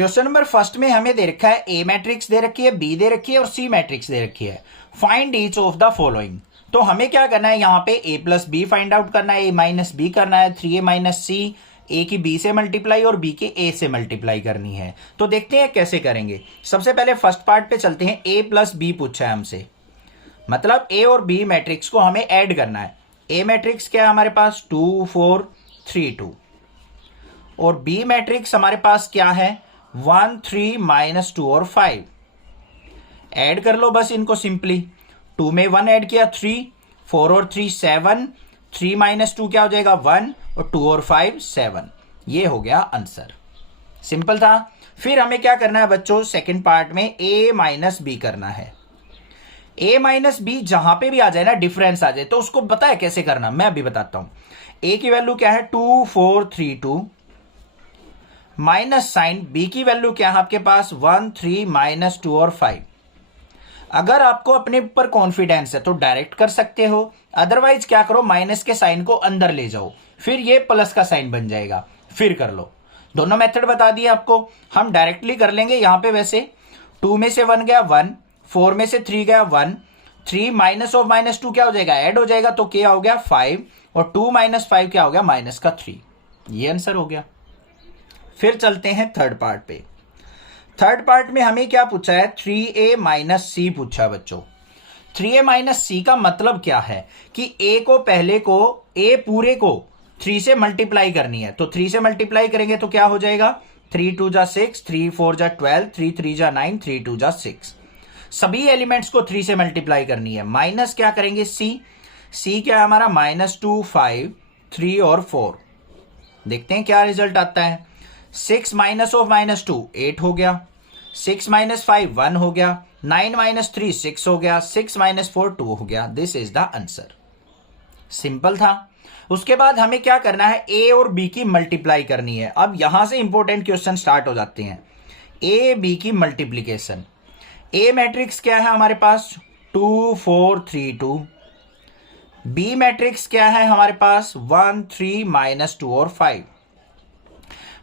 Question number first में हमें दे रखा है ए मैट्रिक्स दे रखी है, बी दे रखी है और सी मैट्रिक्स दे रखी है। Find each of the following. तो हमें क्या करना है, यहाँ पे ए प्लस बी फाइंड आउट करना है, ए माइनस बी करना है, 3a माइनस सी, ए की बी से मल्टीप्लाई और बी के ए से मल्टीप्लाई करनी है। तो देखते हैं कैसे करेंगे। सबसे पहले फर्स्ट पार्ट पे चलते हैं। ए प्लस बी पूछा है हमसे, मतलब ए और बी मैट्रिक्स को हमें ऐड करना है। ए मैट्रिक्स क्या है हमारे पास 2 4 3 2 और बी मैट्रिक्स हमारे पास क्या है 1 3 माइनस 2 और 5। ऐड कर लो बस इनको सिंपली। 2 में 1 ऐड किया 3, 4 और 3 7, 3 माइनस 2 क्या हो जाएगा 1 और 2 और 5 7। ये हो गया आंसर। सिंपल था। फिर हमें क्या करना है बच्चों, सेकंड पार्ट में a माइनस बी करना है। a माइनस बी जहां पे भी आ जाए ना, डिफरेंस आ जाए, तो उसको पता है कैसे करना, मैं अभी बताता हूं। a की वैल्यू क्या है 2 4 3 2 माइनस साइन बी की वैल्यू क्या है आपके पास 1 3 माइनस 2 और 5। अगर आपको अपने ऊपर कॉन्फिडेंस है तो डायरेक्ट कर सकते हो, अदरवाइज क्या करो, माइनस के साइन को अंदर ले जाओ, फिर ये प्लस का साइन बन जाएगा, फिर कर लो। दोनों मेथड बता दिए आपको। हम डायरेक्टली कर लेंगे यहां पे। वैसे 2 में से 1 गया 1, 4 में से 3 गया 1, 3 माइनस ऑफ माइनस 2 क्या हो जाएगा, ऐड हो जाएगा, तो क्या हो गया 5 और 2 माइनस 5 क्या हो गया माइनस का 3। ये आंसर हो गया। फिर चलते हैं थर्ड पार्ट पे। थर्ड पार्ट में हमें क्या पूछा है 3a माइनस सी पूछा है बच्चों। 3a माइनस सी का मतलब क्या है कि a को पहले को a पूरे को 3 से मल्टीप्लाई करनी है। तो 3 से मल्टीप्लाई करेंगे तो क्या हो जाएगा 3 2 जा 6, 3 4 जा 12, 3 3 जा 9, 3 2 जा 6। सभी एलिमेंट्स को 3 से मल्टीप्लाई करनी है। माइनस क्या करेंगे सी क्या है हमारा -2 5 3 और 4। देखते हैं क्या रिजल्ट आता है। 6 माइनस ऑफ माइनस 2 8 हो गया, 6 माइनस 5 1 हो गया, 9 माइनस 3 6 हो गया, 6 माइनस 4 2 हो गया। This is the answer. Simple था। उसके बाद हमें क्या करना है, ए और बी की मल्टीप्लाई करनी है। अब यहां से इंपॉर्टेंट क्वेश्चन स्टार्ट हो जाते हैं। ए बी की मल्टीप्लीकेशन। ए मैट्रिक्स क्या है हमारे पास 2 4 3 2। बी मैट्रिक्स क्या है हमारे पास 1 3 माइनस 2 और 5।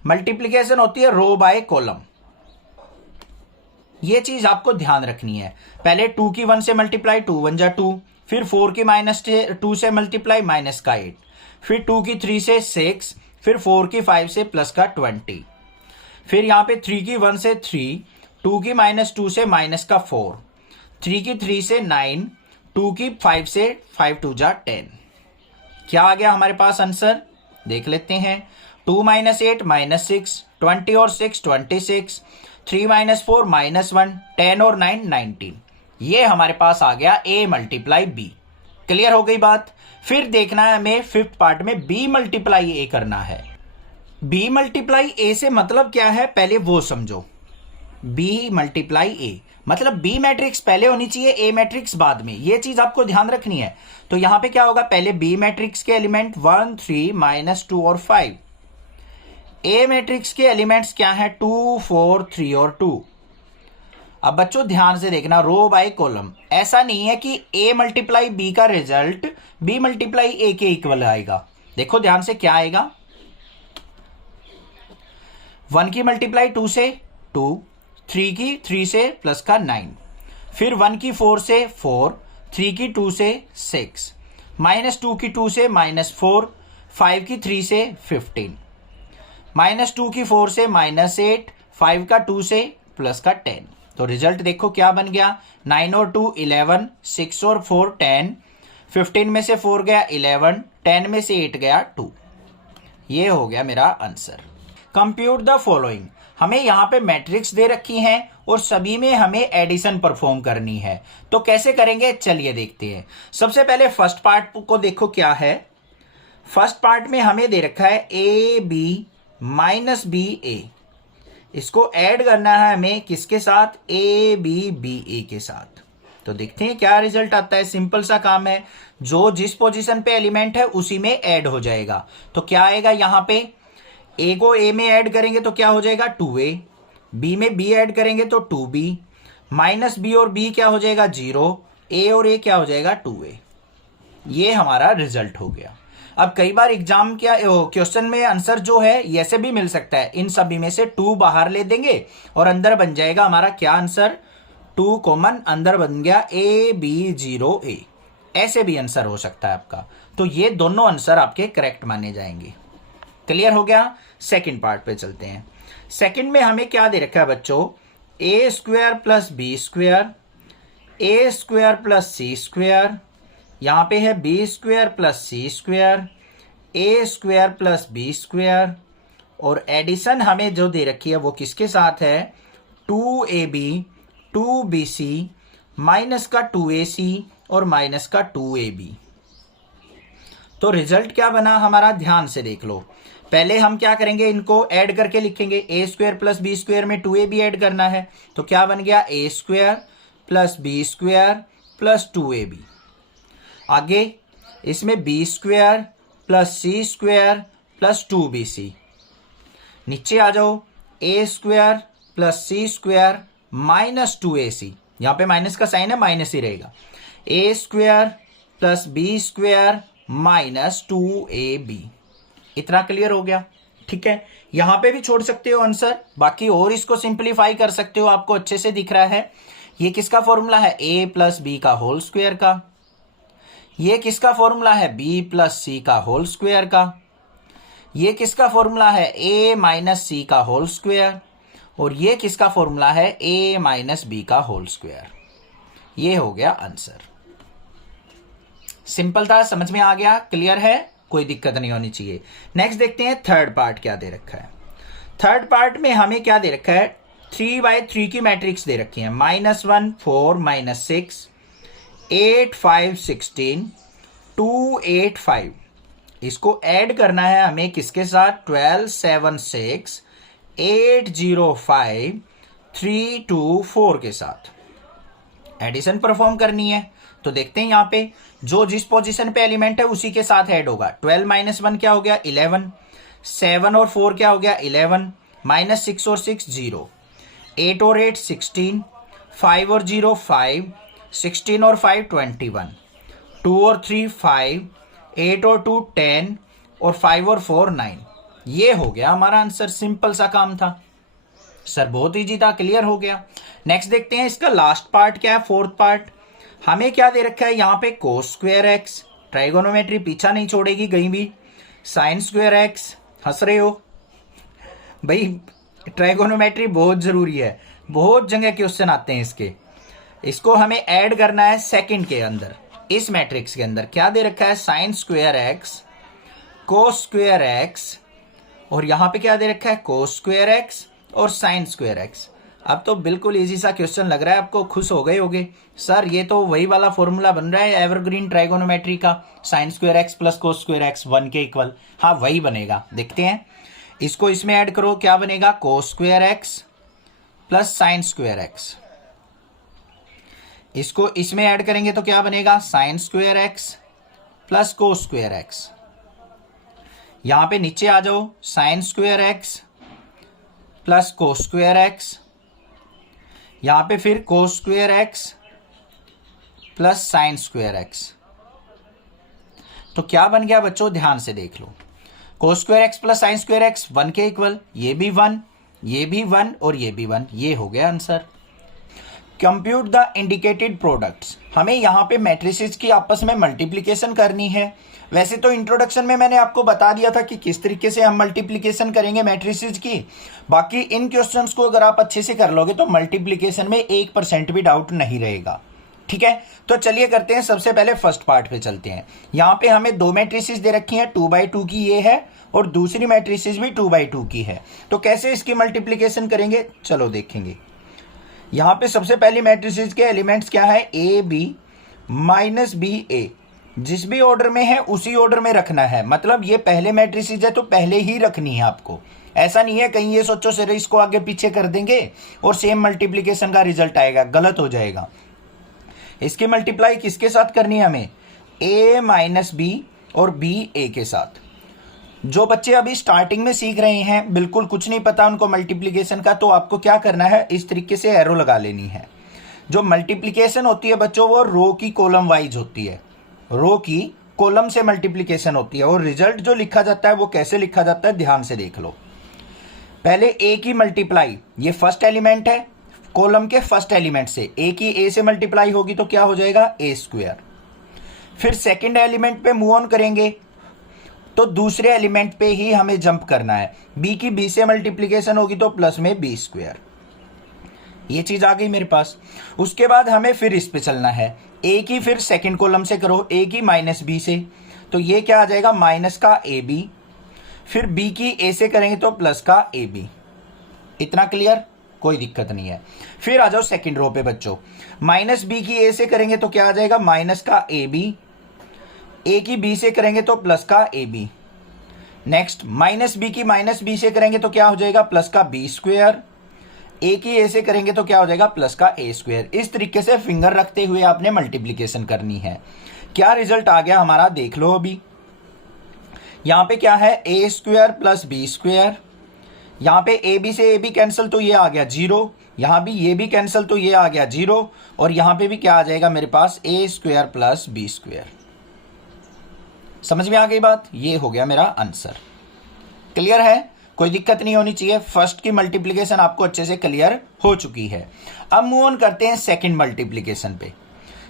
मल्टीप्लीकेशन होती है रो बाय कॉलम। ये चीज आपको ध्यान रखनी है। पहले 2 की 1 से मल्टीप्लाई 2 1 जा 2, फिर 4 की -2 से मल्टीप्लाई माइनस का 8, फिर 2 की 3 से 6, फिर 4 की 5 से प्लस का 20, फिर यहां पे 3 की 1 से 3, 2 की -2 से माइनस का 4, 3 की 3 से 9, 2 की 5 से 5 2 जा 10। क्या आ गया हमारे पास आंसर, देख लेते हैं। 2 माइनस 8 माइनस 6, 20 और 6 26, 3 माइनस 4 माइनस 1, 10 और 9 19। ये हमारे पास आ गया a मल्टीप्लाई बी। क्लियर हो गई बात। फिर देखना है हमें फिफ्थ पार्ट में b मल्टीप्लाई a करना है। b मल्टीप्लाई a से मतलब क्या है पहले वो समझो। b मल्टीप्लाई a मतलब b मैट्रिक्स पहले होनी चाहिए, a मैट्रिक्स बाद में। ये चीज आपको ध्यान रखनी है। तो यहां पे क्या होगा, पहले b मैट्रिक्स के एलिमेंट 1 3 माइनस 2 और 5। ए मैट्रिक्स के एलिमेंट्स क्या है 2 4 3 और 2। अब बच्चों ध्यान से देखना, रो बाय कॉलम। ऐसा नहीं है कि a मल्टीप्लाई बी का रिजल्ट b मल्टीप्लाई a के इक्वल आएगा। देखो ध्यान से क्या आएगा, 1 की मल्टीप्लाई 2 से 2, 3 की 3 से प्लस का 9, फिर 1 की 4 से 4, 3 की 2 से 6, -2 की 2 से -4, 5 की 3 से 15, -2 की 4 से -8, 5 का 2 से प्लस का 10। तो रिजल्ट देखो क्या बन गया, 9 और 2 11, 6 और 4 10, 15 में से 4 गया 11, 10 में से 8 गया 2। ये हो गया मेरा आंसर। Compute the following. हमें यहाँ पे मैट्रिक्स दे रखी हैं और सभी में हमें एडिशन परफॉर्म करनी है। तो कैसे करेंगे चलिए देखते हैं। सबसे पहले फर्स्ट पार्ट को देखो क्या है। फर्स्ट पार्ट में हमें दे रखा है ए बी माइनस बी ए। इसको ऐड करना है हमें किसके साथ, ए बी बी ए के साथ। तो देखते हैं क्या रिजल्ट आता है। सिंपल सा काम है, जो जिस पोजीशन पे एलिमेंट है उसी में ऐड हो जाएगा। तो क्या आएगा यहाँ पे, ए को ए में ऐड करेंगे तो क्या हो जाएगा 2a, बी में बी ऐड करेंगे तो 2b, माइनस बी और बी क्या हो जाएगा 0, ए और ए क्या हो जाएगा 2a। ये हमारा रिजल्ट हो गया। अब कई बार एग्जाम क्या क्वेश्चन में आंसर जो है ऐसे भी मिल सकता है, इन सभी में से 2 बाहर ले देंगे और अंदर बन जाएगा हमारा क्या आंसर, 2 कॉमन अंदर बन गया AB0A, ऐसे भी आंसर हो सकता है आपका। तो ये दोनों आंसर आपके करेक्ट माने जाएंगे। क्लियर हो गया। सेकंड पार्ट पे चलते हैं। सेकंड में हमें क्या दे रखा है बच्चों, ए स्क्वायर प्लस बी स्क्वायर, ए स्क्वायर प्लस सी स्क्वायर, यहां पे है B square plus C square, ए स्क्वायर प्लस बी स्क्वायर, और एडिशन हमें जो दे रखी है वो किसके साथ है, 2AB 2BC माइनस का 2AC और माइनस का 2AB। तो रिजल्ट क्या बना हमारा, ध्यान से देख लो। पहले हम क्या करेंगे, इनको ऐड करके लिखेंगे, A square plus B square में 2AB ऐड करना है, तो क्या बन गया, A square plus B square plus 2AB। आगे इसमें B square plus C square plus 2BC। नीचे आ जाओ, A square plus C square minus 2AC, यहां पे माइनस का साइन है, माइनस ही रहेगा, A square plus B square minus 2AB। इतना क्लियर हो गया। ठीक है, यहां पे भी छोड़ सकते हो आंसर, बाकी और इसको सिंप्लीफाई कर सकते हो, आपको अच्छे से दिख रहा है। ये किसका फॉर्मूला है, ए प्लस बी का होल स्क्वायर का। ये किसका फॉर्मूला है, बी प्लस सी का होल स्क्वायर का। ये किसका फॉर्मूला है, ए माइनस सी का होल स्क्वायर। और ये किसका फॉर्मूला है, ए माइनस बी का होल स्क्वायर। ये हो गया आंसर। सिंपल था, समझ में आ गया, क्लियर है, कोई दिक्कत नहीं होनी चाहिए। नेक्स्ट देखते हैं थर्ड पार्ट क्या दे रखा है। थर्ड पार्ट में हमें क्या दे रखा है, 3/3 की मैट्रिक्स दे रखी है, -1 4 -6 8 5 16 2 8 5। इसको ऐड करना है हमें किसके साथ, 12 7 6 8 0 5 3 2 4 के साथ एडिशन परफॉर्म करनी है। तो देखते हैं यहाँ पे जो जिस पोजीशन पे एलिमेंट है उसी के साथ ऐड होगा। 12 - 1 क्या हो गया, 11, 7 और 4 क्या हो गया, 11, -6 और 6 0, 8 और 8 16, 5 और 0 5, 16 और 5 21, 2 और 3 5, 8 और 2 10 और 5 और 4 9। ये हो गया हमारा आंसर। सिंपल सा काम था सर, बहुत इजी था, क्लियर हो गया। नेक्स्ट देखते हैं इसका लास्ट पार्ट क्या है, फोर्थ पार्ट। हमें क्या दे रखा है यहाँ पे, कोस स्क्वायर एक्स, ट्राइगोनोमेट्री पीछा नहीं छोड़ेगी कहीं भी, साइन स्क्वायर एक्स, हंस रहे हो भाई, ट्राइगोनोमेट्री बहुत जरूरी है, बहुत जगह क्वेश्चन आते हैं इसके। इसको हमें ऐड करना है सेकंड के अंदर, इस मैट्रिक्स के अंदर क्या दे रखा है, साइन स्क्वायर एक्स, कोस स्क्वायर एक्स, और यहां पे क्या दे रखा है, कोस स्क्वायर एक्स और साइन स्क्वायर एक्स। अब तो बिल्कुल इजी सा क्वेश्चन लग रहा है आपको, खुश हो गए होगे सर, ये तो वही वाला फॉर्मूला बन रहा है एवरग्रीन ट्राइगोनोमेट्री का, sign square x plus cos square x 1 के इक्वल। हाँ वही बनेगा, देखते हैं इसको इसमें ऐड करो, क्या बनेगा, cos square x plus sine square x. इसको इसमें ऐड करेंगे तो क्या बनेगा, sine square x plus cos square x. यहां पे नीचे आ जाओ, sine square x plus cos square x, यहां पे फिर cos square x plus sine square x. तो क्या बन गया बच्चों, ध्यान से देख लो, cos square x plus sine square x 1 के इक्वल, ये भी 1, ये भी 1 और ये भी 1। ये हो गया answer. Compute the indicated products, हमें यहां पे मैट्रिसेस की आपस में मल्टीप्लीकेशन करनी है। वैसे तो इंट्रोडक्शन में मैंने आपको बता दिया था कि किस तरीके से हम मल्टीप्लीकेशन करेंगे मैट्रिसेस की। बाकी इन क्वेश्चंस को अगर आप अच्छे से कर लोगे तो मल्टीप्लीकेशन में 1% भी डाउट नहीं रहेगा। ठीक है, तो चलिए करते हैं। सबसे पहले फर्स्ट पार्ट पे चलते हैं। यहां पे हमें 2 मैट्रिसेस दे रखी हैं, 2/2 की ये है और दूसरी मैट्रिसेस भी 2/2 की है। तो कैसे इसकी मल्टीप्लीकेशन करेंगे, चलो देखेंगे। यहां पे सबसे पहली मैट्रिसेस के एलिमेंट्स क्या है, ए बी माइनस बी ए। जिस भी ऑर्डर में है उसी ऑर्डर में रखना है, मतलब ये पहले मैट्रिसेस है तो पहले ही रखनी है आपको। ऐसा नहीं है कहीं ये सोचो सर इसको आगे पीछे कर देंगे और सेम मल्टीप्लीकेशन का रिजल्ट आएगा, गलत हो जाएगा। इसकी मल्टीप्लाई किसके साथ करनी है हमें, a माइनस बी और b a के साथ। जो बच्चे अभी स्टार्टिंग में सीख रहे हैं, बिल्कुल कुछ नहीं पता उनको मल्टीप्लीकेशन का, तो आपको क्या करना है, इस तरीके से एरो लगा लेनी है। जो मल्टीप्लीकेशन होती है बच्चों वो रो की कॉलम वाइज होती है, रो की कॉलम से मल्टीप्लीकेशन होती है, और रिजल्ट जो लिखा जाता है वो कैसे लिखा जाता है ध्यान से देख लो। पहले ए की मल्टीप्लाई, ये फर्स्ट एलिमेंट है, कॉलम के फर्स्ट एलिमेंट से ए की ए से मल्टीप्लाई होगी तो क्या हो जाएगा ए स्क्वायर। फिर सेकंड एलिमेंट पे मूव ऑन करेंगे तो दूसरे एलिमेंट पे ही हमें जंप करना है, बी की बी से मल्टीप्लीकेशन होगी तो प्लस में बी स्क्वायर। ये चीज आ गई मेरे पास। उसके बाद हमें फिर इस पे चलना है, ए की फिर सेकंड कॉलम से करो, ए की माइनस बी से, तो ये क्या आ जाएगा माइनस का ए बी। फिर बी की ए से करेंगे तो प्लस का ए बी। इतना क्लियर, कोई दिक्कत नहीं है। फिर आ जाओ सेकंड रो पे बच्चों, माइनस बी की ए से करेंगे तो क्या आ जाएगा माइनस का ए बी, ए की बी से करेंगे तो प्लस का A B. Next minus B की माइनस बी से करेंगे तो क्या हो जाएगा प्लस का बी स्क्वायर, ए की ए से करेंगे तो क्या हो जाएगा प्लस का ए स्क्वायर। इस तरीके से फिंगर रखते हुए आपने मल्टीप्लीकेशन करनी है। क्या रिजल्ट आ गया हमारा देख लो। अभी यहां पे क्या है ए स्क्वायर प्लस बी स्क्वायर, यहां पे ए बी से ए बी कैंसिल तो ये आ गया 0, यहां भी ये भी कैंसिल तो ये आ गया 0, और यहां पे भी क्या आ जाएगा मेरे पास ए स्क्वायर प्लस बी स्क्वायर। समझ में आ गई बात, ये हो गया मेरा आंसर। क्लियर है, कोई दिक्कत नहीं होनी चाहिए। फर्स्ट की मल्टीप्लीकेशन आपको अच्छे से क्लियर हो चुकी है। अब मूव ऑन करते हैं सेकंड मल्टीप्लीकेशन पे।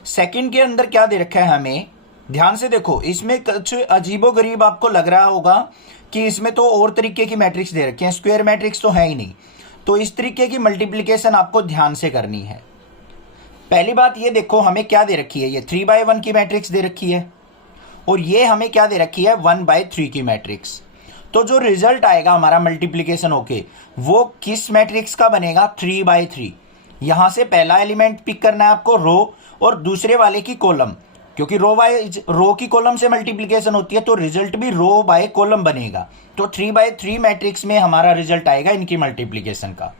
सेकंड के अंदर क्या दे रखा है हमें, ध्यान से देखो, इसमें कुछ अजीबो गरीब आपको लग रहा होगा कि इसमें तो और तरीके की मैट्रिक्स दे रखी है, स्क्वायर मैट्रिक्स तो है ही नहीं। तो इस तरीके की मल्टीप्लीकेशन आपको ध्यान से करनी है। पहली बात ये देखो हमें क्या दे रखी है, ये 3/1 की मैट्रिक्स दे रखी है, और ये हमें क्या दे रखी है 1/3 की मैट्रिक्स। तो जो रिजल्ट आएगा हमारा मल्टीप्लीकेशन होके वो किस मैट्रिक्स का बनेगा 3/3। यहां से पहला एलिमेंट पिक करना है आपको रो, और दूसरे वाले की कॉलम, क्योंकि रो की कॉलम से मल्टीप्लीकेशन होती है तो रिजल्ट भी रो बाय कॉलम बनेगा। तो 3/3 मैट्रिक्स में हमारा रिजल्ट आएगा इनकी मल्टीप्लीकेशन का।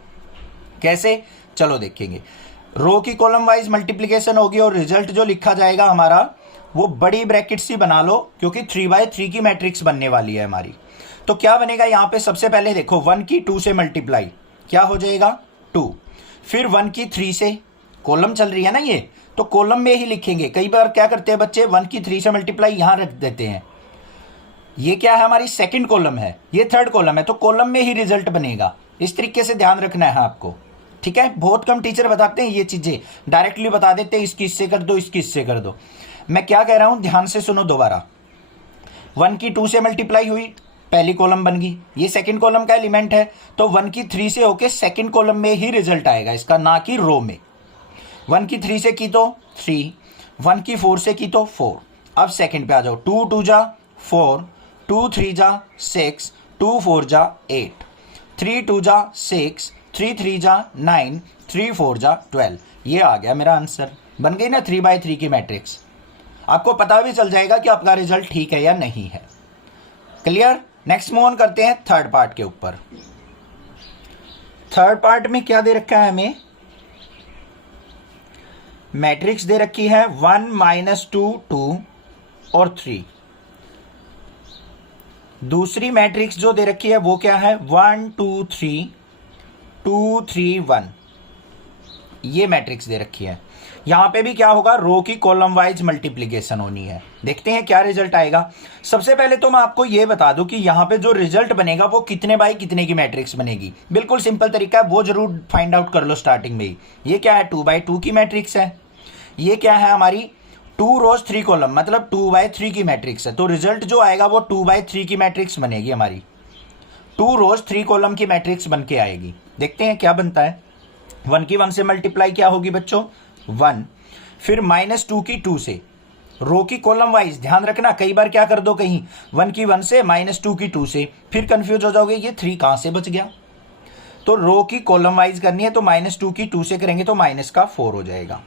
कैसे, चलो देखेंगे। रो की कॉलम वाइज मल्टीप्लीकेशन होगी और रिजल्ट जो लिखा जाएगा हमारा वो बड़ी ब्रैकेट्स ही बना लो, क्योंकि 3/3 की मैट्रिक्स बनने वाली है हमारी। तो क्या बनेगा यहां पे, सबसे पहले देखो 1 की 2 से मल्टीप्लाई, क्या हो जाएगा 2। फिर 1 की 3 से, कॉलम चल रही है ना ये, तो कॉलम में ही लिखेंगे। कई बार क्या करते हैं बच्चे 1 की 3 से मल्टीप्लाई यहां रख देते हैं, ये क्या है हमारी सेकंड कॉलम है, ये थर्ड कॉलम है, तो कॉलम में ही रिजल्ट बनेगा। इस तरीके से ध्यान रखना है आपको, ठीक है। बहुत कम टीचर बताते हैं ये चीजें, डायरेक्टली बता देते हैं इसकी इससे कर दो, इसकी इससे कर दो। मैं क्या कह रहा हूं ध्यान से सुनो दोबारा। 1 की 2 से मल्टीप्लाई हुई, पहली कॉलम बन गई, ये सेकंड कॉलम का एलिमेंट है, तो 1 की 3 से होके सेकंड कॉलम में ही रिजल्ट आएगा इसका, ना कि रो में। 1 की 3 से की तो 3, 1 की 4 से की तो 4। अब सेकंड पे आ जाओ, 2 2 जा 4, 2 3 जा 6, 2 4 जा 8, 3 2 जा 6, 3 3 जा 9, 3 4 जा 12। ये आ गया मेरा आंसर, बन गई ना 3/3 की मैट्रिक्स। आपको पता भी चल जाएगा कि आपका रिजल्ट ठीक है या नहीं है। क्लियर। नेक्स्ट मूव ऑन करते हैं थर्ड पार्ट के ऊपर। थर्ड पार्ट में क्या दे रखा है हमें, मैट्रिक्स दे रखी है 1 -2 2 और 3। दूसरी मैट्रिक्स जो दे रखी है वो क्या है 1 2 3 2 3 1, ये मैट्रिक्स दे रखी है। यहां पे भी क्या होगा, रो की कॉलम वाइज मल्टीप्लीकेशन होनी है। देखते हैं क्या रिजल्ट आएगा। सबसे पहले तो मैं आपको यह बता दूं कि यहां पे जो रिजल्ट बनेगा वो कितने बाई कितने की मैट्रिक्स बनेगी। बिल्कुल सिंपल तरीका है, वो जरूर फाइंड आउट कर लो स्टार्टिंग में ही। ये क्या है 2/2 की मैट्रिक्स है, ये क्या है हमारी 2 रोज 3 कॉलम, मतलब 2/3 की मैट्रिक्स है। तो रिजल्ट जो आएगा वो 2/3 की मैट्रिक्स बनेगी हमारी, 2 रोज 3 कॉलम की मैट्रिक्स बन के आएगी। देखते हैं क्या बनता है। 1 की 1 से मल्टीप्लाई क्या होगी बच्चों 1, फिर -2 की 2 से, रो की कॉलम वाइज ध्यान रखना, कई बार क्या कर दो कहीं 1 की 1 से -2 की 2 से, फिर कंफ्यूज हो जाओगे ये 3 कहां से बच गया। तो रो की कॉलम वाइज करनी है तो -2 की 2 से करेंगे तो -4 हो जाएगा।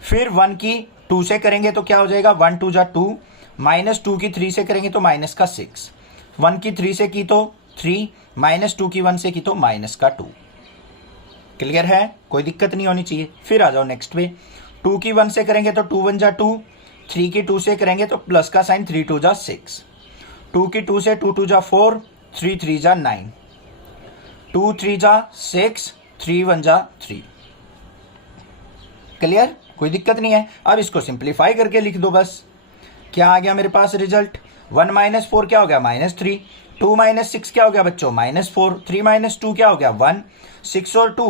फिर 1 की 2 से करेंगे तो क्या हो जाएगा 1 2 जा 2, -2 की 3 से करेंगे तो -6, 1 की 3 से की तो 3, -2 की 1 से की तो -2। क्लियर है, कोई दिक्कत नहीं होनी चाहिए। फिर आ जाओ नेक्स्ट पे, 2 की 1 से करेंगे तो 2 1 जा 2, 3 की 2 से करेंगे तो प्लस का साइन 3 2 जा 6, 2 की 2 से 2 2 जा 4, 3 3 जा 9, 2 3 जा 6, 3 1 जा 3। क्लियर, कोई दिक्कत नहीं है। अब इसको सिंप्लीफाई करके लिख दो बस। क्या आ गया मेरे पास रिजल्ट? 1 माइनस 4 क्या हो गया? -3। 2 माइनस 6 क्या हो गया बच्चों? -4। 3 माइनस 2 क्या हो गया? 1। 6 और 2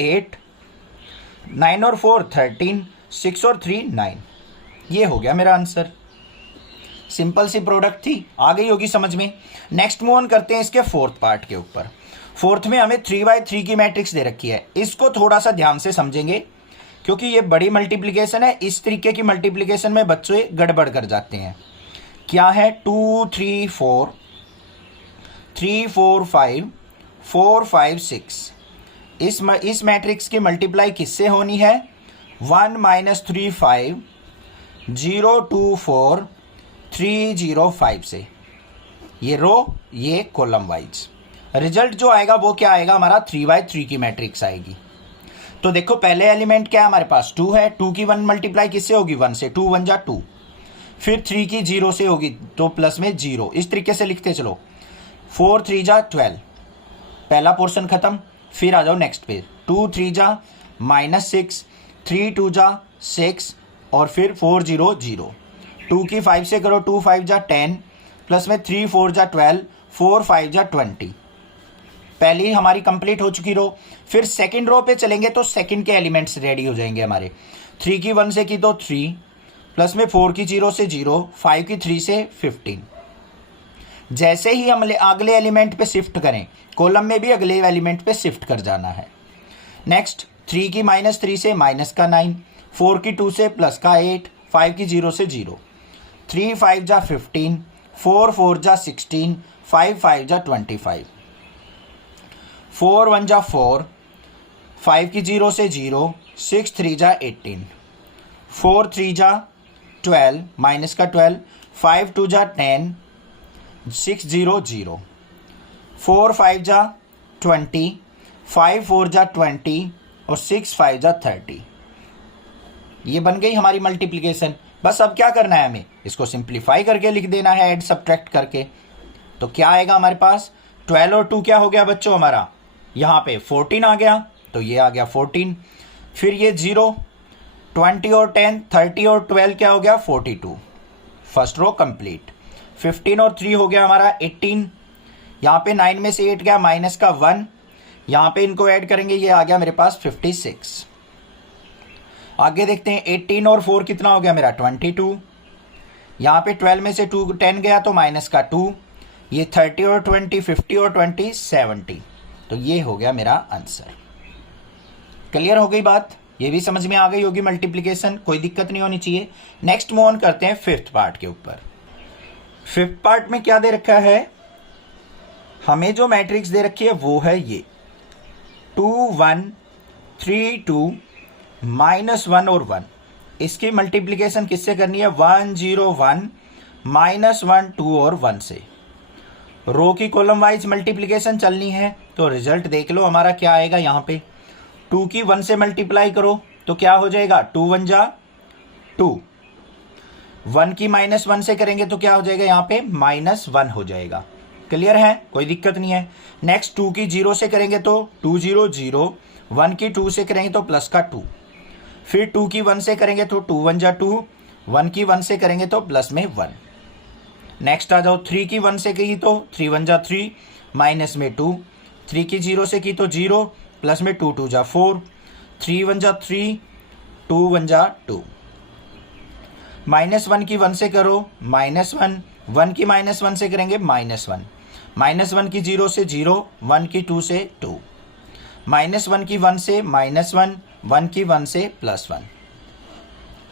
8। 9 और 4 13। 6 और 3 9। ये हो गया मेरा आंसर। सिंपल सी प्रोडक्ट थी, आ गई होगी समझ में। नेक्स्ट मूव ऑन करते हैं इसके फोर्थ पार्ट के ऊपर। फोर्थ में हमें 3/3 की मैट्रिक्स दे रखी है। इसको थोड़ा सा ध्यान से समझेंगे क्योंकि ये बड़ी मल्टीप्लिकेशन है। इस तरीके की मल्टीप्लिकेशन में बच्चे गड़बड़ कर जाते हैं। क्या है? 2 3 4 3 4 5 4 5 6। इस मैट्रिक्स की मल्टीप्लाई किससे होनी है? 1 -3 5 0 2 4 3 0 5 से। ये रो, ये कॉलम वाइज। रिजल्ट जो आएगा वो क्या आएगा? हमारा 3/3 की मैट्रिक्स आएगी। तो देखो पहले एलिमेंट क्या है हमारे पास? 2 है। 2 की 1 मल्टीप्लाई किससे होगी? 1 से। 2 1 जा 2। फिर 3 की 0 से होगी तो प्लस में 0। इस तरीके से लिखते चलो। 4 3 जा 12। पहला पोर्शन खत्म। फिर आ जाओ नेक्स्ट पे। 2 3 जा -6। 3 2 जा 6 और फिर 4 0 0। 2 की 5 से करो। 2 5 जा 10 प्लस में 3 4 जा 12 4 5 जा 20। पहली हमारी कंप्लीट हो चुकी रो। फिर सेकंड रो पे चलेंगे तो सेकंड के एलिमेंट्स रेडी हो जाएंगे हमारे। 3 की 1 से की तो 3 प्लस में 4 की 0 से 0 5 की 3 से 15। जैसे ही हम अगले एलिमेंट पे शिफ्ट करें, कॉलम में भी अगले एलिमेंट पे शिफ्ट कर जाना है। नेक्स्ट 3 की -3 से माइनस का 9, 4 की 2 से प्लस का 8, 5 की 0 से 0, 3 5 जा 15, 4 4 जा 16, 5 5 जा 25, 4 1 जा 4, 5 की 0 से 0, 6 3 जा 18, 4 3 जा 12 माइनस का 12, 5 2 जा 10, 6 0 0, 4 5 जा 20, 5 4 जा 20 और 6 5 जा 30। ये बन गई हमारी मल्टीप्लिकेशन। बस अब क्या करना है? हमें इसको सिंप्लीफाई करके लिख देना है, ऐड सब्ट्रैक्ट करके। तो क्या आएगा हमारे पास? 12 और 2 क्या हो गया बच्चों हमारा? यहाँ पे 14 आ गया, तो ये आ गया 14। फिर ये 0, 20 और 10 30 और 12 क्या हो गया? 42। First row complete. 15 और 3 हो गया हमारा 18। यहाँ पे 9 में से 8 गया माइनस का 1। यहाँ पे इनको ऐड करेंगे, ये आ गया मेरे पास 56। आगे देखते हैं 18 और 4 कितना हो गया मेरा? 22। यहाँ पे 12 में से 10 गया तो माइनस का 2। ये 30 और 20 50 और 20 70। तो ये हो गया मेरा आंसर। क्लियर हो गई बात? ये भी समझ में आ गई होगी मल्टीप्लिकेशन, कोई दिक्कत नहीं होनी चाहिए। नेक्स्ट मूव ऑन करते हैं फिफ्थ पार्ट के ऊपर। फिफ्थ पार्ट में क्या दे रखा है? हमें जो मैट्रिक्स दे रखी है वो है ये 2 1 3 2 -1 और 1। इसकी मल्टीप्लिकेशन किससे करनी है? 1 0 1 -1 2 और 1 से। रो की कॉलम वाइज मल्टीप्लिकेशन चलनी है। तो रिजल्ट देख लो हमारा क्या आएगा। यहाँ पे 2 की 1 से मल्टीप्लाई करो तो क्या हो जाएगा? 2 1 जा 2। 1 की -1 से करेंगे तो क्या हो जाएगा? यहाँ पे -1 हो जाएगा। क्लियर है? कोई दिक्कत नहीं है। नेक्स्ट 2 की 0 से करेंगे तो 2 0 0। 1 की 2 से करेंगे तो प्लस का 2। फिर 2 की 1 से करेंगे तो 2 1 जा 2। 1 की 1 से करेंगे तो प्लस में 1। नेक्स्ट आ जाओ 3 की 1 से की तो 3 1 जा 3 माइनस में 2। 3 की 0 से की तो 0 प्लस में 2 2 जा 4। 3 1 जा 3 2 1 जा 2। -1 की 1 से करो -1। 1 की -1 से करेंगे -1। -1 की 0 से 0। 1 की 2 से 2। -1 की 1 से -1। 1 की 1 से +1।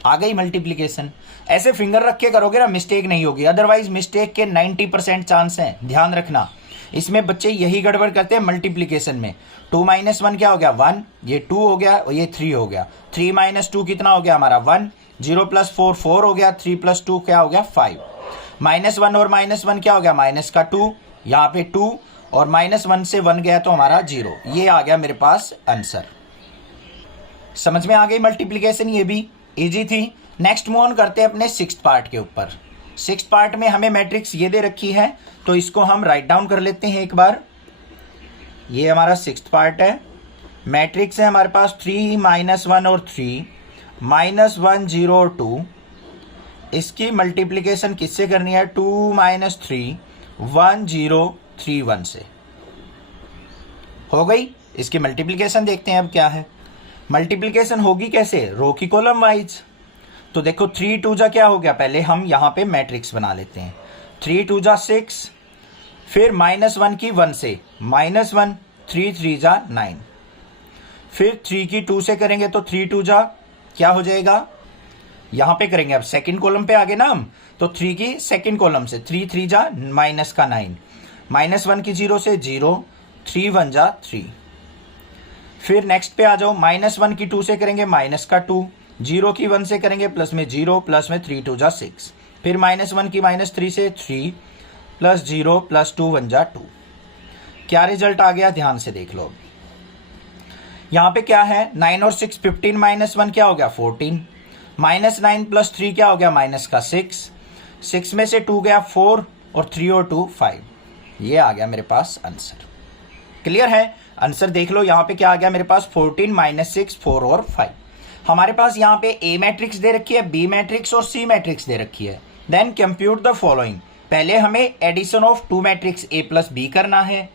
आ गई मल्टीप्लिकेशन। ऐसे फिंगर रख के करोगे ना, मिस्टेक नहीं होगी। अदरवाइज मिस्टेक के 90% चांस हैं, ध्यान रखना। इसमें बच्चे यही गड़बड़ करते हैं मल्टीप्लिकेशन में। 2 - 1 क्या हो गया? 1। ये 2 हो गया और ये 3 हो गया। 3 - 2 कितना हो गया हमारा? 1। 0 + 4 4 हो गया। 3 + 2 क्या हो गया? 5। -1 और -1 क्या हो गया? माइनस का 2। यहाँ पे 2 और -1 से 1 गया तो हमारा 0। ये आ गया मेरे पास आंसर। समझ में आ गई मल्टीप्लिकेशन? ये भी इजी थी। नेक्स्ट मूव ऑन करते हैं अपने सिक्स्थ पार्ट के ऊपर। सिक्स्थ पार्ट में हमें मैट्रिक्स ये दे रखी है तो इसको हम राइट डाउन कर लेते हैं एक बार। ये हमारा सिक्स्थ पार्ट है। मैट्रिक्स है हमारे पास 3 - 1 और 3 -1 0 और 2। इसकी मल्टीप्लिकेशन किससे करनी है? 2 - 3 1031 से हो गई। इसकी मल्टीप्लिकेशन देखते हैं अब क्या है। मल्टीप्लिकेशन होगी कैसे? रो की कॉलम वाइज। तो देखो 3 2 जा क्या हो गया, पहले हम यहाँ पे मैट्रिक्स बना लेते हैं। 3 2 जा 6, फिर -1 की 1 से -1, 3 3 जा 9, फिर 3 की 2 से करेंगे तो 3 2 जा क्या हो जाएगा, यहाँ पे करेंगे अब सेकंड कॉलम पे आगे ना हम, तो 3 की सेकंड कॉलम से 3 3 जा माइनस का 9, -1 की 0 से 0, 3 1 जा 3। फिर नेक्स्ट पे आ जाओ, -1 की 2 से करेंगे माइनस का 2, 0 की 1 से करेंगे प्लस में 0, प्लस में 3 2 जा 6, फिर -1 की -3 से 3, प्लस 0 प्लस 2 1 जा 2। क्या रिजल्ट आ गया ध्यान से देख लो। यहाँ पे क्या है, 9 और 6 15 -1 क्या हो गया 14, -9 प्लस 3 क्या हो गया माइनस का 6, 6 में से 2 गया 4 और 3 और 2 5। ये आ गया मेरे पास आंसर। क्लियर है? आंसर देख लो, यहाँ पे क्या आ गया मेरे पास 14 - 6 4 और 5। हमारे पास यहाँ पे ए मैट्रिक्स दे रखी है, बी मैट्रिक्स और सी मैट्रिक्स दे रखी है। Then compute the following. पहले हमें addition of two matrix A plus B करना है,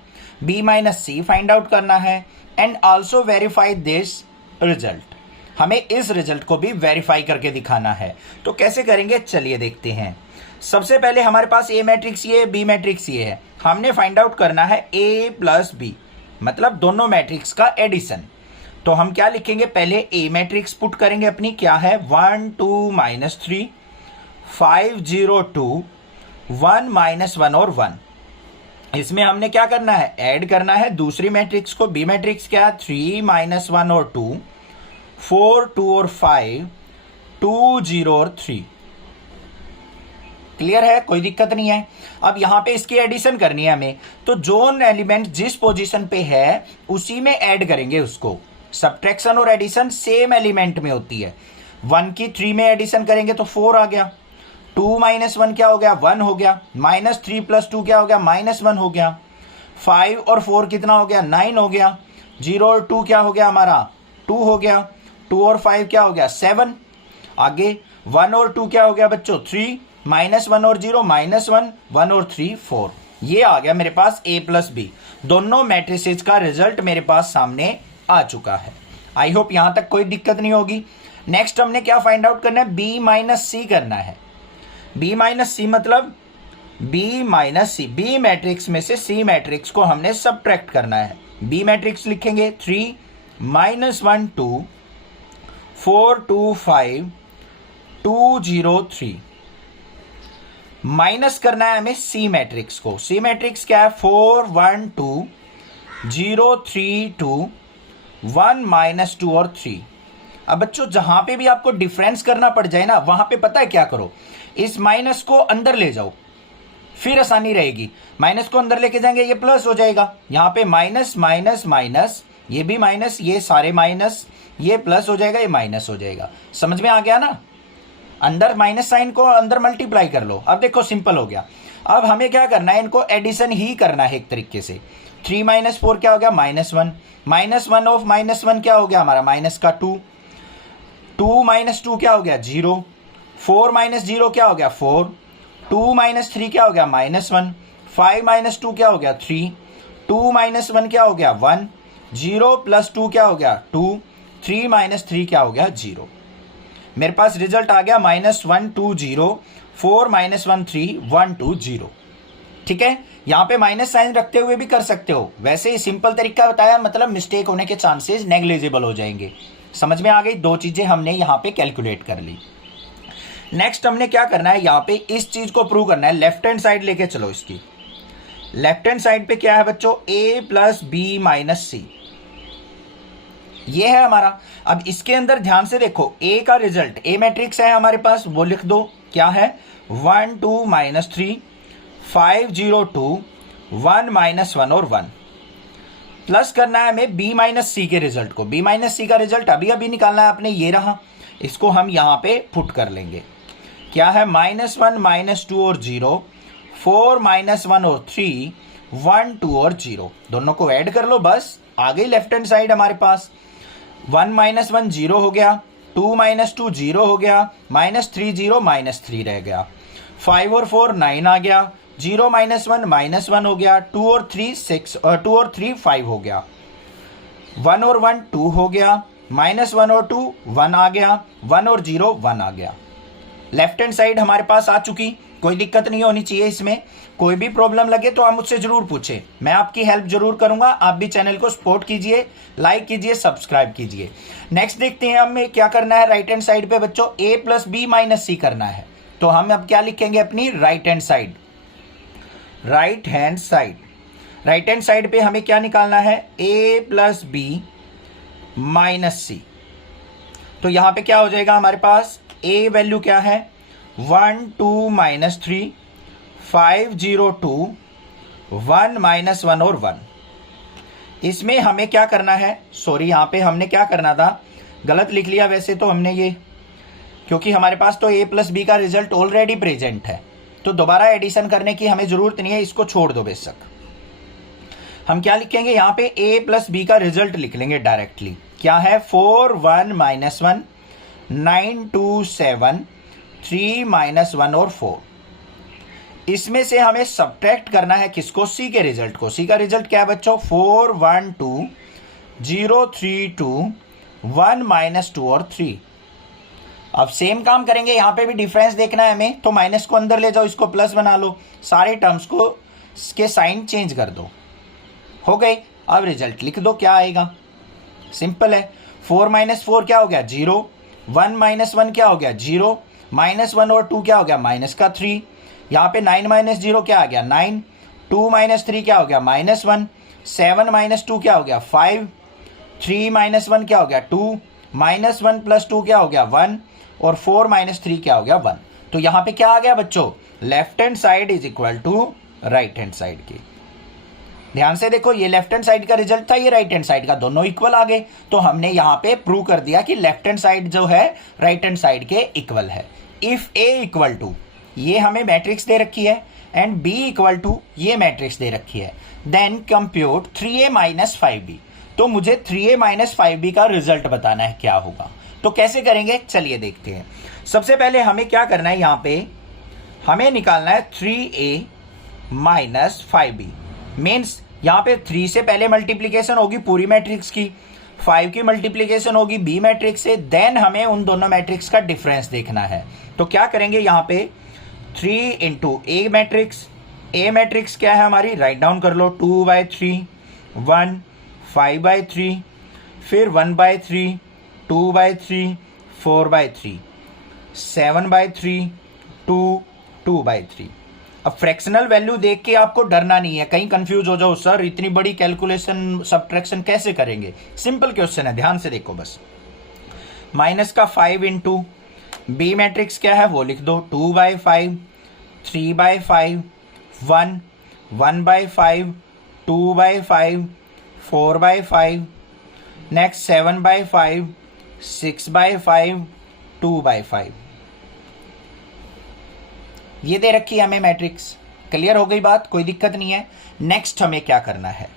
B minus C find out करना है, and also verify this result. हमें इस रिजल्ट को भी वेरीफाई करके दिखाना है। तो कैसे करेंगे चलिए देखते हैं। सबसे पहले हमारे पास ए मैट्रिक्स ये, बी मैट्रिक्स ये है, हमने फाइंड आउट करना है ए प्लस बी, मतलब दोनों मैट्रिक्स का एडिशन। तो हम क्या लिखेंगे, पहले ए मैट्रिक्स पुट करेंगे अपनी, क्या है 1 2 -3 5 0 2 1 -1 और 1। इसमें हमने क्या करना है, ऐड करना है दूसरी मैट्रिक्स को। बी मैट्रिक्स क्या है 3 -1 और 2, 4 2 और 5, 2 0 और 3। क्लियर है? कोई दिक्कत नहीं है। अब यहां पे इसकी एडिशन करनी है हमें, तो जोन एलिमेंट जिस पोजीशन पे है उसी में ऐड करेंगे उसको। सब्ट्रैक्शन और एडिशन सेम एलिमेंट में होती है। 1 की 3 में एडिशन करेंगे तो 4 आ गया, 2 - 1 क्या हो गया 1 हो गया, -3 + 2 क्या हो गया -1 हो गया, 5 और 4 कितना हो गया 9 हो गया, 0 और 2 क्या हो गया हमारा 2 हो गया, 2 और 5 क्या हो गया 7। आगे 1 और 2 क्या हो गया बच्चों 3, -1 और 0 -1, 1 और 3 4। ये आ गया मेरे पास a प्लस बी। दोनों मैट्रिसेस का रिजल्ट मेरे पास सामने आ चुका है। आई होप यहां तक कोई दिक्कत नहीं होगी। नेक्स्ट हमने क्या फाइंड आउट करना है, b माइनस सी करना है। b माइनस सी मतलब b माइनस सी, बी मैट्रिक्स में से सी मैट्रिक्स को हमने सबट्रैक्ट करना है। बी मैट्रिक्स लिखेंगे 3 -1 2 4 2 5 2 0 3। माइनस करना है हमें सी मैट्रिक्स को। सी मैट्रिक्स क्या है 4 1 2 0 3 2 1 -2 और 3। अब बच्चों जहां पे भी आपको डिफरेंस करना पड़ जाए ना, वहां पे पता है क्या करो, इस माइनस को अंदर ले जाओ, फिर आसानी रहेगी। माइनस को अंदर लेके जाएंगे ये प्लस हो जाएगा। यहां पे माइनस माइनस माइनस, ये भी माइनस, ये सारे माइनस, ये प्लस हो जाएगा, ये माइनस हो जाएगा। समझ में आ गया ना? अंदर माइनस साइन को अंदर मल्टीप्लाई कर लो। अब देखो सिंपल हो गया। अब हमें क्या करना है, इनको एडिशन ही करना है एक तरीके से। 3 - 4 क्या हो गया -1, -1 ऑफ -1 क्या हो गया हमारा माइनस का 2, 2 - 2 क्या हो गया 0, 4 - 0 क्या हो गया 4, 2 - 3 क्या हो गया -1, 5 - 2 क्या हो गया 3, 2 - 1 क्या हो गया 1, 0 + 2 क्या हो गया 2, 3 - 3 क्या हो गया 0। मेरे पास रिजल्ट आ गया -1 2 0, 4 - 1 3 1 2 0। ठीक है, यहां पे माइनस साइन रखते हुए भी कर सकते हो। वैसे ही सिंपल तरीका बताया, मतलब मिस्टेक होने के चांसेस नेग्लिजिबल हो जाएंगे। समझ में आ गई? दो चीजें हमने यहां पे कैलकुलेट कर ली। नेक्स्ट हमने क्या करना है, यहां पे इस चीज को प्रूव करना है। लेफ्ट हैंड साइड लेके चलो इसकी। लेफ्ट हैंड साइड पे क्या है बच्चों, a + b - c, ये है हमारा। अब इसके अंदर ध्यान से देखो, a का रिजल्ट, a मैट्रिक्स है हमारे पास, वो लिख दो। क्या है 1 2 -3 5 0 2 1 -1 और 1। प्लस करना है हमें b - c के रिजल्ट को। b - c का रिजल्ट अभी अभी निकालना है आपने, ये रहा। इसको हम यहां पे पुट कर लेंगे। क्या है -1 -2 और 0, 4 -1 और 3 1 2 और 0। दोनों को ऐड कर लो, बस आ गई लेफ्ट हैंड साइड हमारे पास। 1 - 1 0 हो गया, 2 माइनस 2 0 हो गया, माइनस 3 0 माइनस 3 रह गया, 5 और 4 9 आ गया, 0 माइनस 1 हो गया, 2 और 3 6 और 2 और 3 5 हो गया, 1 और 1 2 हो गया, माइनस 1 और 2 1 आ गया, 1 और 0 1 आ गया। लेफ्ट हैंड साइड हमारे पास आ चुकी, कोई दिक्कत नहीं होनी चाहिए इसमें। कोई भी प्रॉब्लम लगे तो आप मुझसे जरूर पूछें, मैं आपकी हेल्प जरूर करूंगा। आप भी चैनल को सपोर्ट कीजिए, लाइक कीजिए, सब्सक्राइब कीजिए। नेक्स्ट देखते हैं हमें क्या करना है राइट हैंड साइड पे बच्चों, a प्लस बी माइनस सी करना है। तो हम अब क्या लिखेंगे अपनी right hand side, right hand side, right hand side पे हमें क्या निकालना है, a प्लस बी माइनस सी। तो यहां पे क्या हो जाएगा हमारे पास, a वैल्यू क्या है 1 2 माइनस 3 5 0 2 1 माइनस 1 और 1। इसमें हमें क्या करना है, सॉरी यहां पे हमने क्या करना था, गलत लिख लिया वैसे तो हमने ये, क्योंकि हमारे पास तो a प्लस बी का रिजल्ट ऑलरेडी प्रेजेंट है, तो दोबारा एडिशन करने की हमें जरूरत नहीं है, इसको छोड़ दो। बेशक हम क्या लिखेंगे यहाँ पे, a प्लस बी का रिजल्ट लिख लेंगे डायरेक्टली। क्या है 4 1 माइनस 1 9 2 7 3 माइनस 1 और 4। इसमें से हमें सब्ट्रैक्ट करना है किसको, सी के रिजल्ट को। सी का रिजल्ट क्या है बच्चों, 4 1 2 0 3 2 1 माइनस 2 और 3। अब सेम काम करेंगे, यहां पे भी डिफरेंस देखना है हमें, तो माइनस को अंदर ले जाओ, इसको प्लस बना लो, सारे टर्म्स को के साइन चेंज कर दो, हो गई। अब रिजल्ट लिख दो, क्या आएगा, सिंपल है। 4 माइनस 4 क्या हो गया 0, 1 माइनस 1 क्या हो गया 0, माइनस 1 और 2 क्या हो गया माइनस का 3, यहाँ पे 9 माइनस 0 क्या आ गया 9, 2 माइनस 3 क्या हो गया माइनस 1, 7 माइनस 2 क्या हो गया 5, 3 माइनस 1 क्या हो गया 2, माइनस 1 प्लस 2 क्या हो गया 1, और 4 माइनस 3 क्या हो गया 1। तो यहाँ पे क्या आ गया बच्चों, left hand side is equal to right hand side की। ध्यान से देखो, ये लेफ्ट हैंड साइड का रिजल्ट था, ये राइट हैंड साइड का, दोनों इक्वल आ गए। तो हमने यहां पे प्रूव कर दिया कि लेफ्ट हैंड साइड जो है राइट हैंड साइड के इक्वल है। इफ a इक्वल टू, ये हमें मैट्रिक्स दे रखी है, एंड b इक्वल टू, ये मैट्रिक्स दे रखी है, then compute 3a minus 5b। तो मुझे 3a माइनस 5b का रिजल्ट बताना है क्या होगा। तो कैसे करेंगे, चलिए देखते हैं। सबसे पहले हमें क्या करना है, यहां पे हमें निकालना है 3a माइनस 5b। मीन्स यहां पे 3 से पहले मल्टीप्लीकेशन होगी पूरी मैट्रिक्स की, 5 की मल्टीप्लीकेशन होगी बी मैट्रिक्स से, देन हमें उन दोनों मैट्रिक्स का डिफरेंस देखना है। तो क्या करेंगे, यहां पे 3 इंटू ए मैट्रिक्स, ए मैट्रिक्स क्या है हमारी, राइट डाउन कर लो, 2/3 1 5/3, फिर 1/3 2/3 4/3 7/3 2 2/3। अब फ्रैक्शनल वैल्यू देख के आपको डरना नहीं है, कहीं कंफ्यूज हो जाओ, सर इतनी बड़ी कैलकुलेशन सब्ट्रैक्शन कैसे करेंगे। सिंपल क्वेश्चन है, ध्यान से देखो बस। माइनस का 5 इंटू बी मैट्रिक्स क्या है वो लिख दो, 2/5 3/5 1 1/5 2/5 4/5, नेक्स्ट 7/5 6/5 2/5। ये दे रखी है हमें मैट्रिक्स। क्लियर हो गई बात, कोई दिक्कत नहीं है। नेक्स्ट हमें क्या करना है,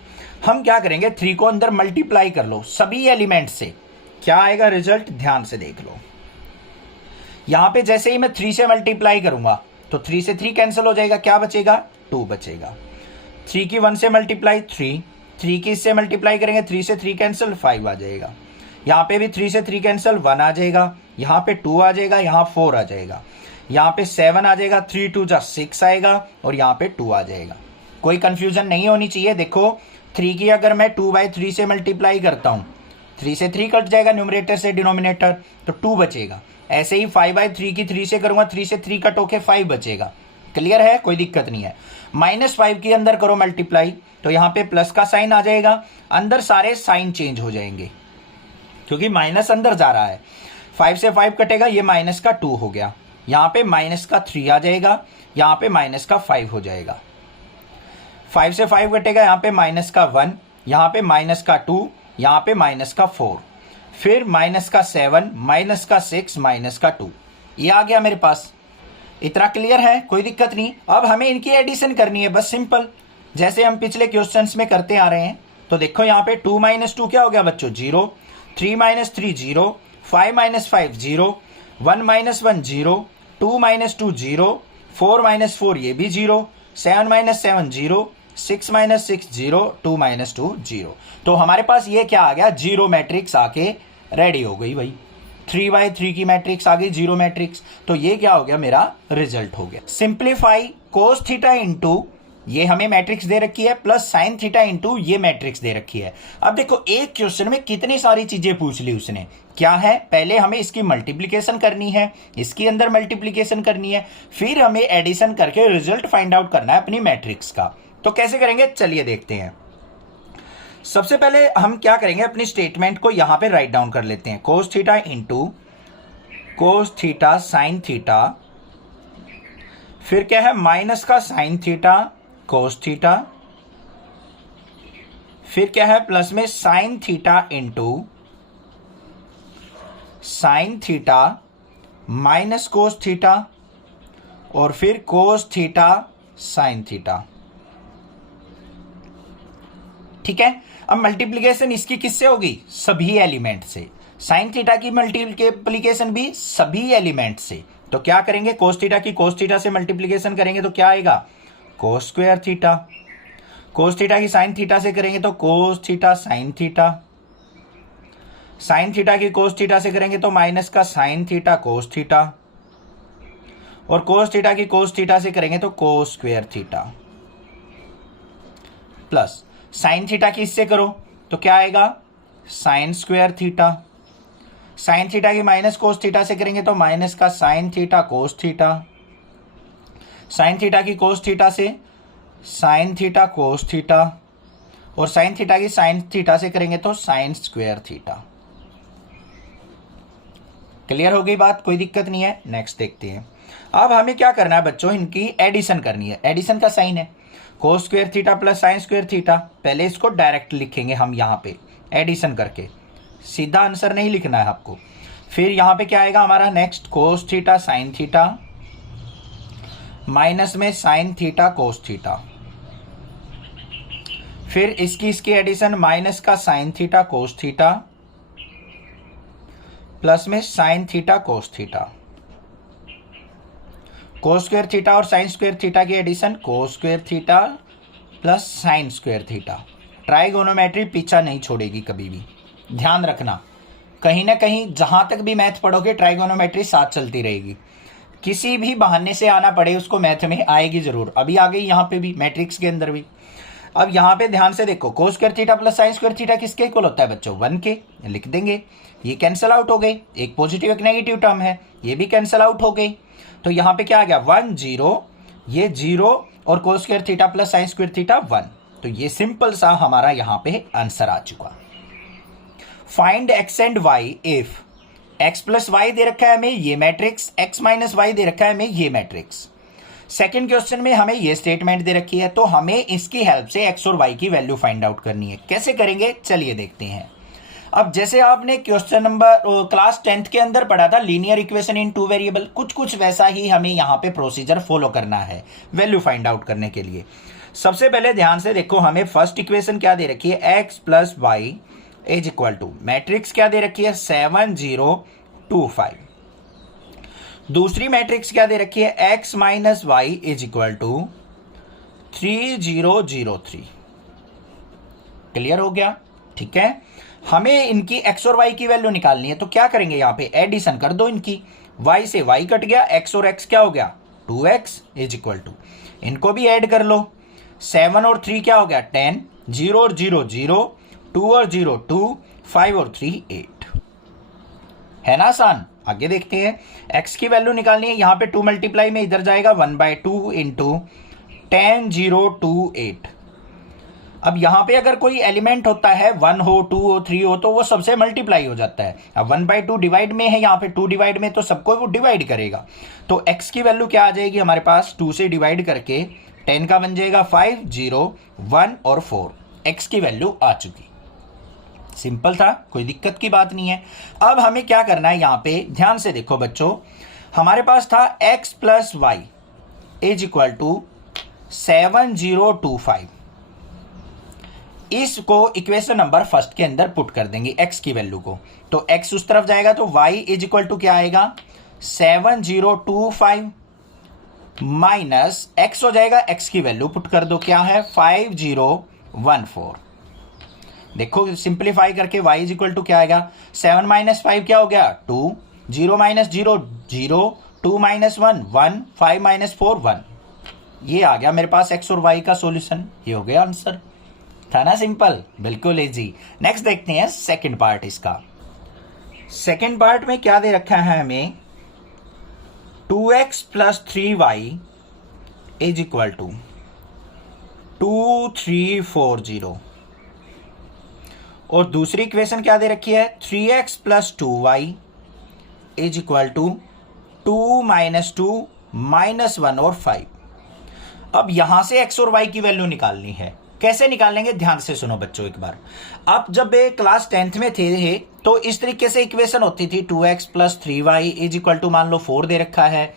हम क्या करेंगे, 3 को अंदर मल्टीप्लाई कर लो सभी एलिमेंट से, क्या आएगा रिजल्ट, ध्यान से देख लो। यहां पे जैसे ही मैं 3 से मल्टीप्लाई करूंगा तो 3 से 3 कैंसिल हो जाएगा, क्या बचेगा 2 बचेगा। 3 की 1 से मल्टीप्लाई 3, 3 की इससे मल्टीप्लाई करेंगे, 3 से 3 कैंसिल 5 आ जाएगा। यहाँ पे भी 3 से 3 कैंसिल 1 आ जाएगा, यहाँ पे 2 आ जाएगा, यहाँ 4 आ जाएगा, यहाँ पे 7 आ जाएगा, 3 2 जा 6 आएगा, और यहाँ पे 2 आ जाएगा। कोई कंफ्यूजन नहीं होनी चाहिए। देखो 3 की अगर मैं 2/3 से मल्टीप्लाई करता हूँ, 3 से 3 कट जाएगा न्यूमरेटर से डिनोमिनेटर, तो 2 बचेगा। ऐसे ही 5/3 की 3 से करूंगा, 3 से 3 कट होके 5 बचेगा। क्लियर है, कोई दिक्कत नहीं है। -5 की अंदर करो मल्टीप्लाई, तो यहाँ पे प्लस का साइन आ जाएगा, अंदर सारे साइन चेंज हो जाएंगे क्योंकि माइनस अंदर जा रहा है। 5 से 5 कटेगा, ये माइनस का 2 हो गया, यहाँ पे माइनस का 3 आ जाएगा, यहाँ पे माइनस का 5 हो जाएगा। 5 से 5 कटेगा, यहाँ पे माइनस का 1, यहाँ पे माइनस का 2, यहाँ पे माइनस का 4, फिर माइनस का 7, माइनस का 6, माइनस का 2। ये आ गया मेरे पास। इतना क्लियर है, कोई दिक्कत नहीं। अब हमें इनकी एडिशन करनी है, बस सिंपल, जैसे हम पिछले क्वेश्चंस में करते आ रहे हैं। तो देखो यहाँ पे 2 - 2 क्या हो गया बच्चों 0, 3 - 3 0, 5 माइनस 5 0, 1 माइनस 1 0, 2 माइनस 2 0, 4 माइनस 4 ये भी 0, 7 माइनस 7 0, 6 माइनस 6 0, 2 माइनस 2 0। तो हमारे पास ये क्या आ गया, जीरो मैट्रिक्स आके रेडी हो गई भाई। 3/3 की मैट्रिक्स आ गई, जीरो मैट्रिक्स। तो ये क्या हो गया, मेरा रिजल्ट हो गया। सिंप्लीफाई कोस थीटा इंटू ये हमें मैट्रिक्स दे रखी है, प्लस साइन थीटा इंटू ये मैट्रिक्स दे रखी है। अब देखो एक क्वेश्चन में कितनी सारी चीजें पूछ ली उसने। क्या है, पहले हमें इसकी मल्टीप्लीकेशन करनी है, इसके अंदर मल्टीप्लीकेशन करनी है, फिर हमें एडिशन करके रिजल्ट फाइंड आउट करना है अपनी मैट्रिक्स का। तो कैसे करेंगे, चलिए देखते हैं। सबसे पहले हम क्या करेंगे, अपनी स्टेटमेंट को यहां पे राइट डाउन कर लेते हैं। Cos theta into cos theta sine theta, फिर क्या है माइनस का साइन थीटा कोस थीटा, फिर क्या है प्लस में sine theta into sine theta minus cos theta, और फिर कोस थीटा साइन थीटा। ठीक है, अब मल्टीप्लीकेशन इसकी किससे होगी, सभी एलिमेंट से। साइन थीटा की मल्टीप्लीकेशन भी सभी एलिमेंट से। तो क्या करेंगे, कोस थीटा की कोस थीटा से मल्टीप्लीकेशन करेंगे तो क्या आएगा, कोस स्क्वायर थीटा। कोस थीटा की साइन थीटा से करेंगे तो कोस theta sine theta. Sine theta की कोस थीटा से करेंगे तो माइनस का साइन थीटा कोस थीटा, और कोस थीटा की कोस थीटा से करेंगे तो कोस square theta, plus sine theta की इससे करो तो क्या आएगा, sign square theta. Sine theta की माइनस कोस थीटा से करेंगे तो माइनस का sine theta cos theta. Sine theta की कोस थीटा से साइन थीटा कोस थीटा, और साइन थीटा की साइन थीटा से करेंगे तो साइन स्क्वायर थीटा। क्लियर हो गई बात, कोई दिक्कत नहीं है। नेक्स्ट देखते हैं। अब हमें क्या करना है बच्चों, इनकी एडिशन करनी है। एडिशन का साइन है कोस square theta plus sine square theta. पहले इसको डायरेक्ट लिखेंगे हम यहां पे एडिशन करके, सीधा आंसर नहीं लिखना है आपको। फिर यहां पे क्या आएगा हमारा next, cos theta sine theta minus में साइन थीटा कोस थीटा, फिर इसकी एडिशन माइनस का sine theta cos theta plus में sine theta cos theta. Cos square theta और साइन स्क्वायर थीटा की addition cos square theta plus sine square theta. Trigonometry पीछा नहीं छोड़ेगी कभी भी, ध्यान रखना। कहीं ना कहीं जहां तक भी मैथ पढ़ोगे ट्राइगोनोमेट्री साथ चलती रहेगी। किसी भी बहाने से आना पड़े उसको मैथ में आएगी जरूर। अभी आ गई यहाँ पे भी, मैट्रिक्स के अंदर भी। अब यहाँ पे ध्यान से देखो, कोस square theta plus sine square theta किसके इक्वल होता है बच्चों, 1 के। लिख देंगे, ये कैंसिल आउट हो गए, एक पॉजिटिव एक नेगेटिव टर्म है, ये भी कैंसिल आउट हो गई। तो यहाँ पे क्या आ गया, 1 0, ये 0, और कोस square theta plus sine square theta 1। तो ये सिंपल सा हमारा यहाँ पे आंसर आ चुका। Find X and Y if x plus Y दे रखा है हमें ये मैट्रिक्स, x माइनस वाई दे रखा है हमें ये मैट्रिक्स। सेकंड क्वेश्चन में हमें ये स्टेटमेंट दे रखी है, तो हमें इसकी हेल्प से x और y की वैल्यू फाइंड आउट करनी है। कैसे करेंगे, चलिए देखते हैं। अब जैसे आपने क्वेश्चन नंबर क्लास 10th के अंदर पढ़ा था लीनियर इक्वेशन इन 2 वेरिएबल, कुछ वैसा ही हमें यहाँ पे प्रोसीजर फॉलो करना है वैल्यू फाइंड आउट करने के लिए। सबसे पहले ध्यान से देखो, हमें फर्स्ट इक्वेशन क्या दे रखी है, x plus Y is equal to, matrix क्या दे रखी है 7 0 2 5। दूसरी मैट्रिक्स क्या दे रखी है, x minus Y is equal to 3 0 0 3। Clear हो गया, ठीक है। हमें इनकी x और y की वैल्यू निकालनी है, तो क्या करेंगे, यहां पे एडिशन कर दो इनकी। y से y कट गया, x और x क्या हो गया 2x इज इक्वल टू, इनको भी ऐड कर लो। 7 और 3 क्या हो गया 10, 0 और 0 0, 2 और 0 2, 5 और 3 8। है ना आसान। आगे देखते हैं, x की वैल्यू निकालनी है, यहां पे 2 मल्टीप्लाई में इधर जाएगा 1/2 इंटू 10 0 2 8। अब यहां पे अगर कोई एलिमेंट होता है 1 हो 2 हो 3 हो तो वो सबसे मल्टीप्लाई हो जाता है। अब 1/2 डिवाइड में है, यहां पे 2 डिवाइड में, तो सबको वो डिवाइड करेगा। तो x की वैल्यू क्या आ जाएगी हमारे पास, 2 से डिवाइड करके 10 का बन जाएगा 5 0 1 और 4। x की वैल्यू आ चुकी। सिंपल था, कोई दिक्कत की बात नहीं है। अब हमें क्या करना है, यहां पे ध्यान से देखो बच्चों, हमारे पास था x plus Y is equal to 7 0 2 5। इसको इक्वेशन नंबर फर्स्ट के अंदर पुट कर देंगे x की वैल्यू को, तो x उस तरफ जाएगा तो y इज इक्वल टू क्या आएगा 7025 माइनस x हो जाएगा, x की वैल्यू पुट कर दो क्या है 5014। देखो सिंप्लीफाई करके y इज इक्वल टू क्या आएगा 7 माइनस 5 क्या हो गया 2, 0 माइनस 0 0, 2 माइनस 1 1, 5 माइनस 4 1। ये आ गया मेरे पास x और y का सॉल्यूशन। ये हो गया आंसर, था ना सिंपल, बिल्कुल इजी। नेक्स्ट देखते हैं सेकंड पार्ट इसका। सेकंड पार्ट में क्या दे रखा है हमें 2x plus 3y is equal to 2340 और दूसरी इक्वेशन क्या दे रखी है 3x plus 2y is equal to 2 minus 2 minus 1 और 5। अब यहां से x और y की वैल्यू निकालनी है। कैसे निकालेंगे ध्यान से सुनो बच्चों एक बार। अब जब क्लास 10th में थे तो इस तरीके से इक्वेशन होती थी 2x plus 3y is equal to मान लो 4 दे रखा है,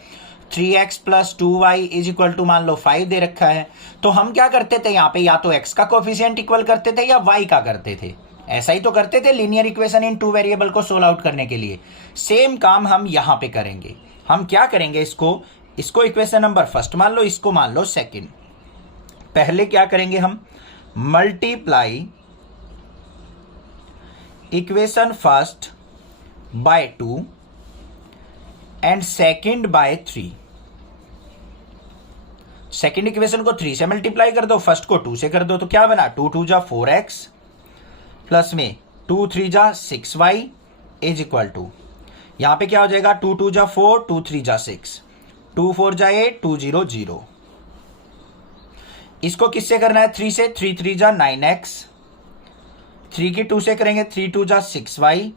3x plus 2y is equal to मान लो 5 दे रखा है। तो हम क्या करते थे यहाँ पे, या तो x का कोफिशिएंट इक्वल करते थे या y का करते थे। ऐसा ही तो करते थे linear equation in two variable को सोल्व आउट करने के लिए। सेम काम हम यहां पे करेंगे। हम क्या करेंगे, इसको इक्वेशन नंबर फर्स्ट मान लो, इसको मान लो सेकंड। पहले क्या करेंगे हम multiply equation first by 2 and second by 3। Second equation को 3 से मल्टीप्लाई कर दो, फर्स्ट को 2 से कर दो, तो क्या बना 2 2 जा 4x प्लस में 2 3 जा 6y इज इक्वल टू, यहां पे क्या हो जाएगा 2 2 जा 4, 2 3 जा 6, 2 4 जा 8, 2 0 0। इसको किससे करना है 3 से, 3 3 जा 9x, 3 की 2 से करेंगे 3 2 जा 6y।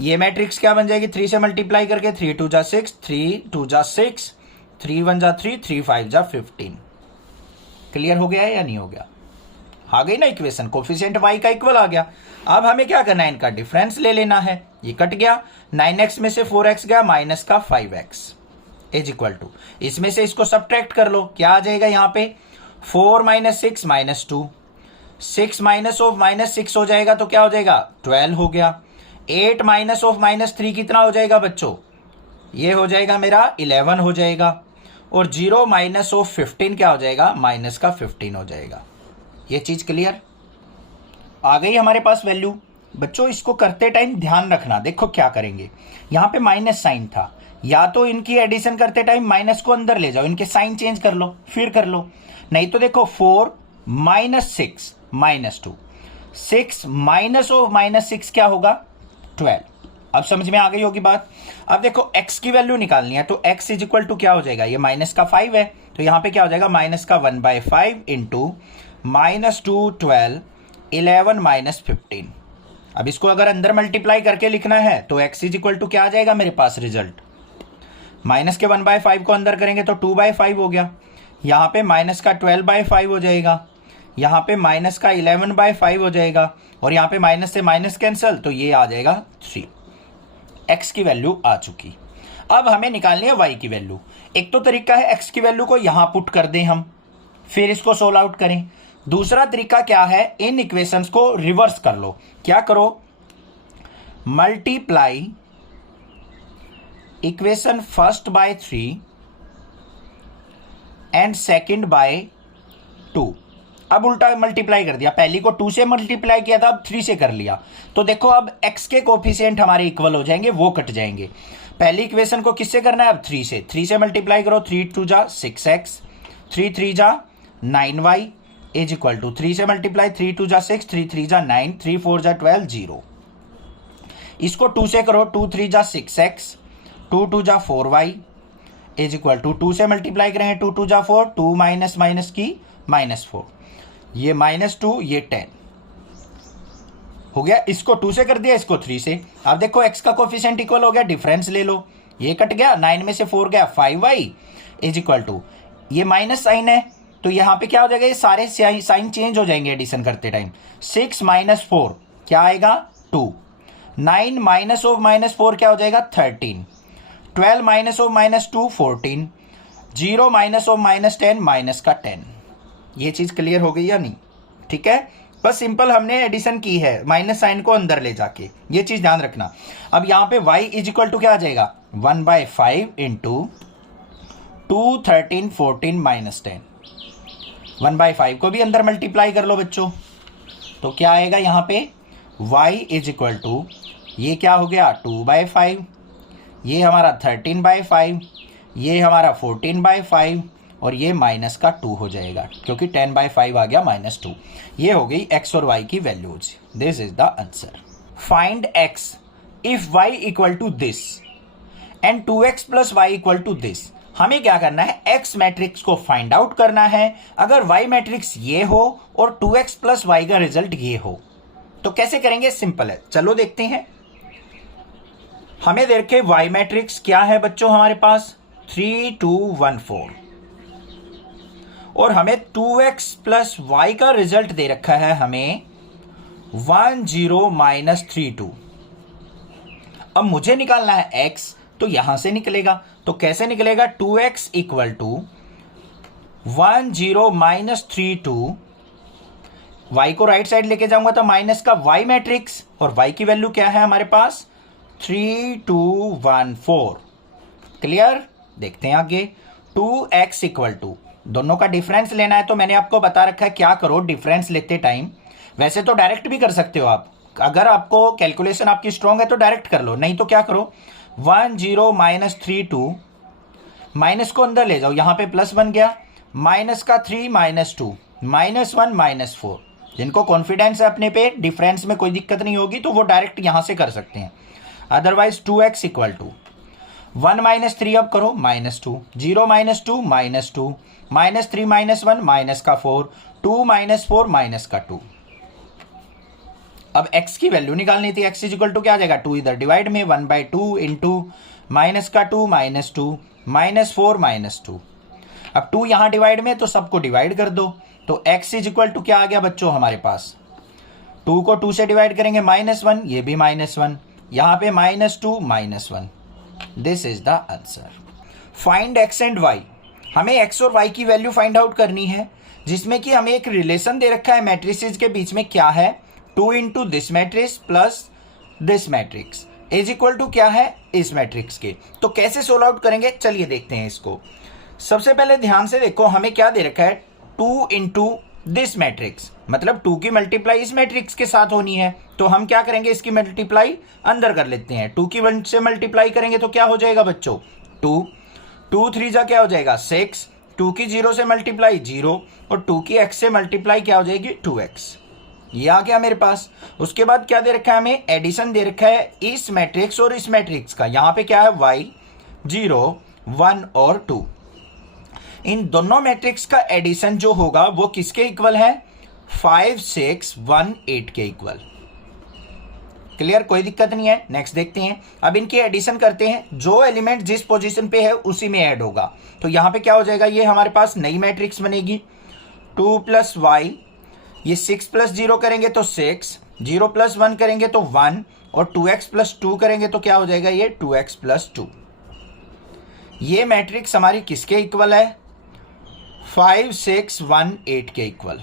ये मैट्रिक्स क्या बन जाएगी 3 से मल्टीप्लाई करके 3 2 जा 6, 3 2 जा 6, 3 1 जा 3, 3 5 जा 15। क्लियर हो गया है या नहीं हो गया? आ गई ना इक्वेशन, कोफिशिएंट y का इक्वल आ गया। अब हमें क्या करना है, इनका डिफरेंस ले लेना है। ये कट गया, 9x में से 4x गया, माइनस का 5x इज इक्वल टू, इसमें से इसको सब्ट्रैक्ट कर लो, क्या आ जाएगा यहाँ पे 4 minus 6 minus 2, 6 minus of minus 6 हो जाएगा तो क्या हो जाएगा 12 हो गया। 8 माइनस ऑफ माइनस 3 कितना हो जाएगा बच्चों, ये हो जाएगा मेरा 11 हो जाएगा। और 0 माइनस ऑफ 15 क्या हो जाएगा, माइनस का 15 हो जाएगा। ये चीज क्लियर आ गई हमारे पास वैल्यू। बच्चों इसको करते टाइम ध्यान रखना, देखो क्या करेंगे, यहाँ पे माइनस साइन था, या तो इनकी एडिशन करते टाइम माइनस को अंदर ले जाओ, इनके साइन चेंज कर लो फिर कर लो, नहीं तो देखो 4 minus 6 minus 2, 6 minus of minus 6 क्या होगा 12। अब समझ में आ गई होगी बात। अब देखो x की वैल्यू निकालनी है, तो x इज इक्वल टू क्या हो जाएगा, ये माइनस का 5 है, तो यहां पे क्या हो जाएगा माइनस का 1/5 इंटू माइनस 2 12 11 माइनस 15। अब इसको अगर अंदर मल्टीप्लाई करके लिखना है तो x इज इक्वल टू क्या आ जाएगा मेरे पास रिजल्ट, माइनस के 1/5 को अंदर करेंगे तो 2/5 हो गया, यहाँ पे माइनस का 12/5 हो जाएगा, यहाँ पे माइनस का 11/5 हो जाएगा, और यहाँ पे माइनस से माइनस कैंसिल, तो ये आ जाएगा 3। x की वैल्यू आ चुकी। अब हमें निकालनी है y की वैल्यू। एक तो तरीका है x की वैल्यू को यहां पुट कर दें हम, फिर इसको सोल्व आउट करें। दूसरा तरीका क्या है, इन इक्वेशंस को रिवर्स कर लो। क्या करो, multiply equation first by 3 and second by 2। अब उल्टा मल्टीप्लाई कर दिया, पहली को 2 से मल्टीप्लाई किया था, अब 3 से कर लिया, तो देखो अब x के कोफिशिएंट हमारे इक्वल हो जाएंगे, वो कट जाएंगे। पहली इक्वेशन को किससे करना है, अब 3 से मल्टीप्लाई करो, 3 2 जा 6x, 3 3 जा 9y इज इक्वल टू 3 से मल्टीप्लाई 3 2 जा 6, 3 3 जा 9, 3 4 जा 12 0। इसको 2 से करो, 2 3 जा 6x, 2 2 जा 4y इज इक्वल टू 2 से मल्टीप्लाई करेंगे 2 2 जा 4, 2 माइनस माइनस की माइनस 4, ये -2 ये 10 हो गया। इसको 2 से कर दिया, इसको 3 से। अब देखो x का कोफिशिएंट इक्वल हो गया, डिफरेंस ले लो, ये कट गया, 9 में से 4 गया 5y इज इक्वल टू, ये माइनस साइन है तो यहां पे क्या हो जाएगा, ये सारे साइन चेंज हो जाएंगे एडिशन करते टाइम। 6 माइनस 4 क्या आएगा 2, 9 माइनस ऑफ माइनस 4 क्या हो जाएगा 13, 12 minus of minus 2 14, 0 minus of minus 10 minus का 10। ये चीज क्लियर हो गई या नहीं? ठीक है, बस सिंपल हमने एडिशन की है माइनस साइन को अंदर ले जाके, ये चीज ध्यान रखना। अब यहां पे y इज इक्वल टू क्या आ जाएगा 1/5 इंटू 2 13 14 -10। 1/5 को भी अंदर मल्टीप्लाई कर लो बच्चों, तो क्या आएगा यहाँ पे y इज इक्वल टू, ये क्या हो गया 2/5, ये हमारा 13/5, ये हमारा 14/5 और ये माइनस का 2 हो जाएगा क्योंकि 10/5 आ गया -2। ये हो गई x और y की values. This is the answer. Find x if y equal to this and 2x plus y equal to this. हमें क्या करना है, x मैट्रिक्स को फाइंड आउट करना है। अगर y मैट्रिक्स ये हो और 2x प्लस y का रिजल्ट ये हो तो कैसे करेंगे, सिंपल है, चलो देखते हैं। हमें देखे y मैट्रिक्स क्या है बच्चों, हमारे पास 3 2 1 4 और हमें 2x प्लस y का रिजल्ट दे रखा है हमें 1 0 -3 2। अब मुझे निकालना है x, तो यहां से निकलेगा, तो कैसे निकलेगा 2x इक्वल टू 1 0 -3 2। y को राइट साइड लेके जाऊंगा तो माइनस का y मैट्रिक्स और y की वैल्यू क्या है हमारे पास 3 2 1 4। क्लियर, देखते हैं आगे। 2x इक्वल टू, दोनों का डिफरेंस लेना है तो मैंने आपको बता रखा है क्या करो डिफरेंस लेते टाइम। वैसे तो डायरेक्ट भी कर सकते हो आप, अगर आपको कैलकुलेशन आपकी स्ट्रांग है तो डायरेक्ट कर लो, नहीं तो क्या करो 1 0 -3 2, माइनस को अंदर ले जाओ, यहां पे प्लस बन गया, माइनस का 3 -2 -1 -4। जिनको कॉन्फिडेंस है अपने पे डिफरेंस में कोई दिक्कत नहीं होगी तो वो डायरेक्ट यहां से कर सकते हैं। अदरवाइज 2x इक्वल टू 1 -3 अब करो -2, 0 -2 -2, -3 -1 माइनस का 4, 2 -4 माइनस का 2। अब x की वैल्यू निकालनी थी, x इज इक्वल टू क्या आ जाएगा 2 इधर डिवाइड में 1/2 इंटू माइनस का 2 -2 -4 -2। अब 2 यहां डिवाइड में तो सबको डिवाइड कर दो, तो x इज इक्वल टू क्या आ गया बच्चों हमारे पास 2 को 2 से डिवाइड करेंगे -1, ये भी -1, यहां पे -2 -1। This is the answer. Find x and y। हमें x और y की वैल्यू फाइंड आउट करनी है, जिसमें कि हमें एक रिलेशन दे रखा है मैट्रिसेस के बीच में, क्या है 2 into this matrix plus this matrix is equal to क्या है इस मैट्रिक्स के। तो कैसे सोल्व आउट करेंगे, चलिए देखते हैं इसको। सबसे पहले ध्यान से देखो, हमें क्या दे रखा है 2 इंटू दिस मैट्रिक्स, मतलब 2 की मल्टीप्लाई इस मैट्रिक्स के साथ होनी है, तो हम क्या करेंगे इसकी मल्टीप्लाई अंदर कर लेते हैं। 2 की 1 से मल्टीप्लाई करेंगे तो क्या हो जाएगा बच्चों 2, 2 3 जा क्या हो जाएगा 6, 2 की 0 से मल्टीप्लाई 0 और 2 की x से मल्टीप्लाई क्या हो जाएगी 2x। ये आ गया मेरे पास। उसके बाद क्या दे रखा है हमें, एडिशन दे रखा है इस मैट्रिक्स और इस मैट्रिक्स का। यहां पे क्या है y 0 1 और 2। इन दोनों मैट्रिक्स का एडिशन जो होगा वो किसके इक्वल है 5 6 1 8 के इक्वल। क्लियर, कोई दिक्कत नहीं है। नेक्स्ट देखते हैं, अब इनकी एडिशन करते हैं, जो एलिमेंट जिस पोजीशन पे है उसी में ऐड होगा। तो यहां पे क्या हो जाएगा, ये हमारे पास नई मैट्रिक्स बनेगी 2 + y, ये 6 + 0 करेंगे तो 6, 0 + 1 करेंगे तो 1 और 2x + 2 करेंगे तो क्या हो जाएगा ये 2x + 2। ये मैट्रिक्स हमारी किसके इक्वल है 5 6 1 8 के इक्वल।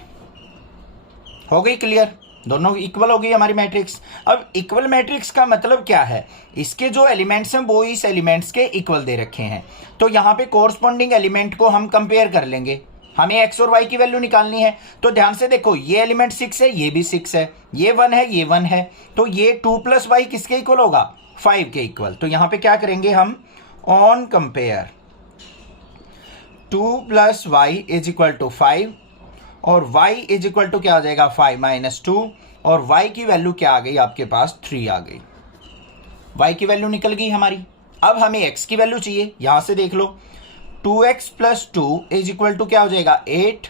हो गई क्लियर, दोनों इक्वल हो गई हमारी मैट्रिक्स। अब इक्वल मैट्रिक्स का मतलब क्या है, इसके जो एलिमेंट्स हैं वो इस एलिमेंट्स के इक्वल दे रखे हैं, तो यहाँ पे कोरस्पॉन्डिंग एलिमेंट को हम कंपेयर कर लेंगे। हमें x और y की वैल्यू निकालनी है, तो ध्यान से देखो ये एलिमेंट 6 है, ये भी 6 है, ये 1 है, ये 1 है, तो ये 2 + y किसके इक्वल होगा 5 के इक्वल। तो यहाँ पे क्या करेंगे हम on compare 2 + y is equal to 5 और y इज इक्वल टू क्या हो जाएगा 5 - 2 और y की वैल्यू क्या आ गई आपके पास 3 आ गई। y की वैल्यू निकल गई हमारी। अब हमें x की वैल्यू चाहिए, यहां से देख लो 2x + 2 इज इक्वल टू क्या हो जाएगा 8,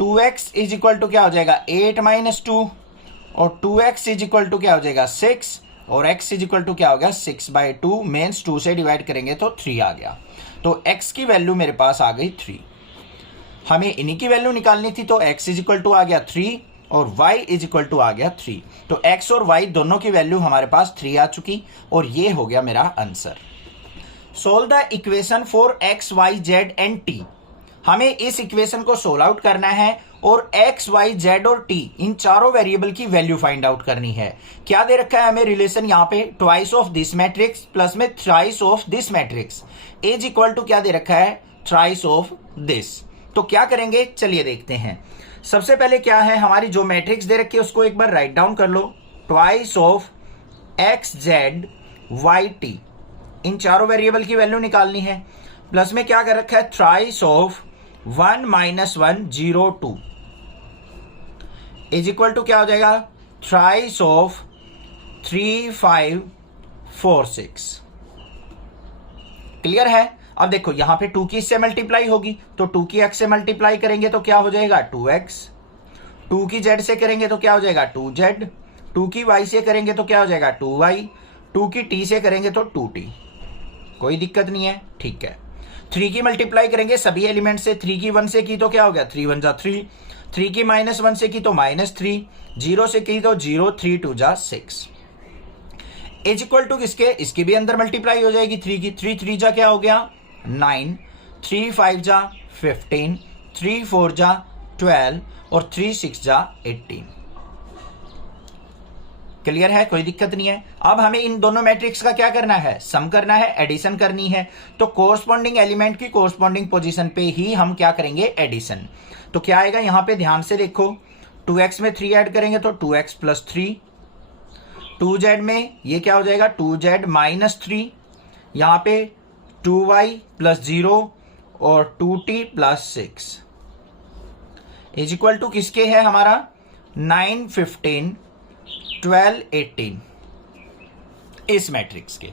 2x इज इक्वल टू क्या हो जाएगा 8 - 2 और 2x इज इक्वल टू क्या हो जाएगा 6 और x इज इक्वल टू क्या हो गया 6/2 मीन्स 2 से डिवाइड करेंगे तो 3 आ गया। तो x की वैल्यू मेरे पास आ गई 3। हमें इन्हीं की वैल्यू निकालनी थी, तो x इज इक्वल टू आ गया 3 और y इज इक्वल टू आ गया 3। तो x और y दोनों की वैल्यू हमारे पास 3 आ चुकी और ये हो गया मेरा answer. Solve the equation for x y z and t। हमें इस इक्वेशन को सोल्व आउट करना है और एक्स वाई जेड और टी इन चारों वेरिएबल की वैल्यू फाइंड आउट करनी है। क्या दे रखा है हमें रिलेशन यहाँ पे, twice of this matrix plus में thrice of this matrix is equal to क्या दे रखा है, थ्राइस ऑफ दिस। तो क्या करेंगे चलिए देखते हैं। सबसे पहले क्या है, हमारी जो मैट्रिक्स दे रखी है उसको एक बार राइट डाउन कर लो। Twice of x z y t, इन चारों वेरिएबल की वैल्यू निकालनी है। प्लस में क्या कर रखा है, thrice of 1 - 1 0 2 is equal to क्या हो जाएगा, थ्राइस ऑफ 3 5 4 6। क्लियर है। अब देखो यहां पे 2 की इससे मल्टीप्लाई होगी तो 2 की x से मल्टीप्लाई करेंगे तो क्या हो जाएगा 2x, 2 की z से करेंगे तो क्या हो जाएगा 2z, 2 की y से करेंगे तो क्या हो जाएगा 2y, 2 की t से करेंगे तो 2t। कोई दिक्कत नहीं है, ठीक है। 3 की मल्टीप्लाई करेंगे सभी एलिमेंट से, 3 की 1 से की तो क्या हो गया 3 1 जा 3, 3 की -1 से की तो -3, 0 से की तो 0, 3 2 जा 6 इज इक्वल टू किसके, इसकी भी अंदर मल्टीप्लाई हो जाएगी 3 की, 3 3 जा क्या हो गया 9, 3 5 जा 15, 3 4 जा 12 और 3 6 जा 18। क्लियर है, कोई दिक्कत नहीं है। अब हमें इन दोनों मैट्रिक्स का क्या करना है, सम करना है, एडिशन करनी है। तो कोरस्पॉन्डिंग एलिमेंट की कोरस्पॉन्डिंग पोजीशन पे ही हम क्या करेंगे, एडिशन। तो क्या आएगा यहां पे ध्यान से देखो, 2x में 3 ऐड करेंगे तो 2x + 3, 2z में ये क्या हो जाएगा 2z - 3, यहां पे 2y + 0 और 2t + 6 इज इक्वल टू किसके है हमारा 9 15 12 18 इस मैट्रिक्स के।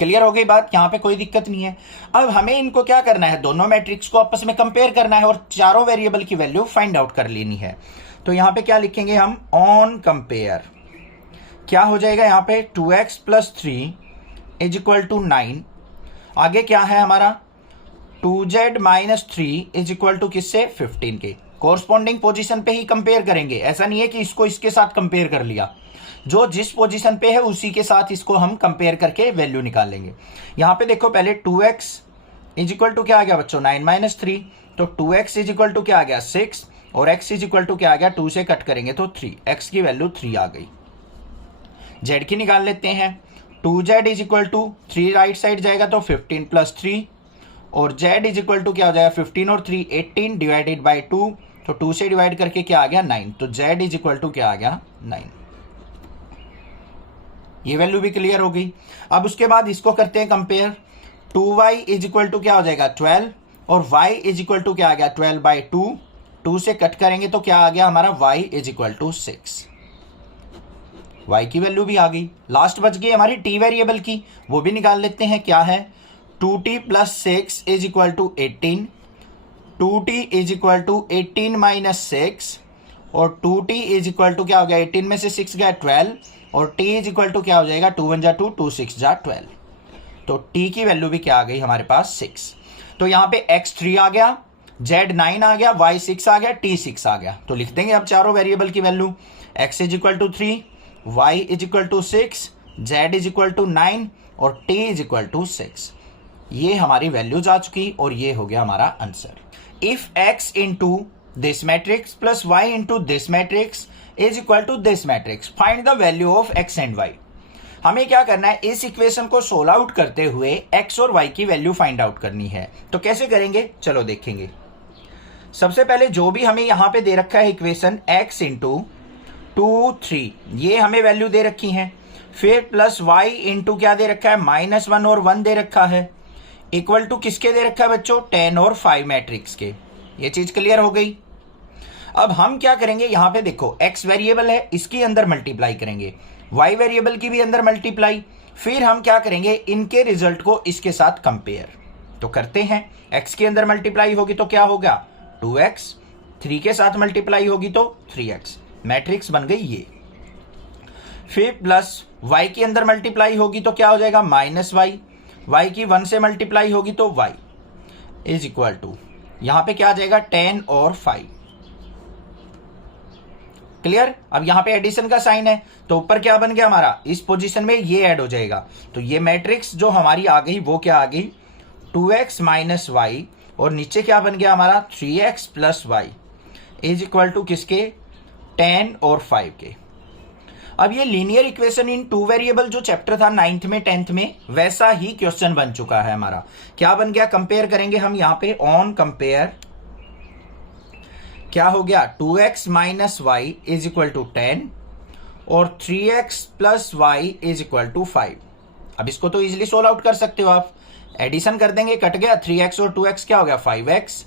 क्लियर हो गई बात, यहां पे कोई दिक्कत नहीं है। अब हमें इनको क्या करना है, दोनों मैट्रिक्स को आपस में कंपेयर करना है और चारों वेरिएबल की वैल्यू फाइंड आउट कर लेनी है। तो यहां पे क्या लिखेंगे हम, ऑन कंपेयर क्या हो जाएगा यहां पे 2x + 3 इज इक्वल टू 9। आगे क्या है हमारा 2z - 3 इज इक्वल टू किससे 15 के। कोरस्पॉन्डिंग पोजीशन पे ही कंपेयर करेंगे, ऐसा नहीं है कि इसको इसके साथ कंपेयर कर लिया, जो जिस पोजीशन पे है उसी के साथ इसको हम कंपेयर करके वैल्यू निकालेंगे। यहां पे देखो पहले 2x इज इक्वल टू क्या आ गया बच्चों 9 - 3, तो 2x इज इक्वल टू क्या आ गया 6 और x इज इक्वल टू क्या आ गया 2 से कट करेंगे तो 3, x की वैल्यू 3 आ गई। z की निकाल लेते हैं, 2z is equal to 3 right side जाएगा तो 15 + 3 और z इज इक्वल टू क्या हो जाएगा 15 और 3 18 डिवाइडेड बाई 2, तो 2 से डिवाइड करके क्या आ गया 9, तो z इज इक्वल टू क्या आ गया 9। ये वैल्यू भी क्लियर हो गई। अब उसके बाद इसको करते हैं compare, 2y is equal to क्या हो जाएगा 12 और y इज इक्वल टू क्या आ गया 12/2, 2 से कट करेंगे तो क्या आ गया हमारा y is equal to 6। y की वैल्यू भी आ गई। लास्ट बच गई हमारी t वेरिएबल की, वो भी निकाल लेते हैं। क्या है 2t + 6 is equal to 18, 2t is equal to 18 - 6 और 2t इज इक्वल टू क्या हो गया 18 में से 6 गया 12 और t इज इक्वल टू क्या हो जाएगा 2 1 जा 2, 2 6 जा 12। तो t की वैल्यू भी क्या आ गई हमारे पास 6। तो यहां पे x 3 आ गया, z 9 आ गया, y 6 आ गया, t 6 आ गया। तो लिख देंगे अब चारों वेरिएबल की value, x is equal to 3, y is equal to 6, z is equal to 9 और t इज इक्वल टू 6। ये हमारी वैल्यूज आ चुकी और ये हो गया हमारा answer. If x into this matrix plus y into this matrix is equal to this matrix, find the value of x and y। हमें क्या करना है, इस इक्वेशन को सोल्व आउट करते हुए x और y की वैल्यू फाइंड आउट करनी है। तो कैसे करेंगे चलो देखेंगे। सबसे पहले जो भी हमें यहां पे दे रखा है इक्वेशन x इंटू 2 3, ये हमें वैल्यू दे रखी है। फिर प्लस y इंटू क्या दे रखा है -1 और 1 दे रखा है, इक्वल टू किसके दे रखा है बच्चों 10 और 5 मैट्रिक्स के। ये चीज क्लियर हो गई। अब हम क्या करेंगे, यहां पे देखो x वेरिएबल है, इसकी अंदर मल्टीप्लाई करेंगे, y वेरिएबल की भी अंदर मल्टीप्लाई, फिर हम क्या करेंगे इनके रिजल्ट को इसके साथ कंपेयर। तो करते हैं, x के अंदर मल्टीप्लाई होगी तो क्या होगा 2x, 3 के साथ मल्टीप्लाई होगी तो 3x, मैट्रिक्स बन गई ये। फिर प्लस y के अंदर मल्टीप्लाई होगी तो क्या हो जाएगा -y, y की 1 से मल्टीप्लाई होगी तो y इज इक्वल टू यहां पे क्या आ जाएगा 10 और 5। क्लियर। अब यहां पे एडिशन का साइन है तो ऊपर क्या बन गया हमारा, इस पोजीशन में ये ऐड हो जाएगा, तो ये मैट्रिक्स जो हमारी आ गई वो क्या आ गई 2x - y और नीचे क्या बन गया हमारा 3x + y is equal to किसके, 10 और 5 के। अब ये linear equation in two variable जो चैप्टर था 9th में 10th में, वैसा ही क्वेश्चन बन चुका है हमारा। क्या बन गया, कंपेयर करेंगे हम यहां पे, ऑन कंपेयर क्या हो गया, 2x minus Y is equal to 10 और 3x plus Y is equal to 5। अब इसको तो इजिली सोल्व आउट कर सकते हो आप, एडिशन कर देंगे, कट गया, 3x और 2x क्या हो गया, 5x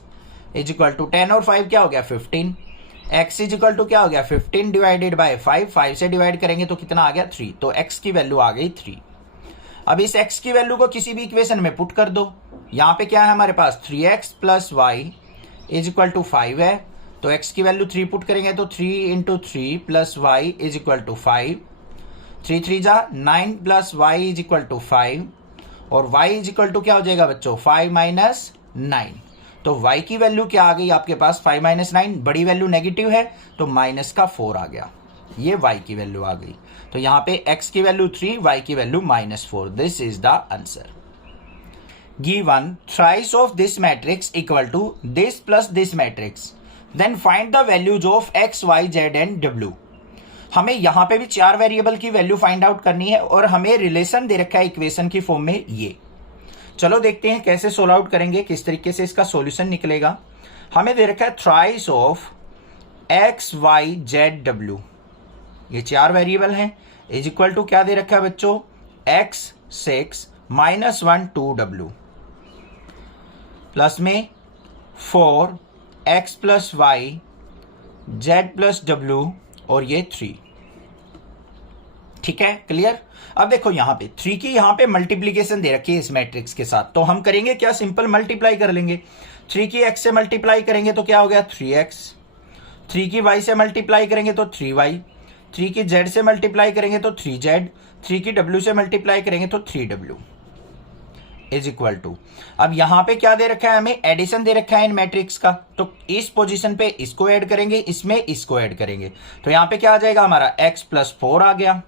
इज इक्वल टू 10 और 5 क्या हो गया, 15। x इज इक्वल टू क्या हो गया, 15 डिवाइडेड बाय 5, 5 से डिवाइड करेंगे तो कितना आ गया, 3। तो x की वैल्यू आ गई 3। अब इस x की वैल्यू को किसी भी इक्वेशन में पुट कर दो। यहां पे क्या है हमारे पास, 3x plus Y is equal to 5 है, तो x की वैल्यू 3 पुट करेंगे तो 3 into 3 plus Y is equal to 5, 3 3 जा 9 plus Y is equal to 5 और y इज इक्वल टू क्या हो जाएगा बच्चों, 5 माइनस 9। तो y की वैल्यू क्या आ गई आपके पास, 5 माइनस 9, बड़ी वैल्यू नेगेटिव है तो माइनस का 4 आ गया, ये y की वैल्यू आ गई। तो यहां पे x की वैल्यू 3, y की value -4। This is the answer. Given thrice of this matrix equal to this plus this matrix, then find the values of x, y, z and w। हमें यहां पे भी 4 वेरिएबल की वैल्यू फाइंड आउट करनी है और हमें रिलेशन दे रखा है इक्वेशन की फॉर्म में ये। चलो देखते हैं कैसे सोल्व आउट करेंगे, किस तरीके से इसका सॉल्यूशन निकलेगा। हमें दे रखा है thrice of x, y, z, w, ये 4 वेरिएबल हैं, इज इक्वल टू क्या दे रखा है बच्चों, x 6 माइनस 1 2w प्लस में 4 x plus y z plus w और ये 3। ठीक है, क्लियर। अब देखो यहां पे 3 की यहां पे मल्टीप्लीकेशन दे रखी है इस मैट्रिक्स के साथ, तो हम करेंगे क्या, सिंपल मल्टीप्लाई कर लेंगे। 3 की x से मल्टीप्लाई करेंगे तो क्या हो गया 3x, 3 की y से मल्टीप्लाई करेंगे तो 3y, 3 की z से मल्टीप्लाई करेंगे तो 3z, 3 की w से मल्टीप्लाई करेंगे तो 3w इज इक्वल टू। अब यहां पे क्या दे रखा है, हमें एडिशन दे रखा है इन मैट्रिक्स का, तो इस पोजीशन पे इसको ऐड करेंगे, इसमें इसको ऐड करेंगे, तो यहां पे क्या आ जाएगा हमारा x प्लस 4 आ गया,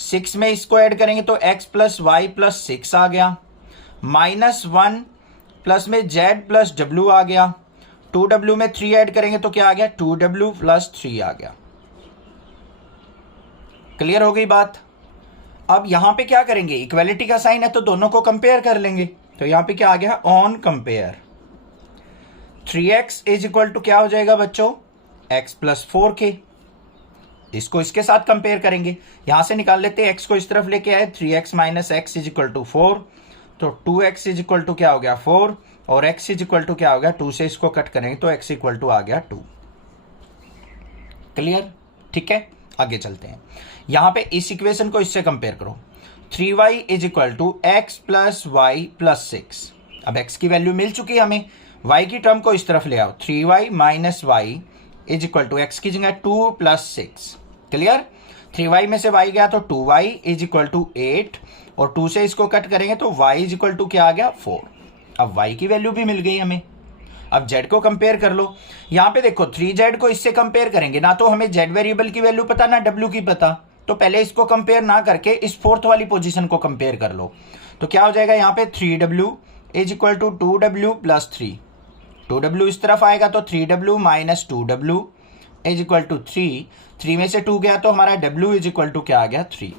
6 में इसको ऐड करेंगे तो x प्लस वाई प्लस 6 आ गया, -1 प्लस में z प्लस w आ गया, 2w में 3 ऐड करेंगे तो क्या आ गया, 2w प्लस 3 आ गया। क्लियर हो गई बात। अब यहां पे क्या करेंगे, इक्वालिटी का साइन है तो दोनों को कंपेयर कर लेंगे, तो यहां पे क्या आ गया, on compare 3x is equal to क्या हो जाएगा बच्चों, x प्लस 4 के, इसको इसके साथ कंपेयर करेंगे, यहां से निकाल लेते हैं, x को इस तरफ लेके आए, 3x minus x is equal to 4, तो 2x इज इक्वल टू क्या हो गया 4 और x इज इक्वल टू क्या हो गया 2, से इसको कट करेंगे तो x इक्वल टू आ गया 2। क्लियर, ठीक है, आगे चलते हैं। यहां पे इस इक्वेशन को इससे कंपेयर करो, 3y is equal to x plus y plus 6। अब x की वैल्यू मिल चुकी है हमें, y की टर्म को इस तरफ ले आओ, 3y minus Y is equal to x की जगह 2 प्लस 6। क्लियर, 3y में से y गया तो 2y इज इक्वल टू 8 और 2 से इसको कट करेंगे तो y इज इक्वल टू क्या आ गया 4। अब y की वैल्यू भी मिल गई हमें। अब z को कंपेयर कर लो, यहां पे देखो 3z को इससे कंपेयर करेंगे, ना तो हमें z वेरिएबल की वैल्यू पता ना w की पता, तो पहले इसको कंपेयर ना करके इस फोर्थ वाली पोजीशन को कंपेयर कर लो, तो क्या हो जाएगा यहाँ पे 3w is equal to 2w plus 3, 2w इस तरफ आएगा तो 3w minus 2w is equal to 3, 3 में से 2 गया तो हमारा w इज इक्वल टू क्या आ गया 3।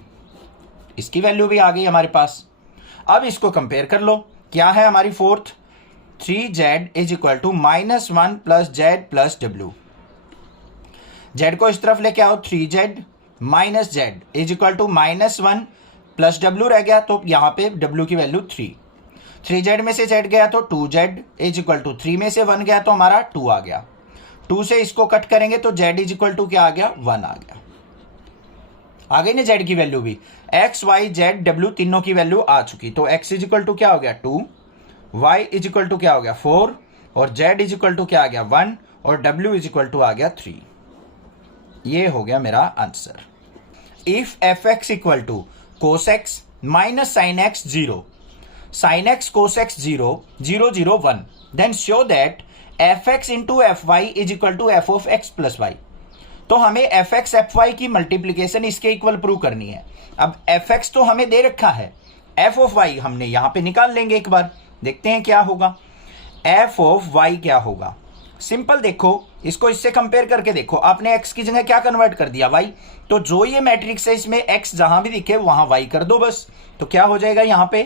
इसकी वैल्यू भी आ गई हमारे पास। अब इसको कंपेयर कर लो, क्या है हमारी fourth, 3z is equal to -1 plus z plus w, z को इस तरफ लेके आओ, 3z minus z is equal to -1 plus w रह गया, तो यहां पे w की वैल्यू 3, 3z में से z गया तो 2z इज इक्वल टू 3 में से 1 गया तो हमारा 2 आ गया, 2 से इसको कट करेंगे तो z इज इक्वल टू क्या आ गया 1 आ गया। आ गई ना z की वैल्यू भी, x y z w तीनों की वैल्यू आ चुकी, तो x इज इक्वल टू क्या हो गया 2, y इज इक्वल टू क्या हो गया 4 और z इज इक्वल टू क्या आ गया 1 और w इज इक्वल टू आ गया 3। ये हो गया मेरा आंसर। If fx equal to cos x minus sin x 0, sin x cos x 0 0 0 1, then show that fx into fy is equal to f of x plus y. तो हमें fx fy की मल्टीप्लीकेशन इसके इक्वल प्रूव करनी है। अब fx तो हमें दे रखा है, f ऑफ y हमने यहां पे निकाल लेंगे, एक बार देखते हैं क्या होगा। f ऑफ y क्या होगा, सिंपल देखो, इसको इससे कंपेयर करके देखो, आपने x की जगह क्या कन्वर्ट कर दिया y, तो जो ये मैट्रिक्स है इसमें x जहां भी दिखे वहां y कर दो बस। तो क्या हो जाएगा यहां पे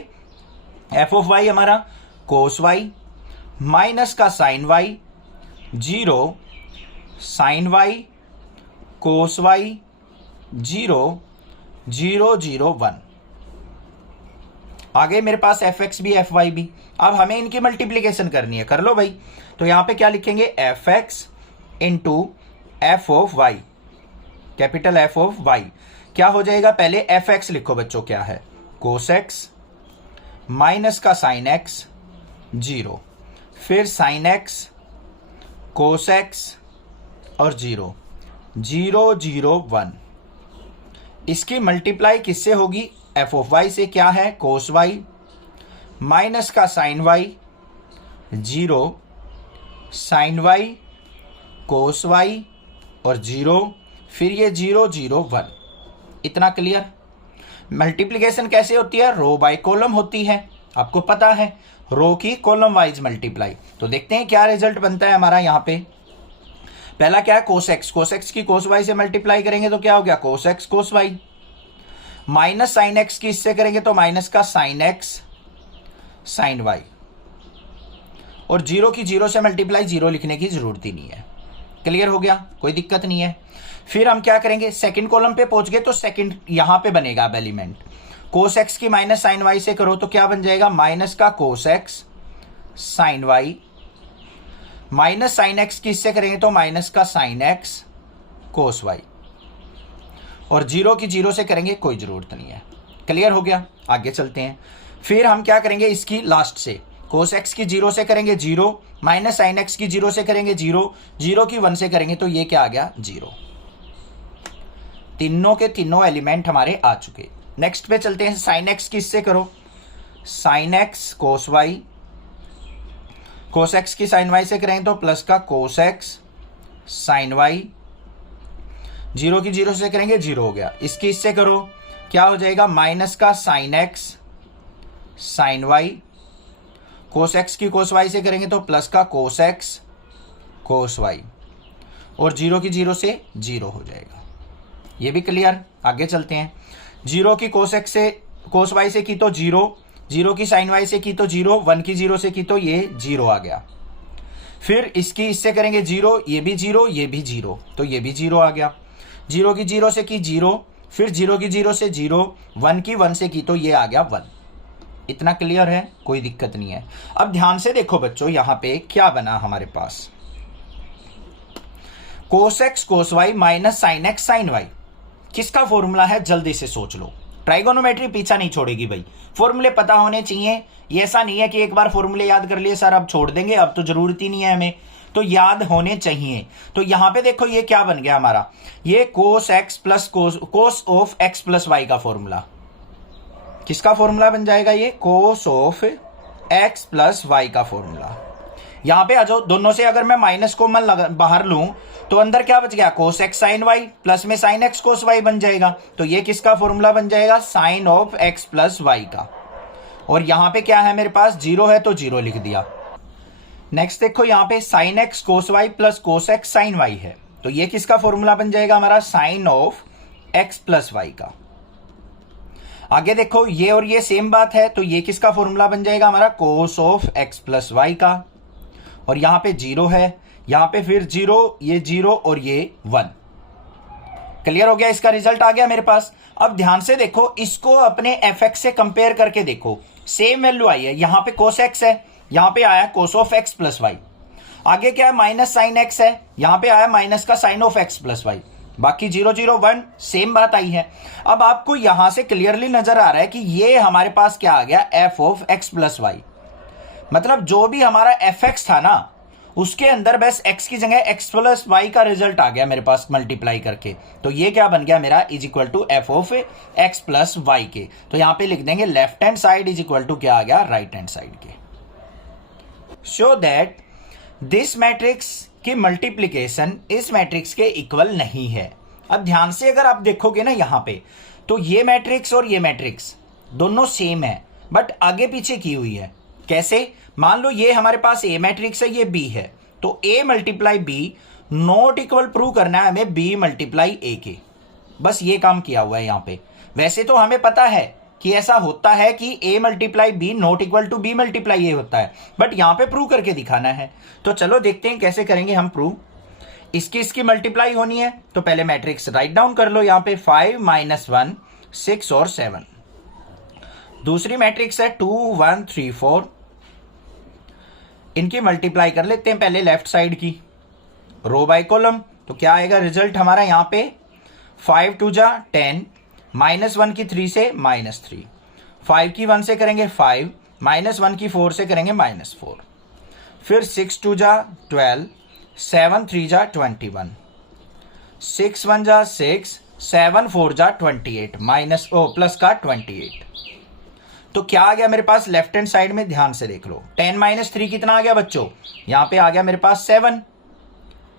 f ऑफ y हमारा कोस y माइनस का साइन y, 0 साइन y कोस y, 0 0 0 1। आगे मेरे पास एफ एक्स भी एफ वाई भी। अब हमें इनकी मल्टीप्लीकेशन करनी है, कर लो भाई। तो यहां पे क्या लिखेंगे, f x into f of y, capital F of y. क्या हो जाएगा, पहले एफ एक्स लिखो बच्चों, क्या है कोस एक्स माइनस का साइन एक्स 0, फिर साइन एक्स कोस एक्स और 0 0 0 1। इसकी मल्टीप्लाई किससे होगी, एफ ऑफ वाई से, क्या है कोस वाई माइनस का sign Y 0 sign y cos y और 0, फिर ये 0 0 1। इतना क्लियर। मल्टीप्लिकेशन कैसे होती है, रो बाय कॉलम होती है, आपको पता है, रो की कॉलम वाइज मल्टीप्लाई। तो देखते हैं क्या रिजल्ट बनता है हमारा। यहां पे पहला क्या है कोस एक्स की कोस वाई से मल्टीप्लाई करेंगे तो क्या हो गया cos x cos y, minus sine x की इससे करेंगे तो माइनस का साइन एक्स साइन वाई, और 0 की 0 से मल्टीप्लाई, 0 लिखने की जरूरत ही नहीं है। क्लियर हो गया, कोई दिक्कत नहीं है। फिर हम क्या करेंगे, सेकंड कॉलम पे पहुंच गए तो सेकंड यहां पे बनेगा अब एलिमेंट, कोस एक्स की माइनस साइन वाई से करो तो क्या बन जाएगा, माइनस का cos x sine y, minus sine x की इससे करेंगे तो माइनस का साइन एक्स कोस वाई, और 0 की 0 से करेंगे, कोई जरूरत नहीं है। क्लियर हो गया, आगे चलते हैं। फिर हम क्या करेंगे, इसकी लास्ट से कोस एक्स की 0 से करेंगे 0, माइनस साइन एक्स की 0 से करेंगे 0, 0 की 1 से करेंगे तो ये क्या आ गया 0। तीनों के तीनों एलिमेंट हमारे आ चुके। नेक्स्ट पे चलते हैं, साइन एक्स की इससे करो, sign x cos Y, cos x की साइन वाई से करेंगे तो प्लस का कोस एक्स साइन वाई, 0 की 0 से करेंगे 0 हो गया। इसकी इससे करो, क्या हो जाएगा, माइनस का sine x sine y, cos x की कोस वाई से करेंगे तो प्लस का कोस एक्स कोस वाई, और 0 की 0 से 0 हो जाएगा। ये भी क्लियर, आगे चलते हैं। 0 की कोस एक्स से कोस वाई से की तो 0, 0 की साइन वाई से की तो 0, 1 की 0 से की तो ये 0 आ गया। फिर इसकी इससे करेंगे 0, ये भी 0, ये भी 0, तो ये भी 0 आ गया। 0 की 0 से की 0, फिर 0 की 0 से 0, 1 की 1 से की तो ये आ गया 1। इतना क्लियर है, कोई दिक्कत नहीं है। अब ध्यान से देखो बच्चों, यहां पे क्या बना हमारे पास, cos x cos y minus sine x sine y. किसका फॉर्मूला है, जल्दी से सोच लो। ट्राइगोनोमेट्री पीछा नहीं छोड़ेगी भाई, फॉर्मूले पता होने चाहिए। ये ऐसा नहीं है कि एक बार फॉर्मूले याद कर लिए सर अब छोड़ देंगे, अब तो जरूरत ही नहीं है हमें, तो याद होने चाहिए। तो यहां पे देखो ये क्या बन गया हमारा, ये cos x plus cos of x plus y का फॉर्मूला। किसका फॉर्मूला बन जाएगा, ये cos of x plus y का फॉर्मूला। यहां पे आ जाओ, दोनों से अगर मैं माइनस कॉमन बाहर लूं तो अंदर क्या बच गया, cos x sine y, plus में साइन एक्स कोस वाई बन जाएगा। तो ये किसका फॉर्मूला बन जाएगा, sine of x plus y का। और यहां पे क्या है मेरे पास, 0 है तो 0 लिख दिया। नेक्स्ट देखो, यहां पे sine x cos y plus cos x sine y है, तो ये किसका फॉर्मूला बन जाएगा हमारा, sine of x plus y का। आगे देखो, ये और ये सेम बात है, तो ये किसका फॉर्मूला बन जाएगा हमारा, cos of x plus y का। और यहां पे 0 है, यहां पे फिर 0, ये 0 और ये 1। क्लियर हो गया, इसका रिजल्ट आ गया मेरे पास। अब ध्यान से देखो, इसको अपने एफ एक्स से कंपेयर करके देखो, सेम वैल्यू आई है। यहां पे कोस एक्स है, यहां पे आया cos of x plus y. आगे क्या है, माइनस साइन एक्स है, यहां पे आया माइनस का sine of x plus y. बाकी 0 0 1 सेम बात आई है। अब आपको यहां से क्लियरली नजर आ रहा है कि ये हमारे पास क्या आ गया, f of x plus y. मतलब जो भी हमारा एफ एक्स था ना, उसके अंदर बस x की जगह x प्लस वाई का रिजल्ट आ गया मेरे पास मल्टीप्लाई करके। तो ये क्या बन गया मेरा, is equal to f of x plus y के। तो यहां पे लिख देंगे left hand side is equal to क्या आ गया, राइट हैंड साइड के। शो दैट दिस मैट्रिक्स की मल्टीप्लीकेशन इस मैट्रिक्स के इक्वल नहीं है। अब ध्यान से अगर आप देखोगे ना यहां पे, तो ये मैट्रिक्स और ये मैट्रिक्स दोनों सेम है, बट आगे पीछे की हुई है। कैसे, मान लो ये हमारे पास ए मैट्रिक्स है, ये बी है, तो a multiply b not equal prove करना है हमें b मल्टीप्लाई a के। बस ये काम किया हुआ है यहां पे। वैसे तो हमें पता है कि ऐसा होता है कि a multiply b not equal to b multiply a होता है, बट यहां पे प्रूव करके दिखाना है। तो चलो देखते हैं कैसे करेंगे हम प्रूव। इसकी मल्टीप्लाई होनी है तो पहले मैट्रिक्स राइट डाउन कर लो यहां पे 5 -1 6 और 7। दूसरी मैट्रिक्स है 2 1 3 4। इनकी मल्टीप्लाई कर लेते हैं पहले लेफ्ट साइड की, रो बाय कॉलम। तो क्या आएगा रिजल्ट हमारा यहां पे 5 2 जा 10, -1 की 3 से -3, 5 की 1 से करेंगे 5, -1 की 4 से करेंगे -4, फिर 6 2 जा 12, 7 3 जा 21, 6 1 जा 6, 7 4 जा 28, प्लस का 28। तो क्या आ गया मेरे पास लेफ्ट हैंड साइड में, ध्यान से देख लो। 10 - 3 कितना आ गया बच्चों, यहां पे आ गया मेरे पास 7।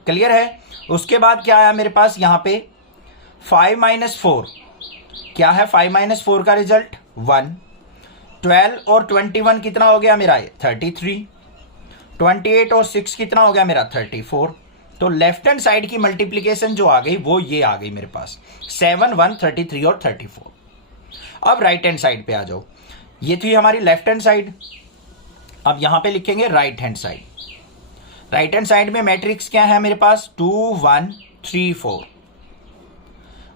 क्लियर है। उसके बाद क्या आया मेरे पास यहां पे 5 - 4। क्या है 5 - 4 का रिजल्ट 1। 12 और 21 कितना हो गया मेरा 33। 28 और 6 कितना हो गया मेरा 34। तो लेफ्ट हैंड साइड की मल्टीप्लीकेशन जो आ गई वो ये आ गई मेरे पास 7 1 33 और 34। अब राइट हैंड साइड पे आ जाओ। ये थी हमारी लेफ्ट हैंड साइड। अब यहां पे लिखेंगे right hand side. Right hand side में मैट्रिक्स क्या है मेरे पास 2 1 3 4।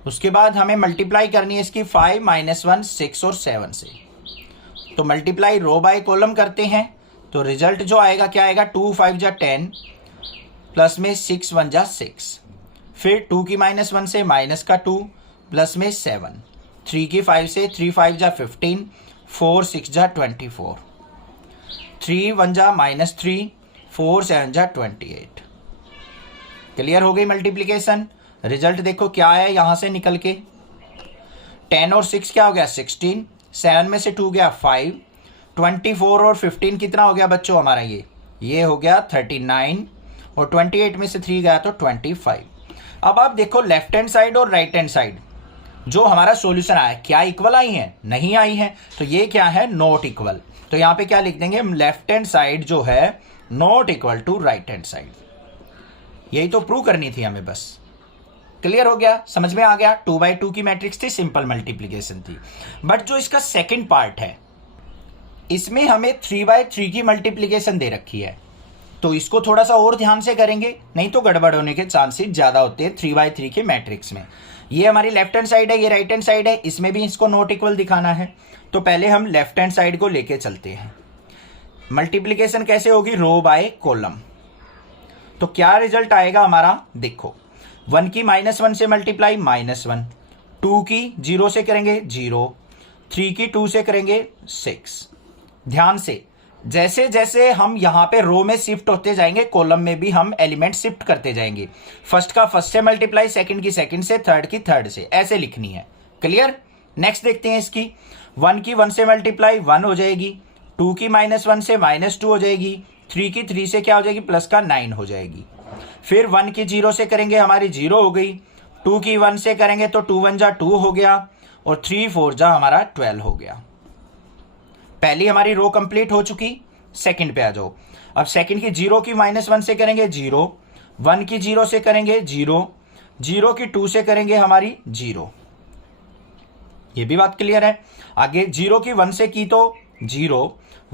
उसके बाद हमें मल्टीप्लाई करनी है इसकी 5 -1 6 और 7 से। तो मल्टीप्लाई रो बाय कॉलम करते हैं तो रिजल्ट जो आएगा क्या आएगा 2 5 जा 10, प्लस में 6 1 जा 6, फिर 2 की -1 से माइनस का 2, प्लस में 7, 3 की 5 से 3 5 जा 15, 4 6 जा 24, 3 1 जा -3, 4 7 जा 28। क्लियर हो गई मल्टीप्लीकेशन। रिजल्ट देखो क्या आया यहां से निकल के 10 और 6 क्या हो गया 16, 7 में से 2 गया 5, 24 और 15 कितना हो गया बच्चों हमारा ये हो गया 39, और 28 में से 3 गया तो 25। अब आप देखो लेफ्ट हैंड साइड और राइट हैंड साइड जो हमारा सॉल्यूशन आया क्या इक्वल आई है, नहीं आई है। तो ये क्या है नॉट इक्वल। तो यहां पे क्या लिख देंगे लेफ्ट हैंड साइड जो है not equal to right hand side. यही तो प्रूव करनी थी हमें बस। क्लियर हो गया, समझ में आ गया। 2 by 2 की मैट्रिक्स थी, सिंपल मल्टीप्लीकेशन थी। बट जो इसका सेकंड पार्ट है इसमें हमें 3 by 3 की मल्टीप्लीकेशन दे रखी है, तो इसको थोड़ा सा और ध्यान से करेंगे, नहीं तो गड़बड़ होने के चांसेस ज्यादा होते हैं 3 by 3 के मैट्रिक्स में। ये हमारी लेफ्ट हैंड साइड है, ये राइट हैंड साइड है, इसमें भी इसको नॉट इक्वल दिखाना है। तो पहले हम लेफ्ट हैंड साइड को लेके चलते हैं। मल्टीप्लीकेशन कैसे होगी रो बाय कॉलम। तो क्या रिजल्ट आएगा हमारा देखो 1 की -1 से मल्टीप्लाई -1, 2 की 0 से करेंगे 0, 3 की 2 से करेंगे 6। ध्यान से जैसे जैसे हम यहां पे रो में शिफ्ट होते जाएंगे कॉलम में भी हम एलिमेंट शिफ्ट करते जाएंगे। फर्स्ट का फर्स्ट से मल्टीप्लाई, सेकंड की सेकंड से, थर्ड की थर्ड से, ऐसे लिखनी है। क्लियर। नेक्स्ट देखते हैं इसकी 1 की 1 से मल्टीप्लाई 1 हो जाएगी, 2 की -1 से -2 हो जाएगी, 3 की 3 से क्या हो जाएगी प्लस का 9 हो जाएगी। फिर 1 की 0 से करेंगे हमारी 0 हो गई, 2 की 1 से करेंगे तो 2 1 जा 2 हो गया, और 3 4 जा हमारा 12 हो गया। पहली हमारी रो कंप्लीट हो चुकी। सेकंड पे आ जाओ। अब सेकंड की 0 की -1 से करेंगे 0, 1 की 0 से करेंगे 0, 0 की 2 से करेंगे हमारी 0। ये भी बात क्लियर है। आगे 0 की 1 से की तो 0,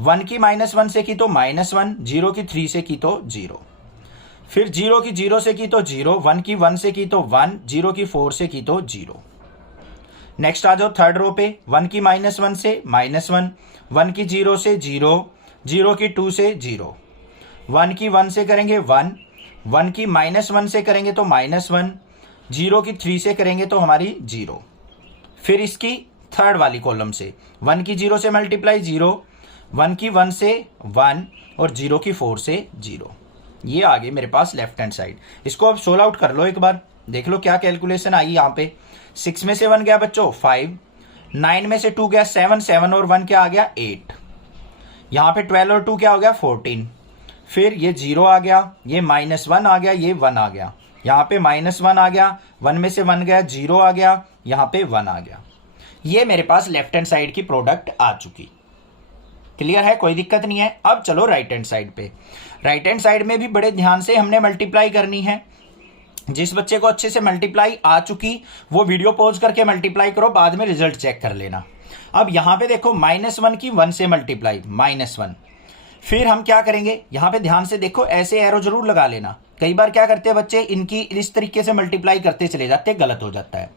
1 की -1 से की तो -1, 0 की 3 से की तो 0, फिर 0 की 0 से की तो 0, 1 की 1 से की तो 1, 0 की 4 से की तो 0। नेक्स्ट आ जाओ थर्ड रो पे 1 की -1 से -1, 1 की 0 से 0, 0 की 2 से 0, 1 की 1 से करेंगे 1, 1 की -1 से करेंगे तो -1, 0 की 3 से करेंगे तो हमारी 0। फिर इसकी थर्ड वाली कॉलम से 1 की 0 से मल्टीप्लाई 0, 1 की 1 से 1, और 0 की 4 से 0। ये आ गई मेरे पास लेफ्ट हैंड साइड। इसको अब सोल्व आउट कर लो एक बार, देख लो क्या कैलकुलेशन आई यहाँ पे। 6 में से 1 गया बच्चों 5, 9 में से 2 गया 7, 7 और 1 क्या आ गया 8, यहाँ पे 12 और 2 क्या हो गया 14, फिर ये 0 आ गया, ये -1 आ गया, ये 1 आ गया, यहाँ पे -1 आ गया, 1 में से 1 गया 0 आ गया, यहाँ पे 1 आ गया। ये मेरे पास लेफ्ट हैंड साइड की प्रोडक्ट आ चुकी। क्लियर है, कोई दिक्कत नहीं है। अब चलो राइट हैंड साइड पे। राइट हैंड साइड में भी बड़े ध्यान से हमने मल्टीप्लाई करनी है। जिस बच्चे को अच्छे से मल्टीप्लाई आ चुकी वो वीडियो पॉज करके मल्टीप्लाई करो, बाद में रिजल्ट चेक कर लेना। अब यहां पे देखो -1 की 1 से मल्टीप्लाई -1, फिर हम क्या करेंगे, यहां पे ध्यान से देखो, ऐसे एरो जरूर लगा लेना। कई बार क्या करते हैं बच्चे, इनकी इस तरीके से मल्टीप्लाई करते चले जाते, गलत हो जाता है।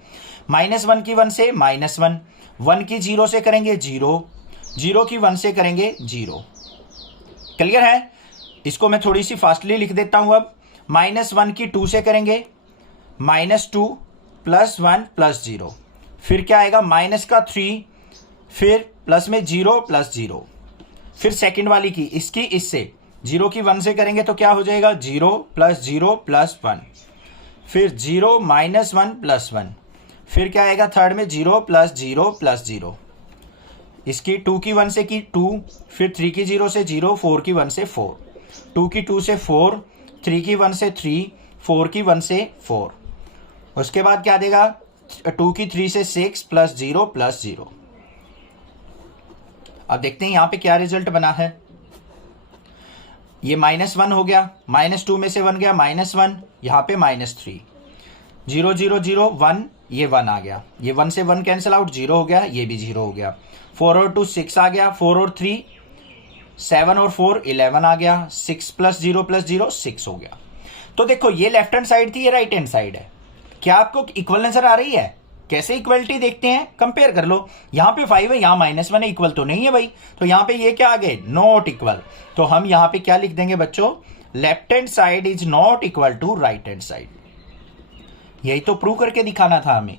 -1 की 1 से -1, 1 की 0 से करेंगे 0, 0 की 1 से करेंगे 0। क्लियर है, इसको मैं थोड़ी सी फास्टली लिख देता हूं। अब -1 की 2 से करेंगे -2 +1 +0, फिर क्या आएगा माइनस का 3, फिर प्लस में 0 +0, फिर सेकंड वाली की इसकी इससे 0 की 1 से करेंगे तो क्या हो जाएगा 0 + 0 + 1, फिर 0 -1 +1, फिर क्या आएगा थर्ड में 0 + 0 + 0, इसकी 2 की 1 से की 2, फिर 3 की 0 से 0, 4 की 1 से 4, 2 की 2 से 4, 3 की 1 से 3, 4 की 1 से 4, उसके बाद क्या देगा 2 की 3 से 6 + 0 + 0। अब देखते हैं यहां पे क्या रिजल्ट बना है। ये -1 हो गया, -2 में से 1 गया -1, यहां पे -3, 0 0 0 1, ये 1 आ गया, ये 1 से 1 कैंसिल आउट, 0 हो गया, ये भी 0 हो गया, 4 और 2 6 आ गया, 4 और 3 7 और 4 11 आ गया, 6 + 0 + 0 6 हो गया। तो देखो ये लेफ्ट हैंड साइड थी, ये राइट हैंड साइड है। क्या आपको इक्वल नजर आ रही है? कैसे इक्वलिटी देखते हैं, कंपेयर कर लो। यहां पे 5 है, यहां -1 है, इक्वल तो नहीं है भाई। तो यहां पे ये क्या आ गए, नॉट इक्वल। तो हम यहां पे क्या लिख देंगे बच्चों, left hand side is not equal to right hand side. यही तो प्रूव करके दिखाना था हमें।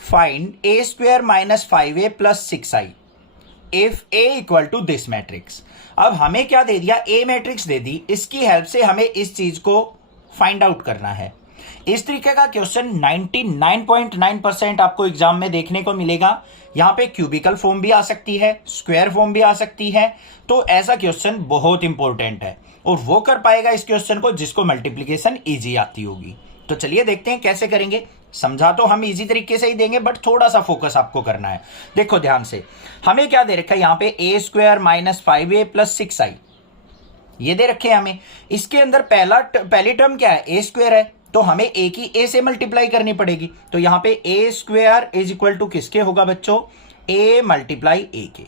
Find a² - 5a + 6i if a equal to this matrix. अब हमें क्या दे दिया, a मैट्रिक्स दे दी, इसकी हेल्प से हमें इस चीज को फाइंड आउट करना है। इस तरीके का क्वेश्चन 99.9% आपको एग्जाम में देखने को मिलेगा। यहां पे क्यूबिकल फॉर्म भी आ सकती है, स्क्वायर फॉर्म भी आ सकती है। तो ऐसा क्वेश्चन बहुत इंपॉर्टेंट है और वो कर पाएगा इस क्वेश्चन को जिसको मल्टीप्लीकेशन इजी आती होगी। तो चलिए देखते हैं कैसे करेंगे। समझा तो हम इजी तरीके से ही देंगे, बट थोड़ा सा फोकस आपको करना है। देखो ध्यान से, हमें क्या दे रखा है यहां पे, a² - 5a + 6i ये दे रखे हैं हमें। इसके अंदर पहली टर्म क्या है, a² है, तो हमें a की a से मल्टीप्लाई करनी पड़ेगी। तो यहां पे a² इज इक्वल टू किसके होगा बच्चों, a × a के।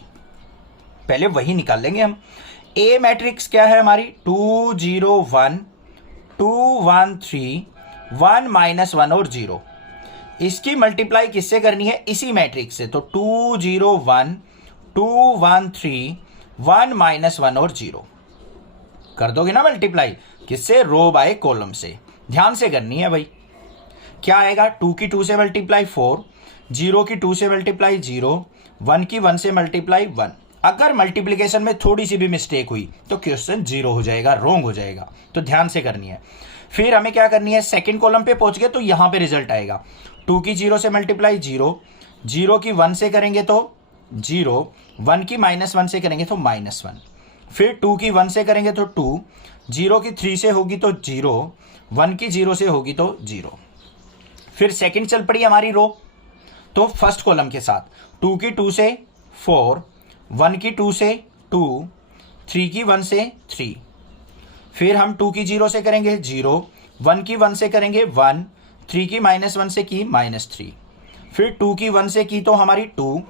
पहले वही निकाल लेंगे हम। a मैट्रिक्स क्या है हमारी, 2 0 1 2 1 3 1 -1 और 0। इसकी मल्टीप्लाई किससे करनी है, इसी मैट्रिक्स से। तो 2 0 1 2 1 3 1 -1 और 0 कर दोगे ना मल्टीप्लाई, किससे, रो बाय कॉलम से। ध्यान से करनी है भाई। क्या आएगा, 2 की 2 से मल्टीप्लाई 4, 0 की 2 से मल्टीप्लाई 0, 1 की 1 से मल्टीप्लाई 1। अगर मल्टीप्लिकेशन में थोड़ी सी भी मिस्टेक हुई तो क्वेश्चन 0 हो जाएगा, रॉन्ग हो जाएगा। तो ध्यान से करनी है। फिर हमें क्या करनी है, सेकंड कॉलम पे पहुंच गए तो यहां पे रिजल्ट आएगा। 2 की 0 से मल्टीप्लाई 0, 0 की 1 से करेंगे तो 0, 1 की -1 से करेंगे तो -1, फिर 2 की 1 से करेंगे तो 2, 0 की 3 से होगी तो 0, 1 की 0 से होगी तो 0। फिर सेकंड चल पड़ी हमारी रो, तो फर्स्ट कॉलम के साथ 2 की 2 से 4, 1 की 2 से 2, 3 की 1 से 3, फिर हम 2 की 0 से करेंगे 0, 1 की 1 से करेंगे 1, 3 की -1 से की -3, फिर 2 की 1 से की तो हमारी 2,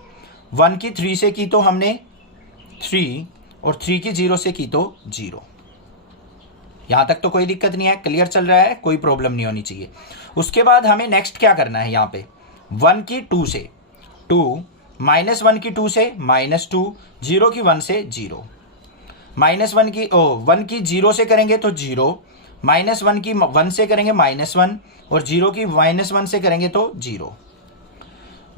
1 की 3 से की तो हमने 3, और 3 की 0 से की तो 0। यहां तक तो कोई दिक्कत नहीं है, क्लियर चल रहा है, कोई प्रॉब्लम नहीं होनी चाहिए। उसके बाद हमें नेक्स्ट क्या करना है, यहां पे 1 की 2 से 2, -1 की 2 से -2, 0 की 1 से 0, -1 की 1 की 0 से करेंगे तो 0, -1 की 1 से करेंगे -1, और 0 की -1 से करेंगे तो 0,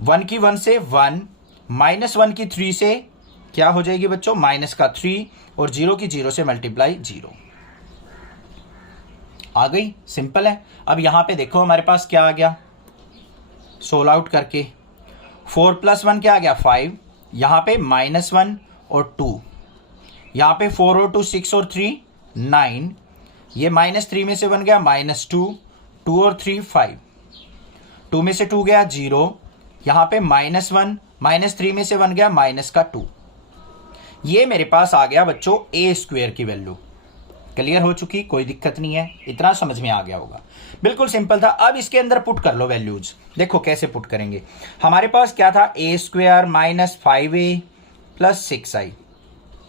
1 की 1 से 1, -1 की 3 से क्या हो जाएगी बच्चों, -3, और 0 की 0 से मल्टीप्लाई 0 आ गई। सिंपल है। अब यहां पे देखो हमारे पास क्या आ गया, सोल्व आउट करके 4 + 1 क्या आ गया 5, यहां पे -1 और 2, यहां पे 4 और 2 6 और 3 9, ये -3 में से बन गया -2, 2 और 3 5, 2 में से 2 गया 0, यहां पे -1, -3 में से बन गया -2, ये मेरे पास आ गया बच्चों ए स्क्वायर की वैल्यू। क्लियर हो चुकी, कोई दिक्कत नहीं है, इतना समझ में आ गया होगा। बिल्कुल सिंपल था। अब इसके अंदर पुट कर लो वैल्यूज। देखो कैसे पुट करेंगे। हमारे पास क्या था, ए square minus 5a plus 6i।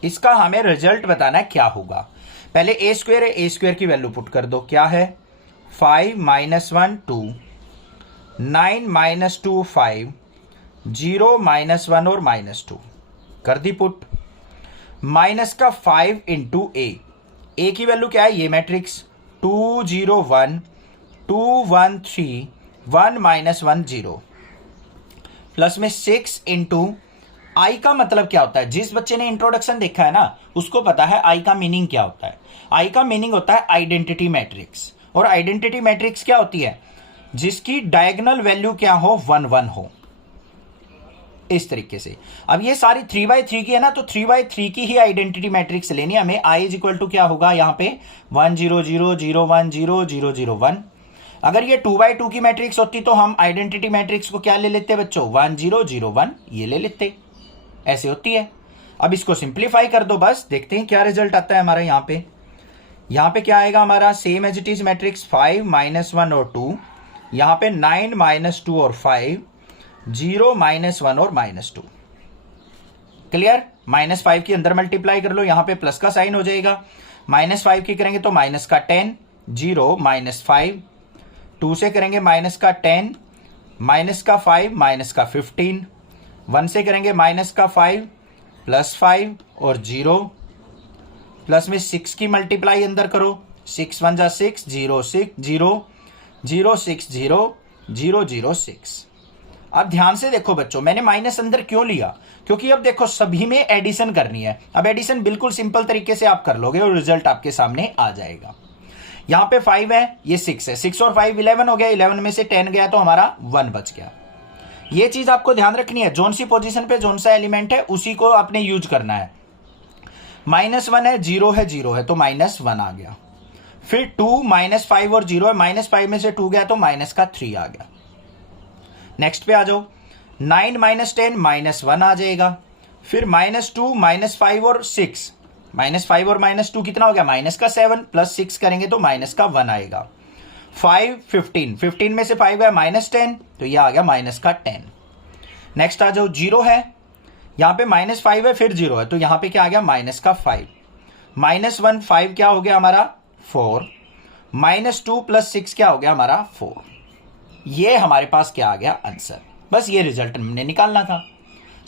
इसका हमें रिजल्ट बताना है क्या होगा। पहले ए स्क्वायर है, ए स्क्वायर की वैल्यू पुट कर दो। क्या है, 5 माइनस 1 2, 9 माइनस 2 5, 0 माइनस 1 और माइनस 2 कर दी पुट। माइनस का 5 इंटू ए की वैल्यू क्या है, ये मैट्रिक्स 2 0 1 2 1 3 1 माइनस 1 0 प्लस में 6 इंटू आई का मतलब क्या होता है। जिस बच्चे ने इंट्रोडक्शन देखा है ना उसको पता है आई का मीनिंग क्या होता है। आई का मीनिंग होता है आइडेंटिटी मैट्रिक्स। और आइडेंटिटी मैट्रिक्स क्या होती है, जिसकी डायगोनल वैल्यू क्या हो, 1 1 हो। इस तरीके से अब ये सारी 3/3 की है ना, तो 3/3 की ही आइडेंटिटी मैट्रिक्स लेनी है हमें। आई इज इक्वल टू क्या होगा यहाँ पे 1 0 0 0 1 0 0 0 1। अगर ये 2/2 की मैट्रिक्स होती तो हम आइडेंटिटी मैट्रिक्स को क्या ले लेते बच्चों, 1 0 0 1 ये ले लेते। ऐसे होती है। अब इसको सिंप्लीफाई कर दो, बस देखते हैं क्या रिजल्ट आता है हमारा। यहाँ पे क्या आएगा हमारा, same as it is matrix 5 माइनस 1 और 2, यहाँ पे 9 माइनस 2 और 5, 0 माइनस 1 और माइनस 2। क्लियर। -5 की अंदर मल्टीप्लाई कर लो, यहां पे प्लस का साइन हो जाएगा। -5 की करेंगे तो माइनस का 10, 0 माइनस 5, 2 से करेंगे माइनस का 10, माइनस का 5, माइनस का 15, 1 से करेंगे माइनस का 5 प्लस 5 और 0 प्लस में 6 की मल्टीप्लाई अंदर करो, 6 1 जा 6 0 6 0 0 6 0 0 0 6। अब ध्यान से देखो बच्चों, मैंने माइनस अंदर क्यों लिया, क्योंकि अब देखो सभी में एडिशन करनी है। अब एडिशन बिल्कुल सिंपल तरीके से आप कर लोगे और रिजल्ट आपके सामने आ जाएगा। यहां पे 5 है, ये 6 है, 6 और 5 11 हो गया, 11 में से 10 गया तो हमारा 1 बच गया। ये चीज आपको ध्यान रखनी है, जोन सी पोजीशन पे जोन सा एलिमेंट है उसी को आपने यूज करना है। -1 है, 0 है, 0 है तो -1 आ गया। फिर 2 -5 और 0 है, -5 में से 2 गया तो माइनस का 3 आ गया। नेक्स्ट पे आ जाओ, 9 माइनस 10 -1 आ जाएगा। फिर -2 -5 और 6, -5 और -2 कितना हो गया, माइनस का 7 प्लस 6 करेंगे तो माइनस का 1 आएगा। 5 15, 15 में से 5 गया -10 तो ये आ गया माइनस का 10। नेक्स्ट आ जाओ, 0 है, यहां पे -5 है फिर 0 है तो यहां पे क्या आ गया माइनस का 5, -1 5 क्या हो गया हमारा 4, -2 प्लस 6 क्या हो गया हमारा 4। ये हमारे पास क्या आ गया आंसर। बस ये रिजल्ट हमने निकालना था।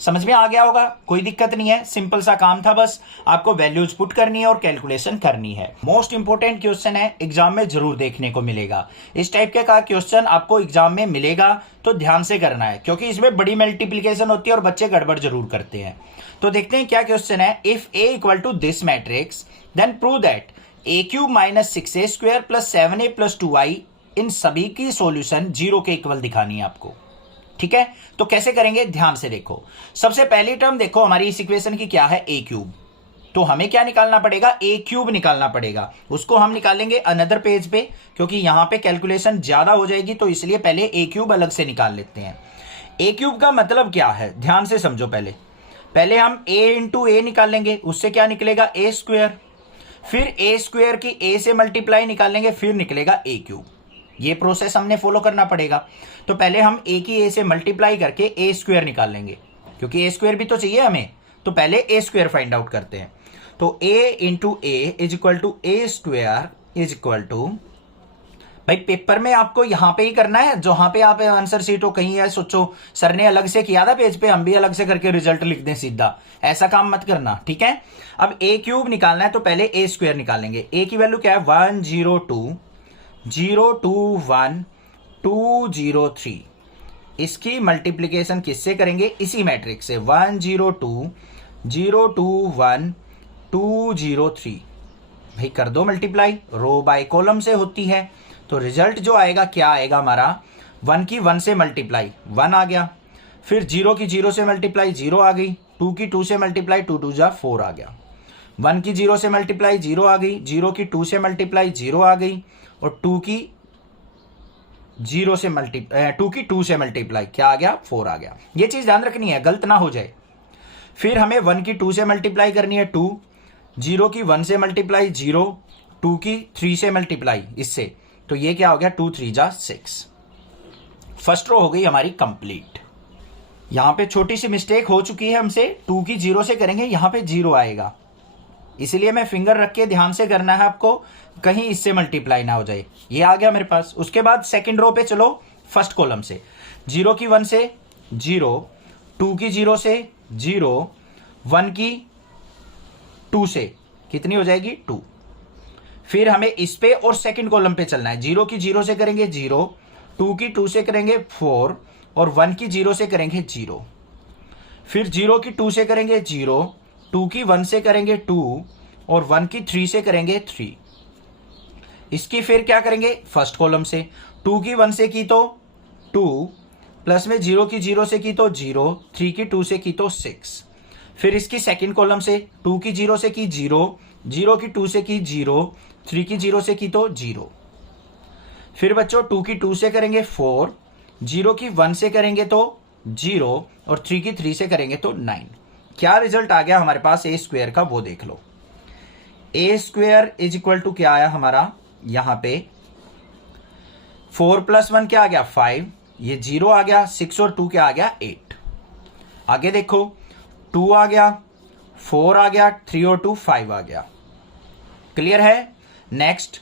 समझ में आ गया होगा, कोई दिक्कत नहीं है, सिंपल सा काम था। बस आपको वैल्यूज पुट करनी है और कैलकुलेशन करनी है। मोस्ट इंपोर्टेंट क्वेश्चन है, एग्जाम में जरूर देखने को मिलेगा। इस टाइप के का क्वेश्चन आपको एग्जाम में मिलेगा तो ध्यान से करना है, क्योंकि इसमें बड़ी मल्टीप्लीकेशन होती है और बच्चे गड़बड़ जरूर करते हैं। तो देखते हैं क्या क्वेश्चन है। If a equal to this matrix then prove that a³ minus 6a² plus 7a plus 2i इन सभी की सॉल्यूशन 0 के इक्वल दिखानी है आपको। ठीक है, तो कैसे करेंगे ध्यान से देखो। सबसे पहली टर्म देखो हमारी इस इक्वेशन की क्या है, a³। तो हमें क्या निकालना पड़ेगा, a³ निकालना पड़ेगा। उसको हम निकालेंगे अनदर पेज पे, क्योंकि यहां पे कैलकुलेशन ज्यादा हो जाएगी, तो इसलिए पहले a³ अलग से निकाल लेते हैं। a³ का मतलब क्या है ध्यान से समझो। पहले हम a इंटू ए निकालेंगे, उससे क्या निकलेगा a²। फिर a² की a से मल्टीप्लाई निकालेंगे, फिर निकलेगा a³। ये प्रोसेस हमने फॉलो करना पड़ेगा। तो पहले हम a की a से मल्टीप्लाई करके a² निकाल लेंगे, क्योंकि a² भी तो चाहिए हमें। तो पहले a² फाइंड आउट करते हैं। तो a into a is equal to a² is equal to, भाई पेपर में आपको यहां पे ही करना है जहां पे आप आंसर शीट हो। कहीं है सोचो सर ने अलग से किया था पेज पे, हम भी अलग से करके रिजल्ट लिख दें सीधा, ऐसा काम मत करना। ठीक है, अब a³ निकालना है तो पहले a² निकालेंगे। a की वैल्यू क्या है 1 0 2 0 2 1 2 0 3। इसकी मल्टीप्लीकेशन किससे करेंगे, इसी मैट्रिक्स से 1 0 2 0 2 1 2 0 3। भाई कर दो मल्टीप्लाई, रो बाय कॉलम से होती है। तो रिजल्ट जो आएगा क्या आएगा हमारा, 1 की 1 से मल्टीप्लाई 1 आ गया, फिर 0 की 0 से मल्टीप्लाई 0 आ गई, 2 की 2 से मल्टीप्लाई 2 2 जा 4 आ गया, 1 की 0 से मल्टीप्लाई 0 आ गई, 0 की 2 से मल्टीप्लाई 0 आ गई, और 2 की 2 से मल्टीप्लाई क्या आ गया 4 आ गया। ये चीज ध्यान रखनी है, गलत ना हो जाए। फिर हमें 1 की 2 से मल्टीप्लाई करनी है 2, 0 की 1 से मल्टीप्लाई 0, 2 की 3 से मल्टीप्लाई इससे, तो ये क्या हो गया 2 3 जा 6। फर्स्ट रो हो गई हमारी कंप्लीट। यहां पे छोटी सी मिस्टेक हो चुकी है हमसे, 2 की 0 से करेंगे यहां पे 0 आएगा, इसलिए मैं फिंगर रख के ध्यान से करना है आपको, कहीं इससे मल्टीप्लाई ना हो जाए। ये आ गया मेरे पास। उसके बाद सेकंड रो पे चलो, फर्स्ट कॉलम से 0 की 1 से 0, 2 की 0 से 0, 1 की 2 से कितनी हो जाएगी 2। फिर हमें इस पे और सेकंड कॉलम पे चलना है। 0 की 0 से करेंगे 0, 2 की 2 से करेंगे 4 और 1 की 0 से करेंगे 0। फिर 0 की 2 से करेंगे 0, 2 की 1 से करेंगे 2 और 1 की 3 से करेंगे 3। इसकी फिर क्या करेंगे फर्स्ट कॉलम से, 2 की 1 से की तो 2, प्लस में 0 की 0 से की तो 0, 3 की 2 से की तो 6। फिर इसकी सेकंड कॉलम से 2 की 0 से की 0, 0 की 2 से की 0, 3 की 0 से की तो 0। फिर बच्चों 2 की 2 से करेंगे 4, 0 की 1 से करेंगे तो 0 और 3 की 3 से करेंगे तो 9। क्या रिजल्ट आ गया हमारे पास ए स्क्वायर का वो देख लो। ए स्क्वायर इज इक्वल टू क्या आया हमारा, यहां पे 4 + 1 क्या आ गया 5, ये 0 आ गया, 6 और 2 क्या आ गया 8। आगे देखो 2 आ गया, 4 आ गया, 3 और 2 5 आ गया। क्लियर है। नेक्स्ट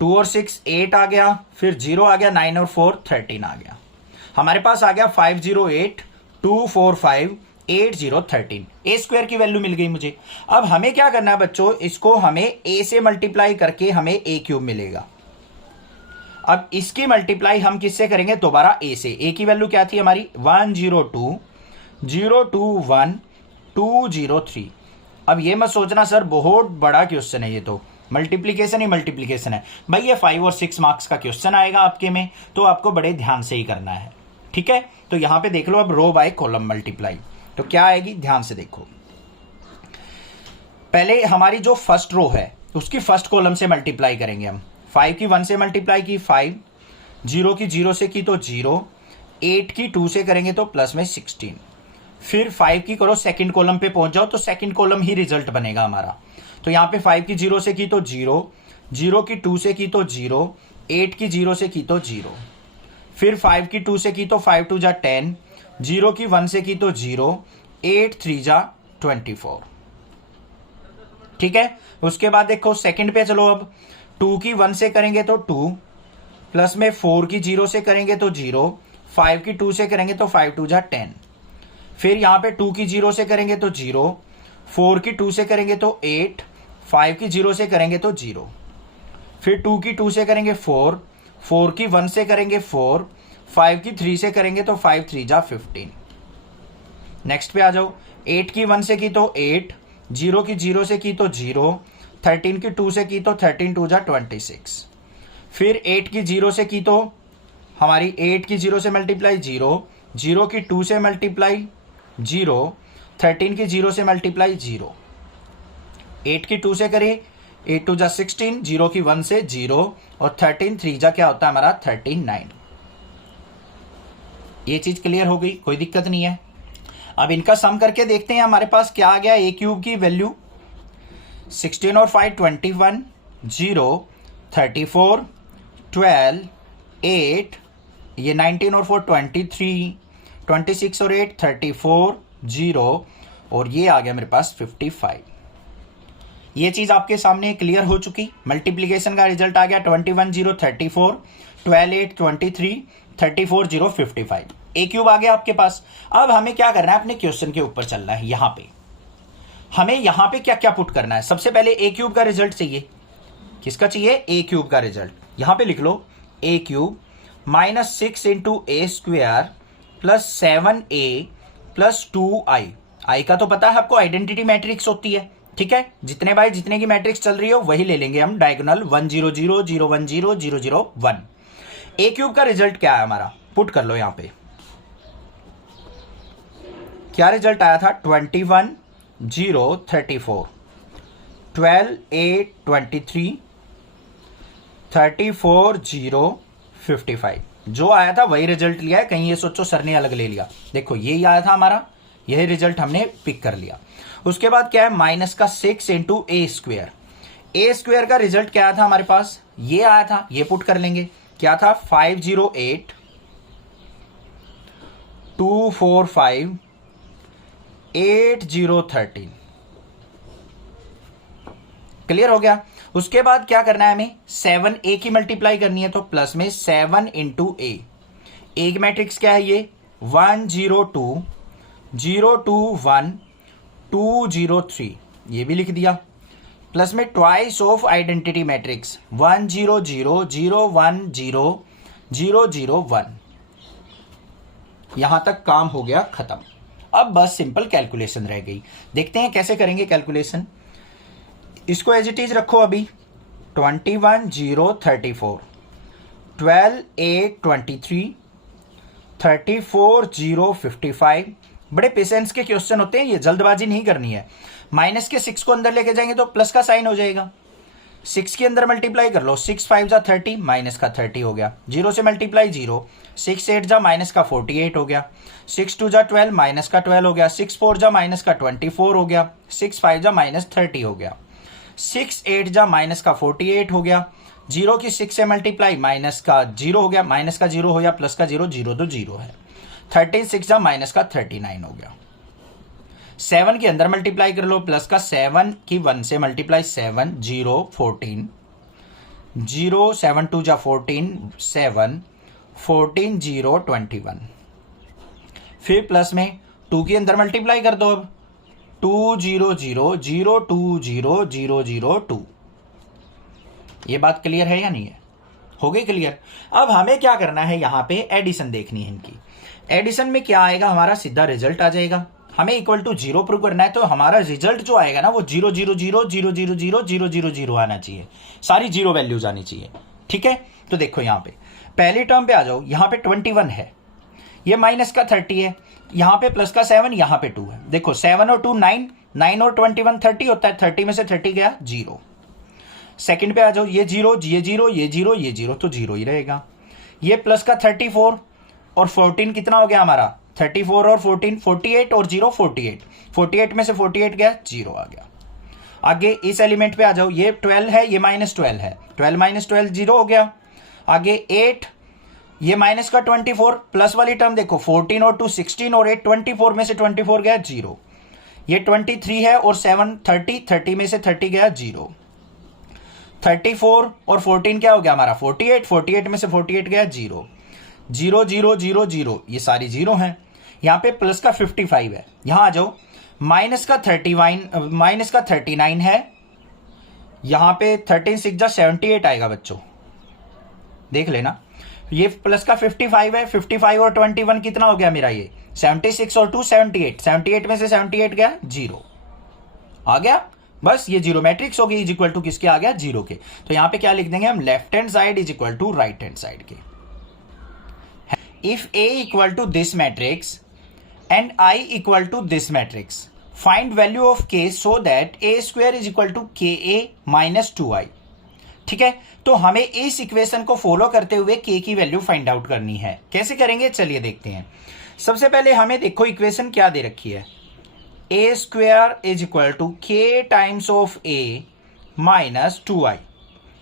2 और 6 8 आ गया, फिर 0 आ गया, 9 और 4 13 आ गया। हमारे पास आ गया 5 0 8 2 4 5 8 0 13। ए स्क्वायर की वैल्यू मिल गई मुझे। अब हमें क्या करना है बच्चों, इसको हमें ए से मल्टीप्लाई करके हमें ए क्यूब मिलेगा। अब इसकी मल्टीप्लाई हम किससे करेंगे, दोबारा ए से। ए की वैल्यू क्या थी हमारी 1 0 2 0 2 1 2 0 3। अब ये मत सोचना सर बहुत बड़ा क्वेश्चन है, ये तो मल्टीप्लीकेशन ही मल्टीप्लीकेशन है भाई। ये 5 और 6 मार्क्स का क्वेश्चन आएगा आपके में, तो आपको बड़े ध्यान से ही करना है। ठीक है, तो यहां पे देख लो अब रो बाय कॉलम मल्टीप्लाई, तो क्या आएगी ध्यान से देखो। पहले हमारी जो फर्स्ट रो है उसकी फर्स्ट कॉलम से मल्टीप्लाई करेंगे हम। 5 की 1 से मल्टीप्लाई की 5, 0 की 0 से की तो 0, 8 की 2 से करेंगे तो प्लस में 16। फिर 5 की करो सेकंड कॉलम पे पहुंच जाओ तो सेकंड कॉलम ही रिजल्ट बनेगा हमारा। तो यहां पे 5 की 0 से की तो 0, 0 की 2 से की तो 0, 8 की 0 से की तो 0। फिर 5 की 2 से की तो 5 2 जा 10, 0 की 1 से की तो 0, 8 3 जा 24। ठीक है, उसके बाद देखो सेकंड पे चलो। अब 2 की 1 से करेंगे तो 2, प्लस में 4 की 0 से करेंगे तो 0, 5 की 2 से करेंगे तो 5 2 जा 10। फिर यहां पे 2 की 0 से करेंगे तो 0, 4 की 2 से करेंगे तो 8, 5 की 0 से करेंगे तो 0। फिर 2 की 2 से करेंगे 4, 4 की 1 से करेंगे 4, 5 की 3 से करेंगे तो 5 3 जा 15। नेक्स्ट पे आ जाओ। 8 की 1 से की तो 8, 0 की 0 से की तो 0, 13 की 2 से की तो 13 2 जा 26। फिर 8 की 0 से की तो हमारी 8 की 0 से मल्टीप्लाई 0, 0 की 2 से मल्टीप्लाई 0, 13 की 0 से मल्टीप्लाई 0। 8 की 2 से करें 8 2 जा 16, 0 की 1 से 0 और 13 3 जा क्या होता है हमारा 39। ये चीज क्लियर हो गई, कोई दिक्कत नहीं है। अब इनका सम करके देखते हैं हमारे पास क्या आ गया। ए क्यूब की वैल्यू 16 और 5 21, 0 34, 12 8, ये 19 और 4 23, 26 और 8 34, 0 और ये आ गया मेरे पास 55। ये चीज आपके सामने क्लियर हो चुकी। मल्टीप्लीकेशन का रिजल्ट आ गया 21 0 34, 12 8 23, 34 0 55। ए क्यूब आ गया आपके पास। अब हमें क्या करना है, अपने क्वेश्चन के ऊपर चलना है। यहां पे हमें यहां पे क्या क्या पुट करना है। सबसे पहले ए क्यूब का रिजल्ट चाहिए। किसका चाहिए, ए क्यूब का रिजल्ट। यहां पे लिख लो a cube -6 into a square plus 7a plus 2i। I का तो पता है आपको, आइडेंटिटी मैट्रिक्स होती है। ठीक है, जितने बाय जितने की मैट्रिक्स चल रही हो वही ले लेंगे हम। डायगोनल 1 0 0 0 1 0 0 0 1। ए क्यूब का रिजल्ट क्या है हमारा, पुट कर लो यहां पे। क्या रिजल्ट आया था 21 0 34, 12 8 23, 34 0 55। जो आया था वही रिजल्ट लिया है, कहीं ये सोचो सर ने अलग ले लिया। देखो ये आया था हमारा, यही रिजल्ट हमने पिक कर लिया। उसके बाद क्या है, माइनस का 6 इंटू ए स्क्वेयर। ए स्क्वेयर का रिजल्ट क्या था हमारे पास, ये आया था, ये पुट कर लेंगे, क्या था 508 245 8013। क्लियर हो गया। उसके बाद क्या करना है, हमें 7a की मल्टीप्लाई करनी है, तो प्लस में 7 इंटू ए की मैट्रिक्स क्या है, ये 102 021 203, ये भी लिख दिया। प्लस में ट्वाइस ऑफ आइडेंटिटी मैट्रिक्स 100 010 001। यहां तक काम हो गया खत्म। अब बस सिंपल कैलकुलेशन रह गई। देखते हैं कैसे करेंगे कैलकुलेशन। इसको एज इट इज रखो अभी, 21034 12823 34055। बड़े पेशेंस के क्वेश्चन होते हैं ये, जल्दबाजी नहीं करनी है। माइनस के 6 को अंदर लेके जाएंगे तो प्लस का साइन हो जाएगा। 6 के अंदर मल्टीप्लाई कर लो, 6 5 जा 30, माइनस का 30 हो गया। 0 से मल्टीप्लाई 0, 6 8 जा माइनस का 48 हो गया। 6 2 जा 12, माइनस का 12 हो गया। 6 4 जा माइनस का 24 हो गया। 6 5 जा माइनस 30 हो गया। 6 8 जा माइनस का 48 हो गया। 0 की 6 से मल्टीप्लाई, माइनस का 0 हो गया, माइनस का 0 हो गया, प्लस का 0, 0 तो 0 है। 36 जा माइनस का 39 हो गया। 7 के अंदर मल्टीप्लाई कर लो, प्लस का 7 की 1 से मल्टीप्लाई, 7 0 14 0 7 2 जा 14 7 14 0 21। फिर प्लस में 2 के अंदर मल्टीप्लाई कर दो, अब 2 0 0 0 2 0 0 0 2। ये बात क्लियर है या नहीं है, हो गई क्लियर। अब हमें क्या करना है, यहां पे एडिशन देखनी है इनकी। एडिशन में क्या आएगा, हमारा सीधा रिजल्ट आ जाएगा। हमें इक्वल टू 0 प्रूव करना है, तो हमारा रिजल्ट जो आएगा ना वो 0 0 0 0 0 0 0 0 0 आना चाहिए, सारी 0 वैल्यूज आनी चाहिए। ठीक है, तो देखो यहां पे पहली टर्म पे आ जाओ, यहां पे 21 है, ये माइनस का 30 है, यहां पे प्लस का 7, यहां पे 2 है। देखो 7 और 2 9, 9 और 21 30 होता है, 30 में से 30 गया 0। सेकंड पे आ जाओ, ये 0 ये 0 ये 0 ये 0, तो 0 ही रहेगा। ये प्लस का 34 और 14 कितना हो गया हमारा, 34 और 14 48 और 0 48, 48 में से 48 गया 0 आ गया। आगे इस एलिमेंट पे आ जाओ, ये 12 है, ये -12 है, 12 - 12 0 हो गया। आगे 8, ये माइनस का 24, प्लस वाली टर्म देखो 14 और 2 16 और 8 24 में से 24 गया 0। ये 23 है और 7 30, 30 में से 30 गया 0। 34 और 14 क्या हो गया हमारा 48, 48 में से 48 गया 0 0 0 0 0, ये सारी 0 हैं। यहां पे प्लस का 55 है, यहां आ जाओ, माइनस का 39 है, यहां पे 13 6 जा 78 आएगा बच्चों, देख लेना। ये प्लस का 55 है, 55 और 21 कितना हो गया मेरा, ये 76 और 2 78, 78 में से 78 गया 0 आ गया। बस ये 0 मैट्रिक्स हो गई, इज इक्वल टू किसके आ गया 0 के। तो यहां पे क्या लिख देंगे हम, left hand side is equal to right hand side के। If A equal to this matrix and I equal to this matrix, find value of K so that A square is equal to KA minus 2I। ठीक है, तो हमें इस equation को follow करते हुए K की वैल्यू फाइंड आउट करनी है। कैसे करेंगे, चलिए देखते हैं। सबसे पहले हमें देखो इक्वेशन क्या दे रखी है, A square is equal to K times of A minus 2I।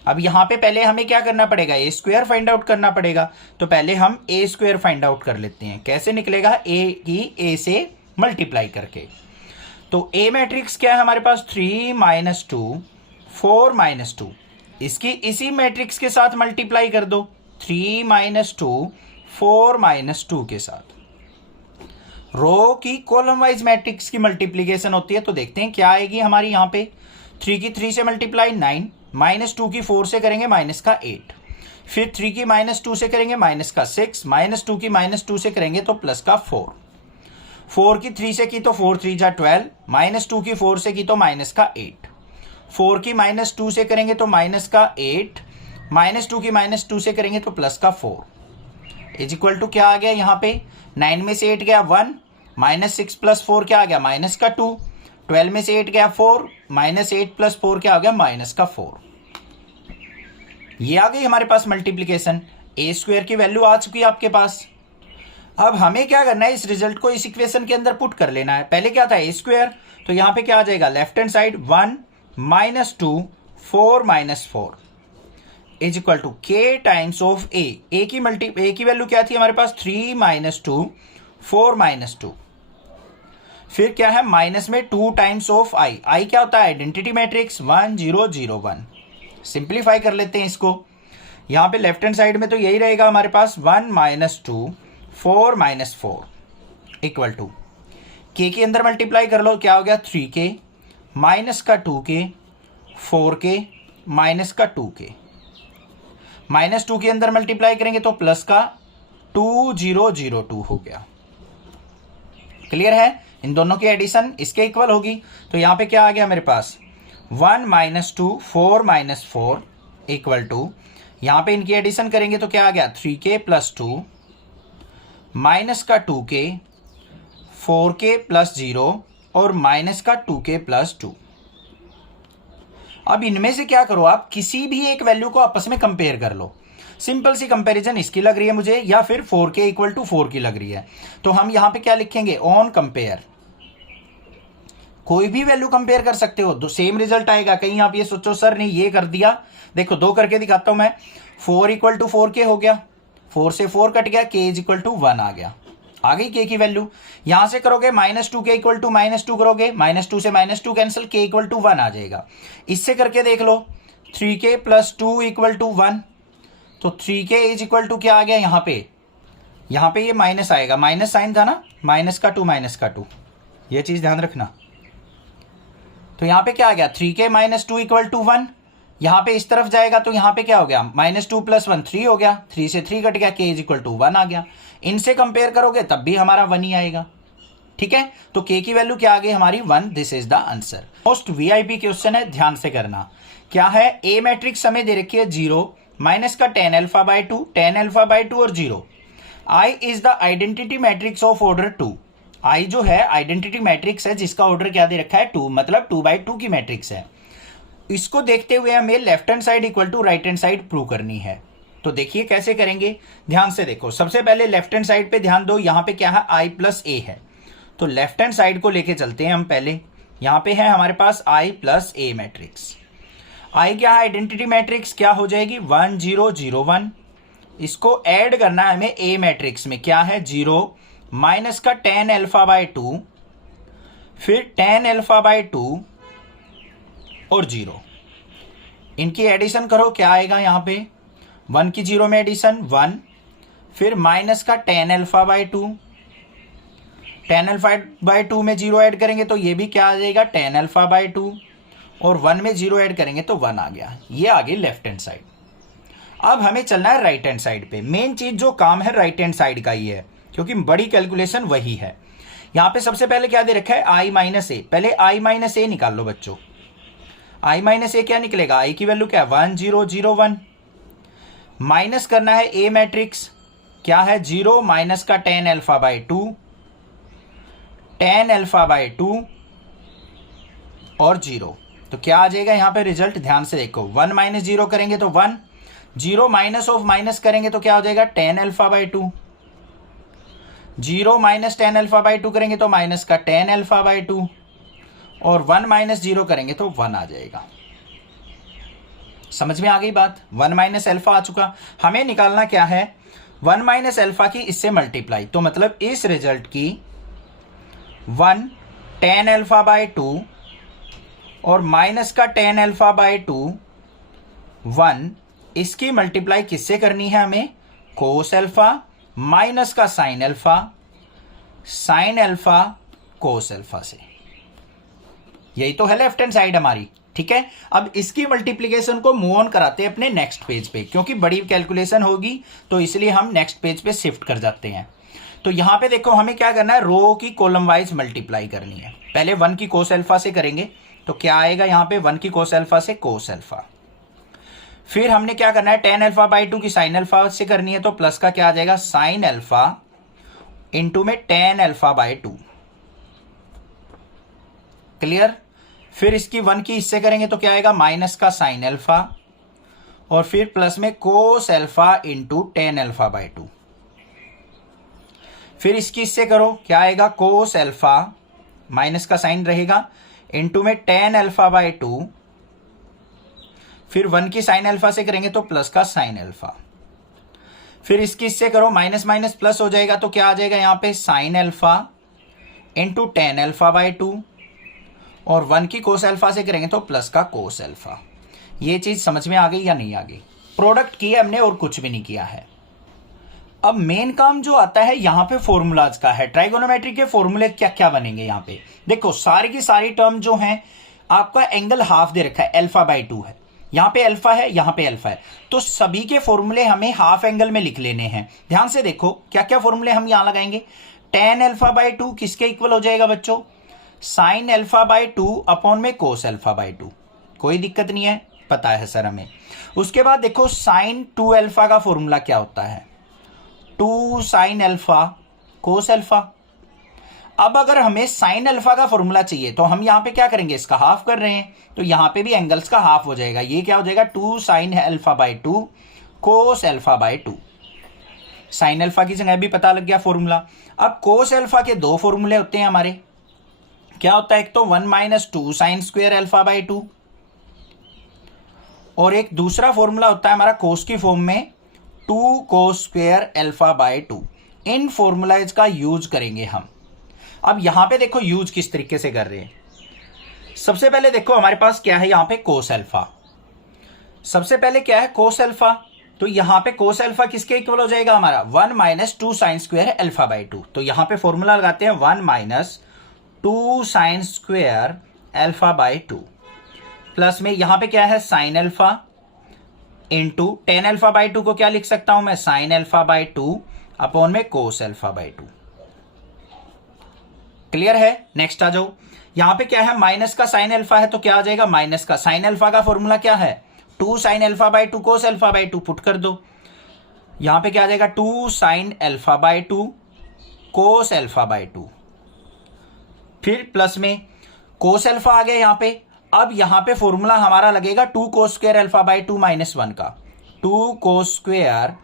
अब यहां पे पहले हमें क्या करना पड़ेगा, A स्क्वायर फाइंड आउट करना पड़ेगा। तो पहले हम A स्क्वायर फाइंड आउट कर लेते हैं। कैसे निकलेगा, A की A से मल्टीप्लाई करके। तो A मैट्रिक्स क्या है हमारे पास, 3 - 2 4 - 2, इसकी इसी मैट्रिक्स के साथ मल्टीप्लाई कर दो, 3 - 2 4 - 2 के साथ। रो की कॉलम वाइज मैट्रिक्स की मल्टीप्लीकेशन होती है, तो देखते हैं क्या आएगी हमारी। यहां पे 3 की 3 से मल्टीप्लाई 9, -2 की 4 से करेंगे माइनस का 8, फिर 3 की -2 से करेंगे माइनस का 6, -2 की -2 से करेंगे तो प्लस का 4, 4 की 3 से की तो 4 3 जा 12, -2 की 4 से की तो माइनस का 8, 4 की -2 से करेंगे तो माइनस का 8, -2 की -2 से करेंगे तो प्लस का 4 इज इक्वल टू क्या आ गया यहाँ पे, 9 में से 8 गया 1, -6 + 4 क्या आ गया माइनस का 2, 12 में से 8 गया 4, -8 + 4 क्या आ गया माइनस का 4। ये आ गई हमारे पास मल्टीप्लीकेशन। A स्क्वायर की वैल्यू आ चुकी है आपके पास। अब हमें क्या करना है, इस रिजल्ट को इस इक्वेशन के अंदर पुट कर लेना है। पहले क्या था ए स्क्वायर, तो यहां पे क्या आ जाएगा left hand side 1 minus 2 4 minus 4 is equal to k times of a की वैल्यू क्या थी हमारे पास 3 माइनस 2 4 माइनस 2, फिर क्या है माइनस में 2 टाइम्स ऑफ आई क्या होता है आइडेंटिटी मैट्रिक्स 1 0 0 1। सिंप्लीफाई कर लेते हैं इसको, यहां पे लेफ्ट हैंड साइड में तो यही रहेगा हमारे पास 1 माइनस 2 4 माइनस 4 इक्वल टू के अंदर मल्टीप्लाई कर लो, क्या हो गया 3k माइनस का 2k 4k माइनस का 2k, माइनस 2 के अंदर मल्टीप्लाई करेंगे तो प्लस का 2002 हो गया। क्लियर है, इन दोनों की एडिशन इसके इक्वल होगी, तो यहां पे क्या आ गया मेरे पास 1 माइनस 2 4 माइनस 4 इक्वल टू, यहां पे इनकी एडिशन करेंगे तो क्या आ गया 3k प्लस 2 माइनस का 2k 4k प्लस 0 और माइनस का 2k प्लस 2। अब इनमें से क्या करो, आप किसी भी एक वैल्यू को आपस में कंपेयर कर लो। सिंपल सी कंपैरिजन इसकी लग रही है मुझे, या फिर 4k इक्वल टू 4 की लग रही है, तो हम यहां पे क्या लिखेंगे ऑन कंपेयर। कोई भी वैल्यू कंपेयर कर सकते हो, सेम रिजल्ट आएगा। कहीं आप ये सोचो सर नहीं ये कर दिया, देखो 2 करके दिखाता हूं मैं, 4 इक्वल टू 4k हो गया, 4 से 4 कट गया, k इज इक्वल टू 1 आ गया, आ गई k की वैल्यू। यहां से करोगे minus 2k equal to minus 2 करोगे, माइनस 2 से minus 2 cancel, k equal to 1 आ जाएगा। इससे करके देख लो 3k प्लस 2 इक्वल टू 1, तो 3k इज इक्वल टू क्या आ गया, यहां पे ये माइनस आएगा, माइनस साइन था ना, माइनस का 2 माइनस का 2, ये चीज ध्यान रखना। तो यहां पे क्या आ गया 3k माइनस 2 इक्वल टू 1, यहां पे इस तरफ जाएगा तो यहां पे क्या हो गया माइनस 2 प्लस 1 3 हो गया, 3 से 3 कट गया, k इज इक्वल टू 1 आ गया। इनसे कंपेयर करोगे तब भी हमारा 1 ही आएगा। ठीक है, तो k की वैल्यू क्या आ गई हमारी 1, this is the answer. Most VIP question है, ध्यान से करना। क्या है, ए मैट्रिक्स हमें दे रखी है 0 माइनस का tan alpha by 2 tan alpha by 2 और 0। I is the identity matrix of order 2। I जो है आइडेंटिटी मैट्रिक्स है जिसका ऑर्डर क्या दे रखा है 2, मतलब 2 बाई 2 की मैट्रिक्स है। इसको देखते हुए हमें left hand side equal to right hand side prove करनी है। तो देखिए कैसे करेंगे, ध्यान से देखो। सबसे पहले लेफ्ट हैंड साइड पे ध्यान दो, यहां पे क्या है i प्लस ए है, तो लेफ्ट हैंड साइड को लेके चलते हैं हम। पहले यहां पे है हमारे पास i plus A matrix. i क्या है आइडेंटिटी मैट्रिक्स, क्या हो जाएगी 1 0 0 1। इसको ऐड करना है हमें ए मैट्रिक्स में, क्या है 0 माइनस का tan अल्फा बाय 2, फिर tan अल्फा बाय 2 और 0। इनकी एडिशन करो, क्या आएगा यहां पे 1 की 0 में एडिशन 1, फिर माइनस का tan alpha by 2, tan alpha by 2 में 0 ऐड करेंगे तो ये भी क्या आ जाएगा tan अल्फा बाय 2, और 1 में 0 ऐड करेंगे तो 1 आ गया। ये आ गई लेफ्ट हैंड साइड। अब हमें चलना है राइट हैंड साइड पे। मेन चीज जो काम है राइट हैंड साइड का ही है, क्योंकि बड़ी कैलकुलेशन वही है। यहां पे सबसे पहले क्या दे रखा है i माइनस ए, पहले i माइनस ए निकाल लो बच्चों। i माइनस ए क्या निकलेगा, i की वैल्यू क्या है 1 0 0 1, माइनस करना है ए मैट्रिक्स, क्या है 0 माइनस का tan alpha by 2, tan alpha by 2 और 0। तो क्या आ जाएगा यहां पे रिजल्ट, ध्यान से देखो 1 माइनस 0 करेंगे तो 1, 0 माइनस ऑफ माइनस करेंगे तो क्या हो जाएगा tan alpha by 2, 0 minus tan alpha by 2 करेंगे तो माइनस का tan अल्फा बाय 2, और 1 माइनस 0 करेंगे तो 1 आ जाएगा। समझ में आ गई बात, 1 माइनस अल्फा आ चुका। हमें निकालना क्या है 1 माइनस अल्फा की इससे मल्टीप्लाई, तो मतलब इस रिजल्ट की 1 tan अल्फा बाय 2 और माइनस का tan अल्फा बाय 2 1, इसकी मल्टीप्लाई किससे करनी है हमें कोस अल्फा माइनस का साइन अल्फा कोस अल्फा से। यही तो है लेफ्ट हैंड साइड हमारी। ठीक है, अब इसकी मल्टीप्लीकेशन को मूव ऑन कराते हैं अपने नेक्स्ट पेज पे, क्योंकि बड़ी कैलकुलेशन होगी तो इसलिए हम नेक्स्ट पेज पे शिफ्ट कर जाते हैं। तो यहां पे देखो हमें क्या करना है, रो की कॉलम वाइज मल्टीप्लाई करनी है। पहले 1 की कोस अल्फा से करेंगे तो क्या आएगा यहां पे 1 की कोस अल्फा से कोस अल्फा, फिर हमने क्या करना है tan अल्फा बाय 2 की साइन अल्फा से करनी है, तो प्लस का क्या आ जाएगा साइन अल्फा इंटू में tan अल्फा बाय 2। क्लियर, फिर इसकी 1 की इससे करेंगे तो क्या आएगा माइनस का साइन अल्फा, और फिर प्लस में cos alpha into tan alpha by 2। फिर इसकी इससे करो, क्या आएगा, कोस अल्फा, माइनस का साइन रहेगा, इनटू में टेन अल्फा बाई 2, फिर 1 की साइन अल्फा से करेंगे तो प्लस का साइन अल्फा, फिर इसकी इससे करो, माइनस माइनस प्लस हो जाएगा तो क्या आ जाएगा यहाँ पे, sine alpha into tan alpha by 2, और 1 की कोस अल्फा से करेंगे तो प्लस का कोस अल्फा। ये चीज समझ में आ गई या नहीं आ गई? प्रोडक्ट किया हमने और कुछ भी नहीं किया है। अब मेन काम जो आता है यहाँ पे फॉर्मूलाज का है। ट्राइगोनोमेट्री के फॉर्मूले क्या क्या बनेंगे यहाँ पे, देखो सारी की सारी टर्म जो है, आपका एंगल हाफ दे रखा है, अल्फा बाई 2 है, यहाँ पे अल्फा है, यहाँ पे अल्फा है, तो सभी के फॉर्मूले हमें हाफ एंगल में लिख लेने हैं। ध्यान से देखो क्या क्या फॉर्मूले हम यहां लगाएंगे। टेन अल्फा बाई 2 किसके इक्वल हो जाएगा बच्चों, साइन अल्फा बाई 2 अपॉन में कोस अल्फा बाई 2। कोई दिक्कत नहीं है, पता है सर हमें। उसके बाद देखो साइन 2 अल्फा का फॉर्मूला क्या होता है, 2 साइन अल्फा कोस अल्फा। अब अगर हमें साइन अल्फा का फॉर्मूला चाहिए तो हम यहां पे क्या करेंगे, इसका हाफ कर रहे हैं तो यहां पे भी एंगल्स का हाफ हो जाएगा। ये क्या हो जाएगा, 2 sine alpha by 2 cos alpha by 2। Sine alpha की जगह भी पता लग गया फॉर्मूला। अब कोस अल्फा के दो फॉर्मूले होते हैं हमारे, क्या होता है, एक तो 1 minus 2 sine square alpha by 2, और एक दूसरा फॉर्मूला होता है हमारा कोस की फॉर्म में 2 कोस स्क्वायर अल्फा बाई 2। इन फॉर्मूलाइज का यूज करेंगे हम। अब यहां पे देखो यूज किस तरीके से कर रहे हैं। सबसे पहले देखो हमारे पास क्या है यहां पे, कोस अल्फा। सबसे पहले क्या है, कोस अल्फा, तो यहां पे कोस अल्फा किसके इक्वल हो जाएगा हमारा, 1 minus 2 sine square alpha by 2। तो यहां पे फॉर्मूला लगाते हैं 1 minus 2 sine square alpha by 2, plus में यहां पे क्या है, sine alpha into tan alpha by 2 को क्या लिख सकता हूं मैं, साइन अल्फा बाई 2 अपॉन में कोस अल्फा बाई 2। क्लियर है? नेक्स्ट आ जाओ, यहां पे क्या है, माइनस का साइन अल्फा है तो क्या आ जाएगा, माइनस का साइन अल्फा का फॉर्मूला क्या है, 2 sine alpha by 2 cos alpha by 2, put कर दो। यहां पे क्या आ जाएगा, 2 sine alpha by 2 cos alpha by 2, फिर प्लस में कोस अल्फा आ गया यहां पे। अब यहां पे फॉर्मूला हमारा लगेगा 2 cos square alpha by 2 minus 1 का, 2 cos square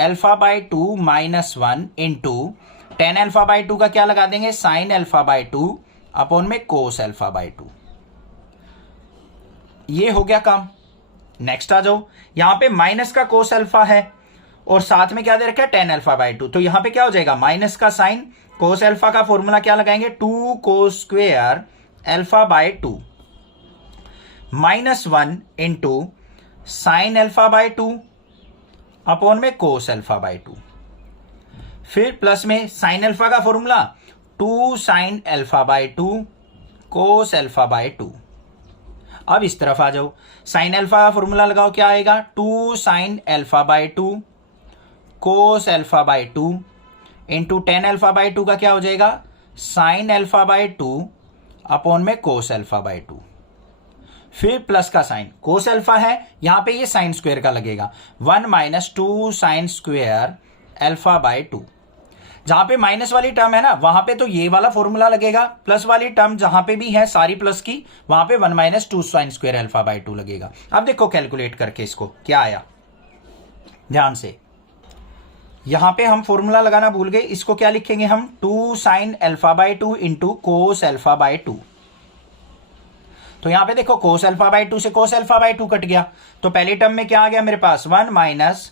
alpha by 2 minus 1 into tan alpha by 2 का क्या लगा देंगे, साइन अल्फा बाई 2 अपॉन में कोस अल्फा बाई 2। ये हो गया काम। नेक्स्ट आ जाओ, यहां पे माइनस का कोस अल्फा है और साथ में क्या दे रखा है, टेन अल्फा बाई 2, तो यहां पे क्या हो जाएगा, माइनस का साइन, कोस अल्फा का फॉर्मूला क्या लगाएंगे, 2 cos square alpha by 2 minus 1 into sine alpha by 2 upon में कोस अल्फा बाई 2, फिर प्लस में साइन अल्फा का formula 2 sine alpha by 2 cos alpha by 2। अब इस तरफ आ जाओ, साइन अल्फा का फॉर्मूला लगाओ, क्या आएगा, 2 sine alpha by 2 cos alpha by 2 into tan alpha by 2 का क्या हो जाएगा, साइन अल्फा बाई 2 अपॉन में कोस अल्फा बाई 2, फिर प्लस का साइन, कोस अल्फा है यहां पे ये साइन स्क्वायर का लगेगा, 1 minus 2 sine square alpha by 2। जहां पे माइनस वाली टर्म है ना, वहां पे तो ये वाला फॉर्मूला लगेगा, प्लस वाली टर्म जहां पे भी है सारी प्लस की, वहां पे 1 minus 2 sine square alpha by 2 लगेगा। अब देखो कैलकुलेट करके इसको क्या आया, ध्यान से। यहां पे हम फॉर्मूला लगाना भूल गए, इसको क्या लिखेंगे हम, 2 sine alpha by 2 into cos alpha by 2। तो यहां पे देखो कोस अल्फा बाई 2 से कोस अल्फा बाई 2 कट गया, तो पहली टर्म में क्या आ गया मेरे पास, 1 minus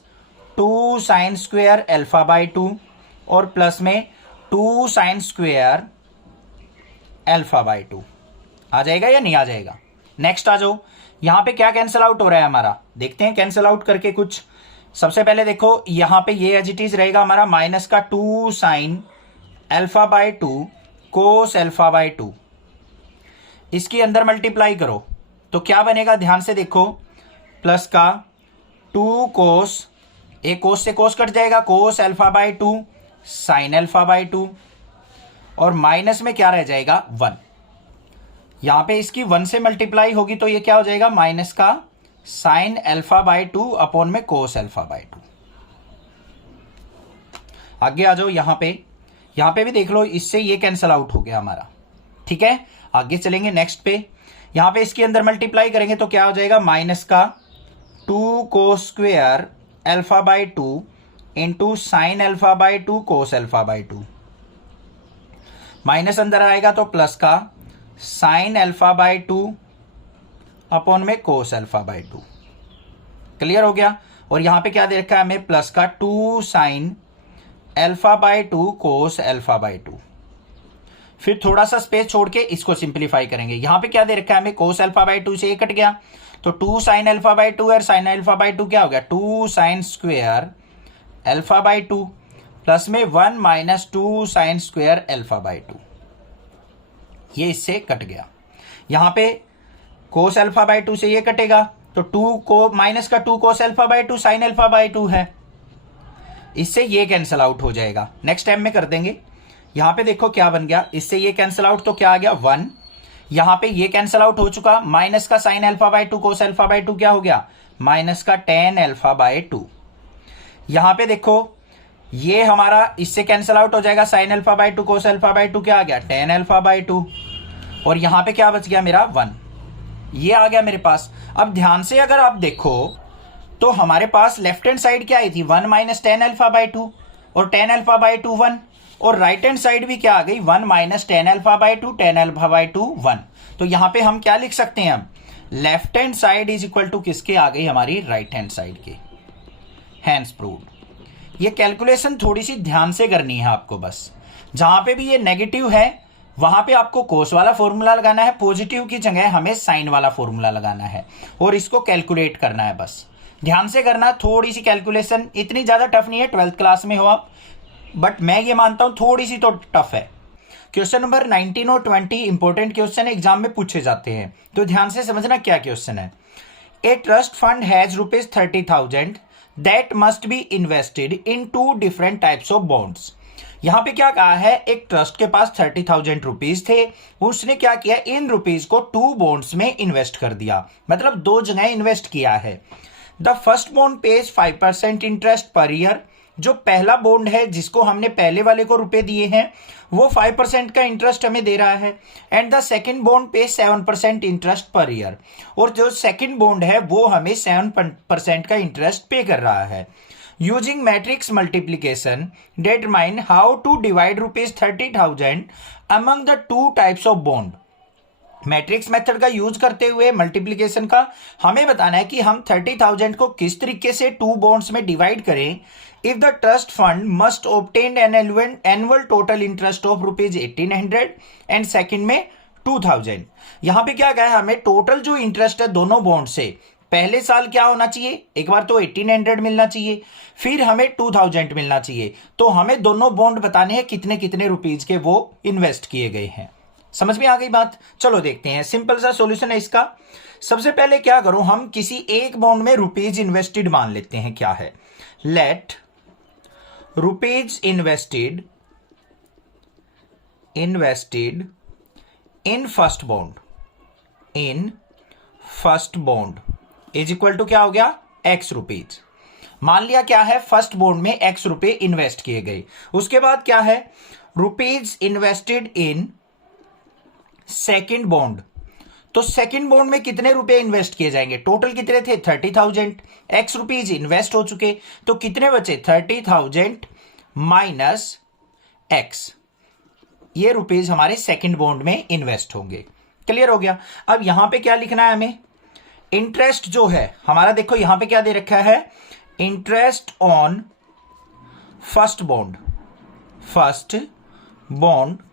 2 sine square alpha by 2 और प्लस में 2 साइन स्क्वायर अल्फा बाई 2। आ जाएगा या नहीं आ जाएगा? नेक्स्ट आ जाओ, यहां पे क्या कैंसिल आउट हो रहा है हमारा, देखते हैं कैंसिल आउट करके कुछ। सबसे पहले देखो यहां पे ये एज इट इज रहेगा हमारा, माइनस का 2 sine alpha by 2 cos alpha by 2, इसकी अंदर मल्टीप्लाई करो तो क्या बनेगा, ध्यान से देखो, प्लस का 2 कोस, एक कोस से कोस कट जाएगा, cos alpha by 2 sine alpha by 2, और माइनस में क्या रह जाएगा, 1। यहां पे इसकी 1 से मल्टीप्लाई होगी तो ये क्या हो जाएगा, माइनस का साइन अल्फा बाई 2 अपॉन में कोस अल्फा बाई 2। आगे आ जाओ, यहां पे भी देख लो, इससे ये कैंसिल आउट हो गया हमारा, ठीक है। आगे चलेंगे नेक्स्ट पे, यहां पे इसके अंदर मल्टीप्लाई करेंगे तो क्या हो जाएगा, माइनस का 2 cos square alpha by 2 into sine alpha by 2 cos alpha by 2। Minus अंदर आएगा तो प्लस का साइन अल्फा बाय 2 अपॉन में कोस अल्फा बाय 2। क्लियर हो गया। और यहां पे क्या दे रखा है हमें, प्लस का 2 sine alpha by 2 cos alpha by 2। फिर थोड़ा सा स्पेस छोड़ के इसको सिंप्लीफाई करेंगे। यहां पे क्या दे रखा है हमें, कोस अल्फा बाय 2 से ये कट गया तो 2 साइन अल्फा बाय 2 और साइन अल्फा बाय 2 क्या हो गया, 2 sine square alpha by 2 plus में 1 minus 2 sine square alpha by 2। ये इससे कट गया। यहां पे कोस अल्फा बाय 2 से ये कटेगा तो 2 को माइनस का 2 cos alpha by 2 sine alpha by 2 है, इससे ये कैंसिल आउट हो जाएगा। नेक्स्ट टाइम में कर देंगे। यहां पे देखो क्या बन गया, इससे ये कैंसिल आउट तो क्या आ गया 1, यहां पे ये कैंसिल आउट हो चुका, माइनस का sine alpha by 2 cos alpha by 2 क्या हो गया, माइनस का टेन अल्फा बाय 2। यहां पे देखो ये हमारा इससे कैंसिल आउट हो जाएगा, sine alpha by 2 cos alpha by 2 क्या आ गया, टेन अल्फा बाय 2। और यहां पे क्या बच गया मेरा 1, ये आ गया मेरे पास। अब ध्यान से अगर आप देखो तो हमारे पास लेफ्ट हैंड साइड क्या आई थी, 1 माइनस टेन अल्फा बाय 2 और टेन अल्फा बाय 2 1, और राइट हैंड साइड भी क्या आ गई, 1 minus tan alpha by 2 tan alpha by 2 1। तो यहां पे हम क्या लिख सकते हैं, हम left hand side is equal to किसके आ गई, हमारी राइट हैंड साइड के। Hence proved. ये कैलकुलेशन थोड़ी सी ध्यान से करनी है आपको, बस जहां पे भी ये नेगेटिव है वहां पे आपको कोस वाला फॉर्मूला लगाना है, पॉजिटिव की जगह हमें साइन वाला फॉर्मूला लगाना है और इसको कैलकुलेट करना है। बस ध्यान से करना, थोड़ी सी कैलकुलेशन, इतनी ज्यादा टफ नहीं है, 12th क्लास में हो आप, बट मैं ये मानता हूं थोड़ी सी तो टफ है। क्वेश्चन नंबर 19 और 20 इंपॉर्टेंट क्वेश्चन एग्जाम में पूछे जाते हैं, तो ध्यान से समझना क्या क्वेश्चन है। A trust fund has ₹30,000 that must be invested in 2 different types of bonds. यहां पे क्या कहा है, एक ट्रस्ट के पास 30,000 रुपीज थे, उसने क्या किया, इन रुपीज को 2 बॉन्ड्स में इन्वेस्ट कर दिया, मतलब 2 जगह इन्वेस्ट किया है। The first bond page 5% interest per year, जो पहला बॉन्ड है जिसको हमने पहले वाले को रुपए दिए हैं वो 5% का इंटरेस्ट हमें दे रहा है। एंड द सेकंड बॉन्ड पे 7% इंटरेस्ट पर ईयर, और जो सेकंड बॉन्ड है वो हमें 7% का इंटरेस्ट पे कर रहा है। Using matrix multiplication determine how to divide ₹30,000 among the 2 types of bond. Matrix method का यूज करते हुए मल्टीप्लिकेशन का हमें बताना है कि हम 30,000 को किस तरीके से 2 बॉन्ड्स में डिवाइड करें। If the trust fund must obtain an annual total interest of ₹1,800 and second में 2,000। यहां पे क्या कहा है, हमें टोटल जो इंटरेस्ट है दोनों बॉन्ड से पहले साल क्या होना चाहिए, एक बार तो 1,800 मिलना चाहिए, फिर हमें 2,000 मिलना चाहिए। तो हमें दोनों बॉन्ड बताने हैं कितने कितने रुपीज के वो इन्वेस्ट किए गए हैं। समझ में आ गई बात। चलो देखते हैं, सिंपल सा सॉल्यूशन है इसका। सबसे पहले क्या करो, हम किसी एक बॉन्ड में रुपीज इन्वेस्टेड मान लेते हैं। क्या है, let rupees invested in first bond is equal to क्या हो गया, x रुपीज। मान लिया क्या है, फर्स्ट बॉन्ड में x रुपए इन्वेस्ट किए गए। उसके बाद क्या है, rupees invested in second bond. तो सेकंड बॉन्ड में कितने रुपए इन्वेस्ट किए जाएंगे, टोटल कितने थे 30,000, x रुपीज इन्वेस्ट हो चुके, तो कितने बचे 30,000 माइनस x, ये रुपीज हमारे सेकंड बॉन्ड में इन्वेस्ट होंगे। क्लियर हो गया। अब यहां पे क्या लिखना है हमें, इंटरेस्ट जो है हमारा, देखो यहां पे क्या दे रखा है, इंटरेस्ट ऑन फर्स्ट बॉन्ड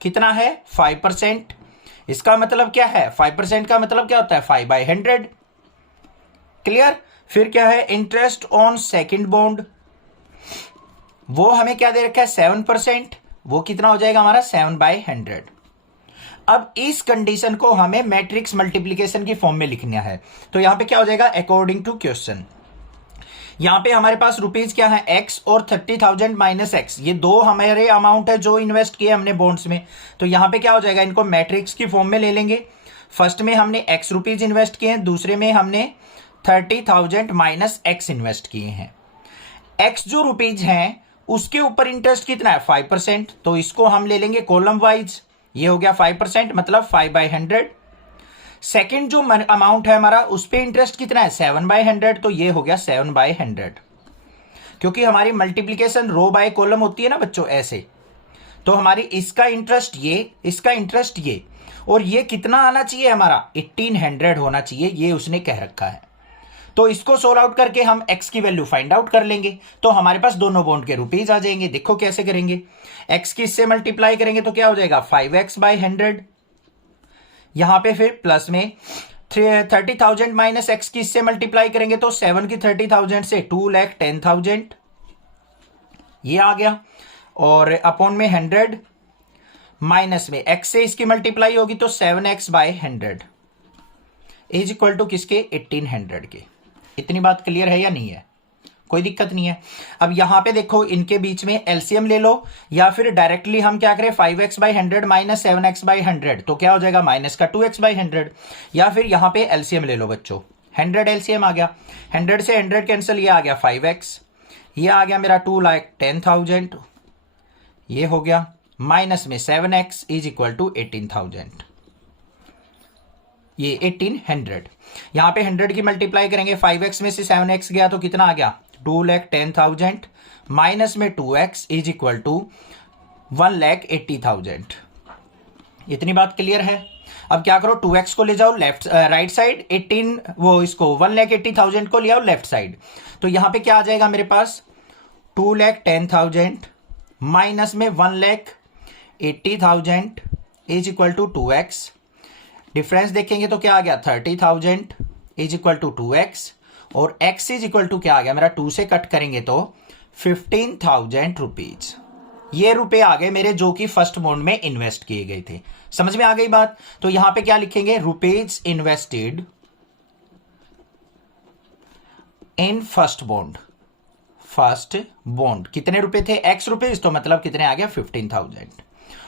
कितना है 5%। इसका मतलब क्या है, 5% का मतलब क्या होता है 5/100। क्लियर। फिर क्या है, इंटरेस्ट ऑन सेकंड बॉन्ड, वो हमें क्या दे रखा है 7%, वो कितना हो जाएगा हमारा 7/100। अब इस कंडीशन को हमें मैट्रिक्स मल्टीप्लिकेशन की फॉर्म में लिखना है। तो यहां पे क्या हो जाएगा, अकॉर्डिंग टू क्वेश्चन, यहां पे हमारे पास रुपीज क्या है x और 30,000 माइनस x, ये दो हमारे अमाउंट है जो इन्वेस्ट किए हमने बॉन्ड्स में। तो यहां पे क्या हो जाएगा, इनको मैट्रिक्स की फॉर्म में ले लेंगे। फर्स्ट में हमने x रुपीज इन्वेस्ट किए हैं, दूसरे में हमने 30,000 माइनस x इन्वेस्ट किए हैं। x जो रुपीज हैं उसके ऊपर इंटरेस्ट कितना है 5%, तो इसको हम ले लेंगे कॉलम वाइज। ये हो गया 5%, मतलब 5/100। सेकंड जो अमाउंट है हमारा उस पे इंटरेस्ट कितना है 7/100, तो ये हो गया 7/100। क्योंकि हमारी मल्टीप्लिकेशन रो बाय कॉलम होती है ना बच्चों, ऐसे, तो हमारी इसका इंटरेस्ट ये, इसका इंटरेस्ट ये, और ये कितना आना चाहिए हमारा 1800 होना चाहिए, ये उसने कह रखा है। तो इसको सोल्व आउट करके हम x की वैल्यू फाइंड आउट कर लेंगे, तो हमारे पास दोनों बॉन्ड के रुपीज आ जाएंगे। देखो कैसे करेंगे, x की इससे मल्टीप्लाई करेंगे तो क्या हो जाएगा 5x/100, यहां पे फिर प्लस में 30,000 माइनस x की इससे मल्टीप्लाई करेंगे तो 7 की 30,000 से 2,10,000 ये आ गया, और अपॉन में 100 माइनस में x से इसकी मल्टीप्लाई होगी तो 7x/100 इज इक्वल टू किसके 1800 के। इतनी बात क्लियर है या नहीं है, कोई दिक्कत नहीं है। अब यहां पे देखो इनके बीच में एलसीएम ले लो, या फिर डायरेक्टली हम क्या करें 5x/100 माइनस 7x/100 तो क्या हो जाएगा माइनस का 2x/100, या फिर यहां पे एलसीएम ले लो बच्चों, 100 एलसीएम आ गया, 100 से 100 कैंसिल, ये आ गया 5x, ये आ गया मेरा 2,10,000, ये हो गया माइनस में 7x इज इक्वल टू 18,000, ये 1800। यहां पे 100 की मल्टीप्लाई करेंगे, 5x में से 7x गया तो कितना आ गया 2,10,000 माइनस में 2x इज इक्वल टू 1,80,000। इतनी बात क्लियर है। अब क्या करो 2x को ले जाओ लेफ्ट राइट साइड, 18 वो इसको 1,80,000 को ले आओ लेफ्ट साइड, तो यहां पे क्या आ जाएगा मेरे पास 2,10,000 माइनस में 1,80,000 is equal to 2x, difference देखेंगे तो क्या आ गया 30,000 इज इक्वल टू 2x, और x इज इक्वल टू क्या आ गया मेरा 2 से कट करेंगे तो 15,000 रुपीज। ये रुपए आ गए मेरे जो कि फर्स्ट बॉन्ड में इन्वेस्ट किए गए थे। समझ में आ गई बात। तो यहां पे क्या लिखेंगे rupees invested in first bond. First bond कितने रुपए थे x रुपीज, तो मतलब कितने आ गया 15,000,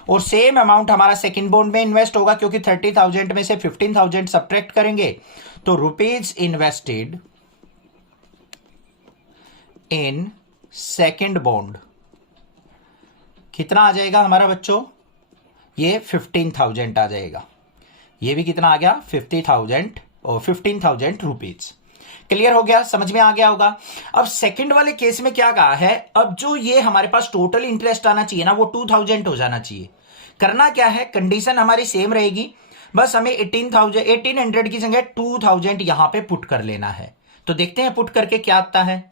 और सेम अमाउंट हमारा सेकंड बॉन्ड में इन्वेस्ट होगा क्योंकि 30,000 में से 15,000 सब्ट्रैक्ट करेंगे तो rupees invested in second bond कितना आ जाएगा हमारा बच्चों, ये 15,000 आ जाएगा, ये भी कितना आ गया 50,000 और 15,000 रुपीज। क्लियर हो गया, समझ में आ गया होगा। अब सेकंड वाले केस में क्या कहा है, अब जो ये हमारे पास टोटल इंटरेस्ट आना चाहिए ना वो 2,000 हो जाना चाहिए। करना क्या है, कंडीशन हमारी सेम रहेगी, बस हमें 1800 की जगह 2,000 यहां पे पुट कर लेना है। तो देखते हैं पुट करके क्या आता है।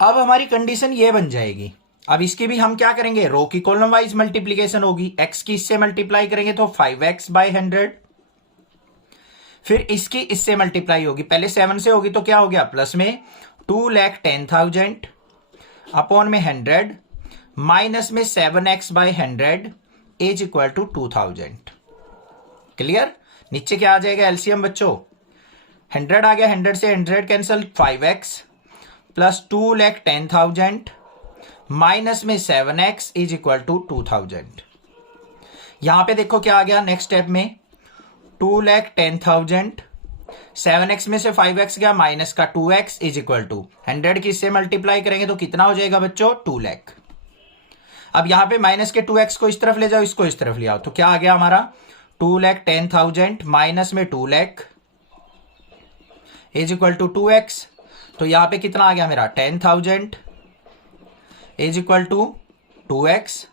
अब हमारी कंडीशन ये बन जाएगी, अब इसकी भी हम क्या करेंगे रो की कॉलम वाइज मल्टीप्लीकेशन होगी, x की इससे मल्टीप्लाई करेंगे तो 5x/100, फिर इसकी इससे मल्टीप्लाई होगी, पहले 7 से होगी तो क्या हो गया प्लस में 2,10,000 अपॉन में 100 माइनस में 7x/100 is equal to 2,000। Clear, नीचे क्या आ जाएगा एलसीएम बच्चों, 100 आ गया, 100 से 100 कैंसिल, 5x प्लस 2,10,000 माइनस में 7x इज इक्वल टू 2,000। यहां पे देखो क्या आ गया नेक्स्ट स्टेप में 2,10,000, 7x में से 5x गया माइनस का 2x इज इक्वल टू 100 की इससे मल्टीप्लाई करेंगे तो कितना हो जाएगा बच्चों 2 लाख। अब यहां पे माइनस के 2x को इस तरफ ले जाओ, इसको इस तरफ ले आओ, तो क्या आ गया हमारा 2,10,000 माइनस में 2 lakh is equal to 2x, तो यहां पे कितना आ गया मेरा 10,000 इज इक्वल टू 2x,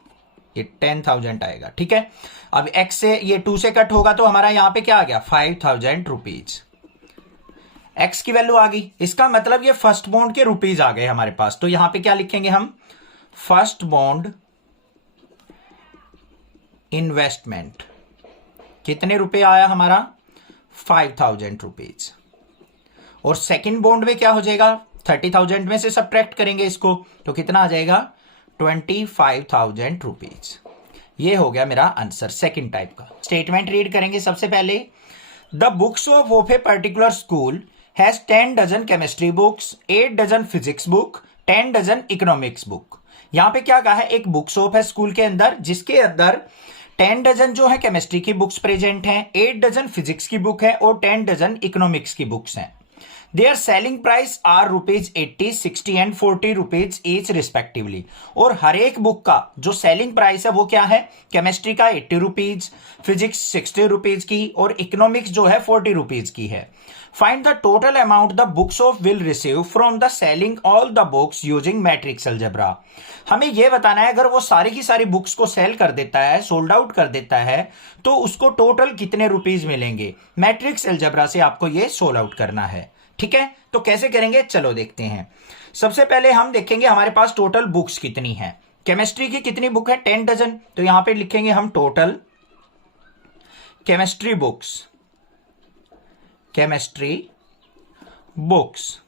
ये 10,000 आएगा। ठीक है, अब x से ये 2 से कट होगा तो हमारा यहां पे क्या आ गया 5,000 रुपीज, x की वैल्यू आ गई। इसका मतलब ये फर्स्ट बॉन्ड के रुपीज आ गए हमारे पास। तो यहां पे क्या लिखेंगे हम, फर्स्ट बॉन्ड इन्वेस्टमेंट कितने रुपए आया हमारा 5,000 रुपीज, और सेकंड बॉन्ड में क्या हो जाएगा 30,000 में से सब्ट्रैक्ट करेंगे इसको तो कितना आ जाएगा 25,000 रुपीज। ये हो गया मेरा आंसर सेकंड टाइप का। स्टेटमेंट रीड करेंगे सबसे पहले, the books of a particular school has 10 dozen chemistry books, 8 dozen physics book, 10 dozen economics book. यहां पे क्या कहा है, एक बुक शॉप है स्कूल के अंदर जिसके अंदर 10 डजन जो है केमिस्ट्री की बुक्स प्रेजेंट हैं, 8 डजन फिजिक्स की बुक है और 10 डजन इकोनॉमिक्स की बुक्स हैं। Their selling price are ₹80, 60 and ₹40 each respectively. और हर एक बुक का जो सेलिंग प्राइस है वो क्या है? केमिस्ट्री का ₹80, फिजिक्स ₹60 की और इकोनॉमिक्स जो है ₹40 की है। Find the total amount the books of will receive from the selling all the books using matrix algebra. हमें यह बताना है अगर वो सारी की सारी बुक्स को सेल कर देता है, सोल्ड आउट कर देता है, तो उसको टोटल कितने रुपीज मिलेंगे। मैट्रिक्स अलजेब्रा से आपको यह सोल्व आउट करना है। ठीक है, तो कैसे करेंगे चलो देखते हैं। सबसे पहले हम देखेंगे हमारे पास टोटल बुक्स कितनी है। केमिस्ट्री की कितनी बुक है? 10 डजन। तो यहां पे लिखेंगे हम total chemistry books, chemistry books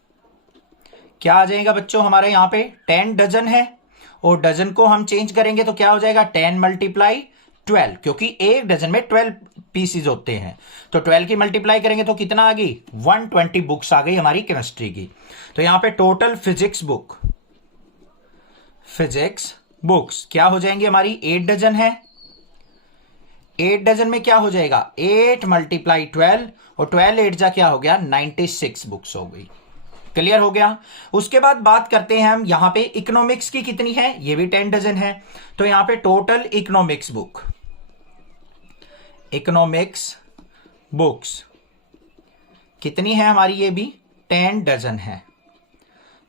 क्या आ जाएगा बच्चों हमारे यहां पे? 10 डजन है और डजन को हम चेंज करेंगे तो क्या हो जाएगा? 10 × 12, क्योंकि एक डजन में 12 पीसीज होते हैं। तो 12 की मल्टीप्लाई करेंगे तो कितना आ गई? 120 बुक्स आ गई हमारी केमिस्ट्री की। तो यहां पे टोटल फिजिक्स बुक्स क्या हो जाएंगी हमारी? 8 डजन है। 8 डजन में क्या हो जाएगा? 8 × 12 और 12 8 जा क्या हो गया? 96 बुक्स हो गई। क्लियर हो गया। उसके बाद बात करते हैं हम यहां पे इकोनॉमिक्स की कितनी है? ये भी 10 डजन है। तो यहां पे टोटल इकोनॉमिक्स बुक्स कितनी है हमारी? ये भी 10 डजन है।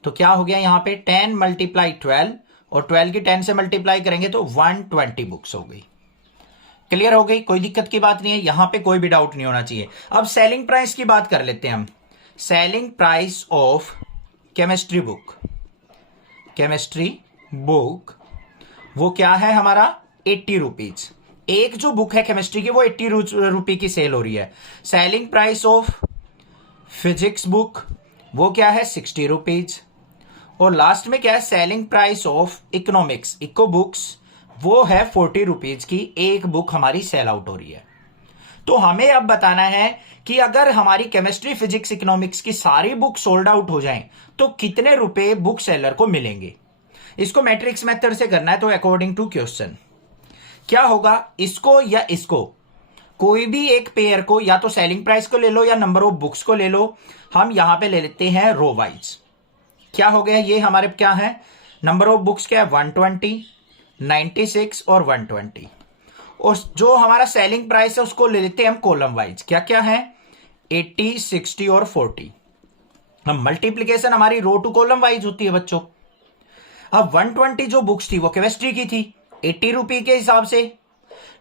तो क्या हो गया यहां पे? 10 × 12 और 12 की 10 से मल्टीप्लाई करेंगे तो 120 बुक्स हो गई। क्लियर हो गई, कोई दिक्कत की बात नहीं है, यहां पे कोई भी डाउट नहीं होना चाहिए। अब सेलिंग प्राइस की बात कर लेते हैं हम। Selling price of chemistry book वो क्या है हमारा? ₹80। एक जो बुक है केमिस्ट्री की वो ₹80 की सेल हो रही है। Selling price of physics book वो क्या है? ₹60। और लास्ट में क्या है? Selling price of economics eco books वो है ₹40 की। एक बुक हमारी सेल आउट हो रही है। तो हमें अब बताना है कि अगर हमारी केमिस्ट्री, फिजिक्स, इकोनॉमिक्स की सारी बुक सोल्ड आउट हो जाएं तो कितने रुपए बुक सेलर को मिलेंगे। इसको मैट्रिक्स मेथड से करना है। तो अकॉर्डिंग टू क्वेश्चन क्या होगा? इसको या इसको, कोई भी एक पेयर को या तो सेलिंग प्राइस को ले लो या नंबर ऑफ बुक्स को ले लो। हम यहां पे ले लेते हैं रो वाइज। क्या हो गया? ये हमारे क्या है? नंबर ऑफ बुक्स क्या है? 120, 96 और 120। और जो हमारा सेलिंग प्राइस है उसको ले लेते हैं हम कॉलम वाइज। क्या क्या है? 80, 60 और 40। हम मल्टीप्लीकेशन हमारी रो टू कॉलम वाइज होती है बच्चों। अब 120 जो बुक्स थी वो केमिस्ट्री की थी ₹80 के हिसाब से,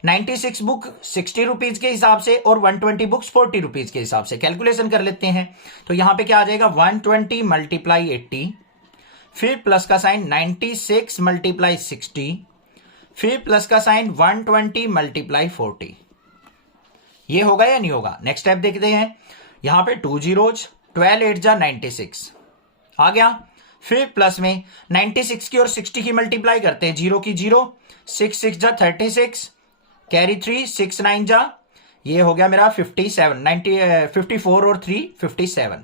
96 बुक ₹60 के हिसाब से और 120 बुक्स ₹40 के हिसाब से। कैलकुलेशन कर लेते हैं। तो यहां पे क्या आ जाएगा? 120 × 80, फिर प्लस का साइन 96 × 60, फिर प्लस का साइन 120 × 40। ये होगा या नहीं होगा? नेक्स्ट स्टेप देखते हैं। यहां पे 2 zeros, 12 8 जा 96 आ गया। फिर प्लस में 96 की और 60 की मल्टीप्लाई करते हैं। 0 की 0, 6 6 जा 36, कैरी 3, 6 9 जा ये हो गया मेरा 57, 54 और 3 57।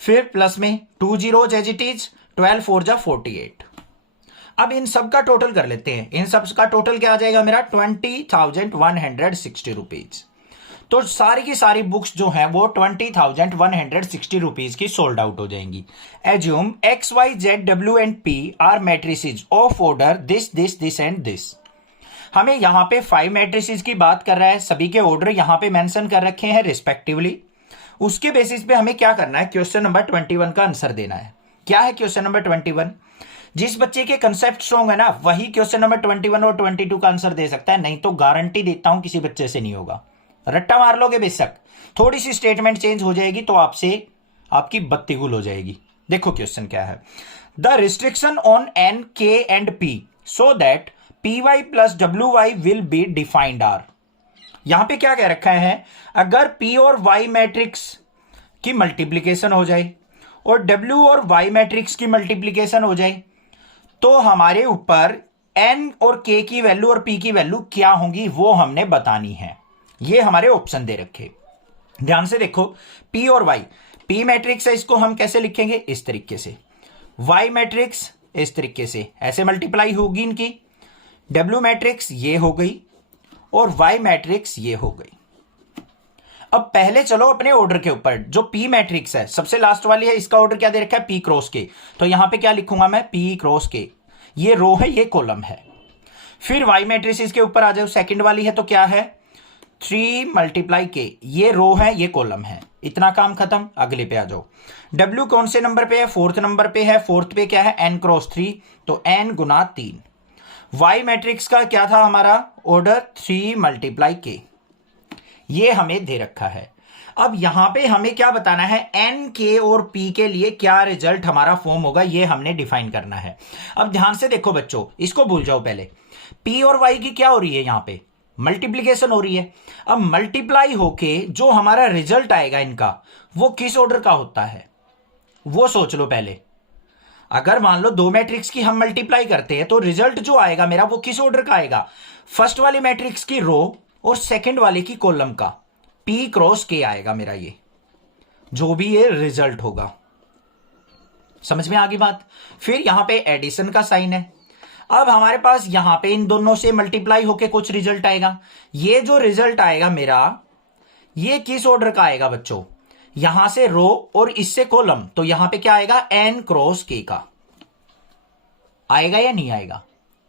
फिर प्लस में 2 zeros एज इट इज, 12 4 जा 48। अब इन सब का टोटल कर लेते हैं। इन सब का टोटल क्या आ जाएगा मेरा? 20,160 रुपीज। तो सारी की सारी बुक्स जो हैं वो 20,160 रुपीज की सोल्ड आउट हो जाएंगी। Assume X, Y, Z, W and P are matrices of order this and this. हमें यहां पे 5 मैट्रिसेस की बात कर रहा है, सभी के ऑर्डर यहां पे मेंशन कर रखे हैं रिस्पेक्टिवली। उसके बेसिस पे हमें क्या करना है? क्वेश्चन नंबर 21 का आंसर देना है। क्या है क्वेश्चन नंबर 21? जिस बच्चे के कंसेप्ट स्ट्रॉन्ग है ना वही क्वेश्चन नंबर 21 और 22 का आंसर दे सकता है, नहीं तो गारंटी देता हूं किसी बच्चे से नहीं होगा। रट्टा मार लोगे बेशक, थोड़ी सी स्टेटमेंट चेंज हो जाएगी तो आपसे आपकी बत्ती गुल हो जाएगी। देखो क्वेश्चन क्या है। The restriction on N, K and P so that PY plus WY will be defined are. यहां पे क्या कह रखा है? अगर P और Y मैट्रिक्स की मल्टीप्लीकेशन हो जाए और W और Y मैट्रिक्स की मल्टीप्लीकेशन हो जाए तो हमारे ऊपर N और K की वैल्यू और P की वैल्यू क्या होंगी वो हमने बतानी है। ये हमारे ऑप्शन दे रखे, ध्यान से देखो। P और Y, P मैट्रिक्स है, इसको हम कैसे लिखेंगे? इस तरीके से। Y मैट्रिक्स इस तरीके से, ऐसे मल्टीप्लाई होगी इनकी। W मैट्रिक्स ये हो गई और Y मैट्रिक्स ये हो गई। अब पहले चलो अपने ऑर्डर के ऊपर। जो पी मैट्रिक्स है सबसे लास्ट वाली है, इसका ऑर्डर क्या दे रखा है, पी क्रॉस के। तो यहां पे क्या लिखूंगा मैं, पी क्रॉस के। ये रो है, ये कॉलम है। फिर वाई मैट्रिक्स के ऊपर आ जाओ, सेकंड वाली है तो क्या है, 3 मल्टीप्लाई के। ये रो है, ये कॉलम है। इतना काम खत्म। अगले पे आ जाओ। डब्ल्यू कौन से नंबर पे है, फोर्थ नंबर पे है। फोर्थ पे क्या है, एन क्रॉस 3, तो एन गुना 3। वाई मैट्रिक्स का क्या था हमारा ऑर्डर, 3 मल्टीप्लाई के। ये हमें दे रखा है। अब यहां पे हमें क्या बताना है, एन के और पी के लिए क्या रिजल्ट हमारा फॉर्म होगा, ये हमने डिफाइन करना है। अब ध्यान से देखो बच्चों, इसको भूल जाओ पहले। पी और वाई की क्या हो रही है, यहां पे मल्टीप्लीकेशन हो रही है। अब मल्टीप्लाई होके जो हमारा रिजल्ट आएगा इनका, वो किस ऑर्डर का होता है, वो सोच लो पहले। अगर मान लो दो मैट्रिक्स की हम मल्टीप्लाई करते हैं तो रिजल्ट जो आएगा मेरा, वो किस ऑर्डर का आएगा, फर्स्ट वाली मैट्रिक्स की रो और सेकंड वाले की कॉलम का। पी क्रॉस के आएगा मेरा, ये जो भी ये रिजल्ट होगा। समझ में आ गई बात। फिर यहां पे एडिशन का साइन है। अब हमारे पास यहां पे इन दोनों से मल्टीप्लाई होके कुछ रिजल्ट आएगा। ये जो रिजल्ट आएगा मेरा, ये किस ऑर्डर का आएगा बच्चों, यहां से रो और इससे कॉलम, तो यहां पे क्या आएगा, एन क्रॉस के का आएगा या नहीं आएगा।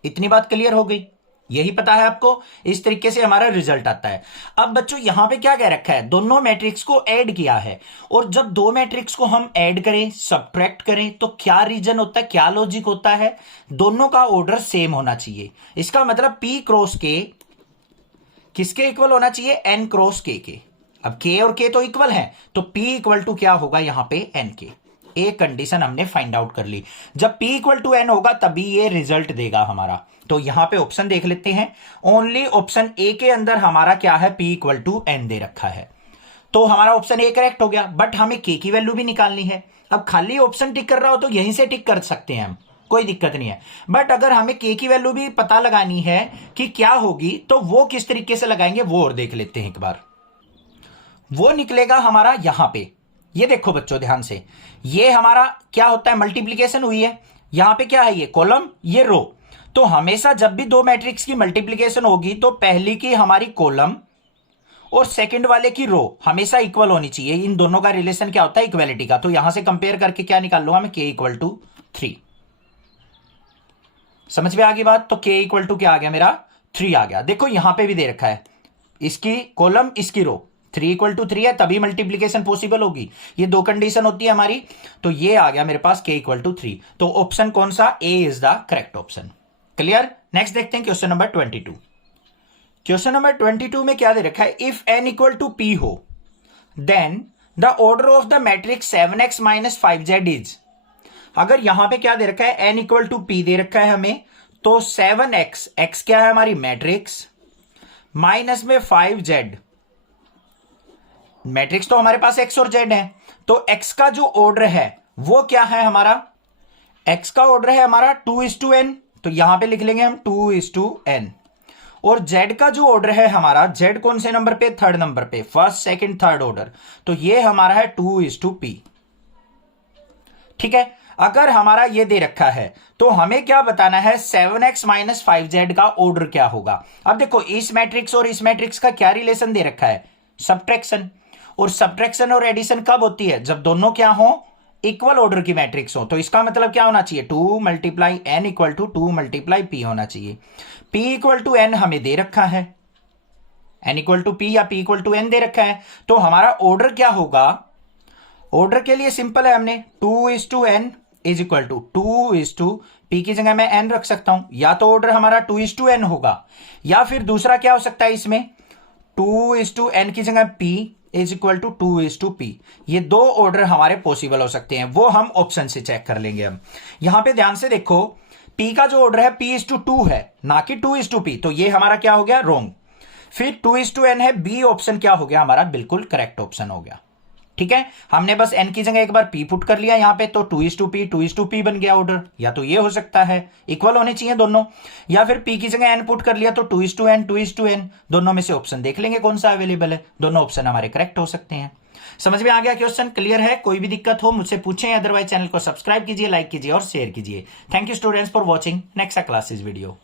इतनी बात क्लियर हो गई, यही पता है आपको। इस तरीके से हमारा रिजल्ट आता है। अब बच्चों यहां पे क्या कह रखा है, दोनों मैट्रिक्स को ऐड किया है। और जब दो मैट्रिक्स को हम ऐड करें, सब्ट्रैक्ट करें, तो क्या रीजन होता है, क्या लॉजिक होता है, दोनों का ऑर्डर सेम होना चाहिए। इसका मतलब पी क्रॉस के किसके इक्वल होना चाहिए, एन क्रॉस के। अब के और के तो इक्वल है, तो P इक्वल टू क्या होगा यहां पे, n के। एक कंडीशन हमने फाइंड आउट कर ली। जब P इक्वल टू n होगा तभी ये रिजल्ट देगा हमारा। तो यहां पे ऑप्शन देख लेते हैं। ओनली ऑप्शन ए के अंदर हमारा क्या है, P इक्वल टू n दे रखा है। तो हमारा ऑप्शन ए करेक्ट हो गया। बट हमें के की वैल्यू भी निकालनी है। अब खाली ऑप्शन टिक कर रहा हो तो यहीं से टिक कर सकते हैं हम, कोई दिक्कत नहीं है। बट अगर हमें के की वैल्यू भी पता लगानी है कि क्या होगी, तो वो किस तरीके से लगाएंगे वो और देख लेते हैं एक बार। वो निकलेगा हमारा यहां पे। ये देखो बच्चों ध्यान से, ये हमारा क्या होता है, मल्टीप्लीकेशन हुई है। यहां पे क्या है, ये कॉलम, ये रो। तो हमेशा जब भी दो मैट्रिक्स की मल्टीप्लीकेशन होगी तो पहली की हमारी कॉलम और सेकंड वाले की रो हमेशा इक्वल होनी चाहिए। इन दोनों का रिलेशन क्या होता है, इक्वालिटी का। तो यहां से कंपेयर करके क्या निकाल लूंगा मैं, के इक्वल टू 3। समझ में आ गई बात। तो के इक्वल टू क्या आ गया मेरा, 3 आ गया। देखो यहां पे भी दे रखा है, इसकी कॉलम इसकी रो, 3 इक्वल टू 3 है तभी मल्टीप्लीकेशन पॉसिबल होगी। ये दो कंडीशन होती है हमारी। तो ये आ गया मेरे पास के इक्वल टू 3। तो ऑप्शन कौन सा, A is the correct option. Clear. Next देखते हैं क्वेश्चन नंबर 22। क्वेश्चन नंबर 22 में क्या दे रखा है, if N equal to P हो then the order of the matrix 7x minus 5z is. अगर यहां पे क्या दे रखा है, एन इक्वल टू पी दे रखा है हमें, तो 7x, x क्या है हमारी मैट्रिक्स, माइनस में 5z, मैट्रिक्स तो हमारे पास x और z है। तो x का जो ऑर्डर है वो क्या है हमारा, x का ऑर्डर है हमारा 2:n। तो यहां पे लिख लेंगे हम 2:n। और z का जो ऑर्डर है हमारा, z कौन से नंबर पे, थर्ड नंबर पे, फर्स्ट सेकंड थर्ड ऑर्डर। तो ये हमारा है 2:p। ठीक है। अगर हमारा ये दे रखा है तो हमें क्या बताना है, 7x माइनस 5z का ऑर्डर क्या होगा। अब देखो इस मैट्रिक्स और इस मैट्रिक्स का क्या रिलेशन दे रखा है, सब्ट्रैक्शन। और सब्ट्रैक्शन और एडिशन कब होती है, जब दोनों क्या हो, इक्वल ऑर्डर की मैट्रिक्स हो। तो इसका मतलब क्या होना चाहिए, 2 multiply n equal to 2 multiply p होना चाहिए। p इक्वल टू n हमें दे रखा है, n इक्वल टू p या p इक्वल टू n दे रखा है। तो हमारा ऑर्डर क्या होगा, ऑर्डर के लिए सिंपल है, हमने 2:n is equal to 2:p की जगह मैं n रख सकता हूं। या तो ऑर्डर हमारा 2:n होगा, या फिर दूसरा क्या हो सकता है इसमें, 2:n की जगह p is equal to 2:p। ये दो ऑर्डर हमारे पॉसिबल हो सकते हैं, वो हम ऑप्शन से चेक कर लेंगे। हम यहां पे ध्यान से देखो, p का जो ऑर्डर है p:2 है, ना कि 2:p। तो ये हमारा क्या हो गया, रॉन्ग। फिर 2:n है, b ऑप्शन क्या हो गया हमारा, बिल्कुल करेक्ट ऑप्शन हो गया। ठीक है। हमने बस n की जगह एक बार p पुट कर लिया यहां पे, तो 2:p बन गया ऑर्डर। या तो ये हो सकता है, इक्वल होने चाहिए दोनों, या फिर p की जगह n पुट कर लिया तो 2:n। दोनों में से ऑप्शन देख लेंगे कौन सा अवेलेबल है। दोनों ऑप्शन हमारे करेक्ट हो सकते हैं। समझ में आ गया क्वेश्चन, क्लियर है। कोई भी दिक्कत हो मुझसे पूछें, अदरवाइज चैनल को सब्सक्राइब कीजिए, लाइक कीजिए और शेयर कीजिए। Thank you students for watching. Next classes video.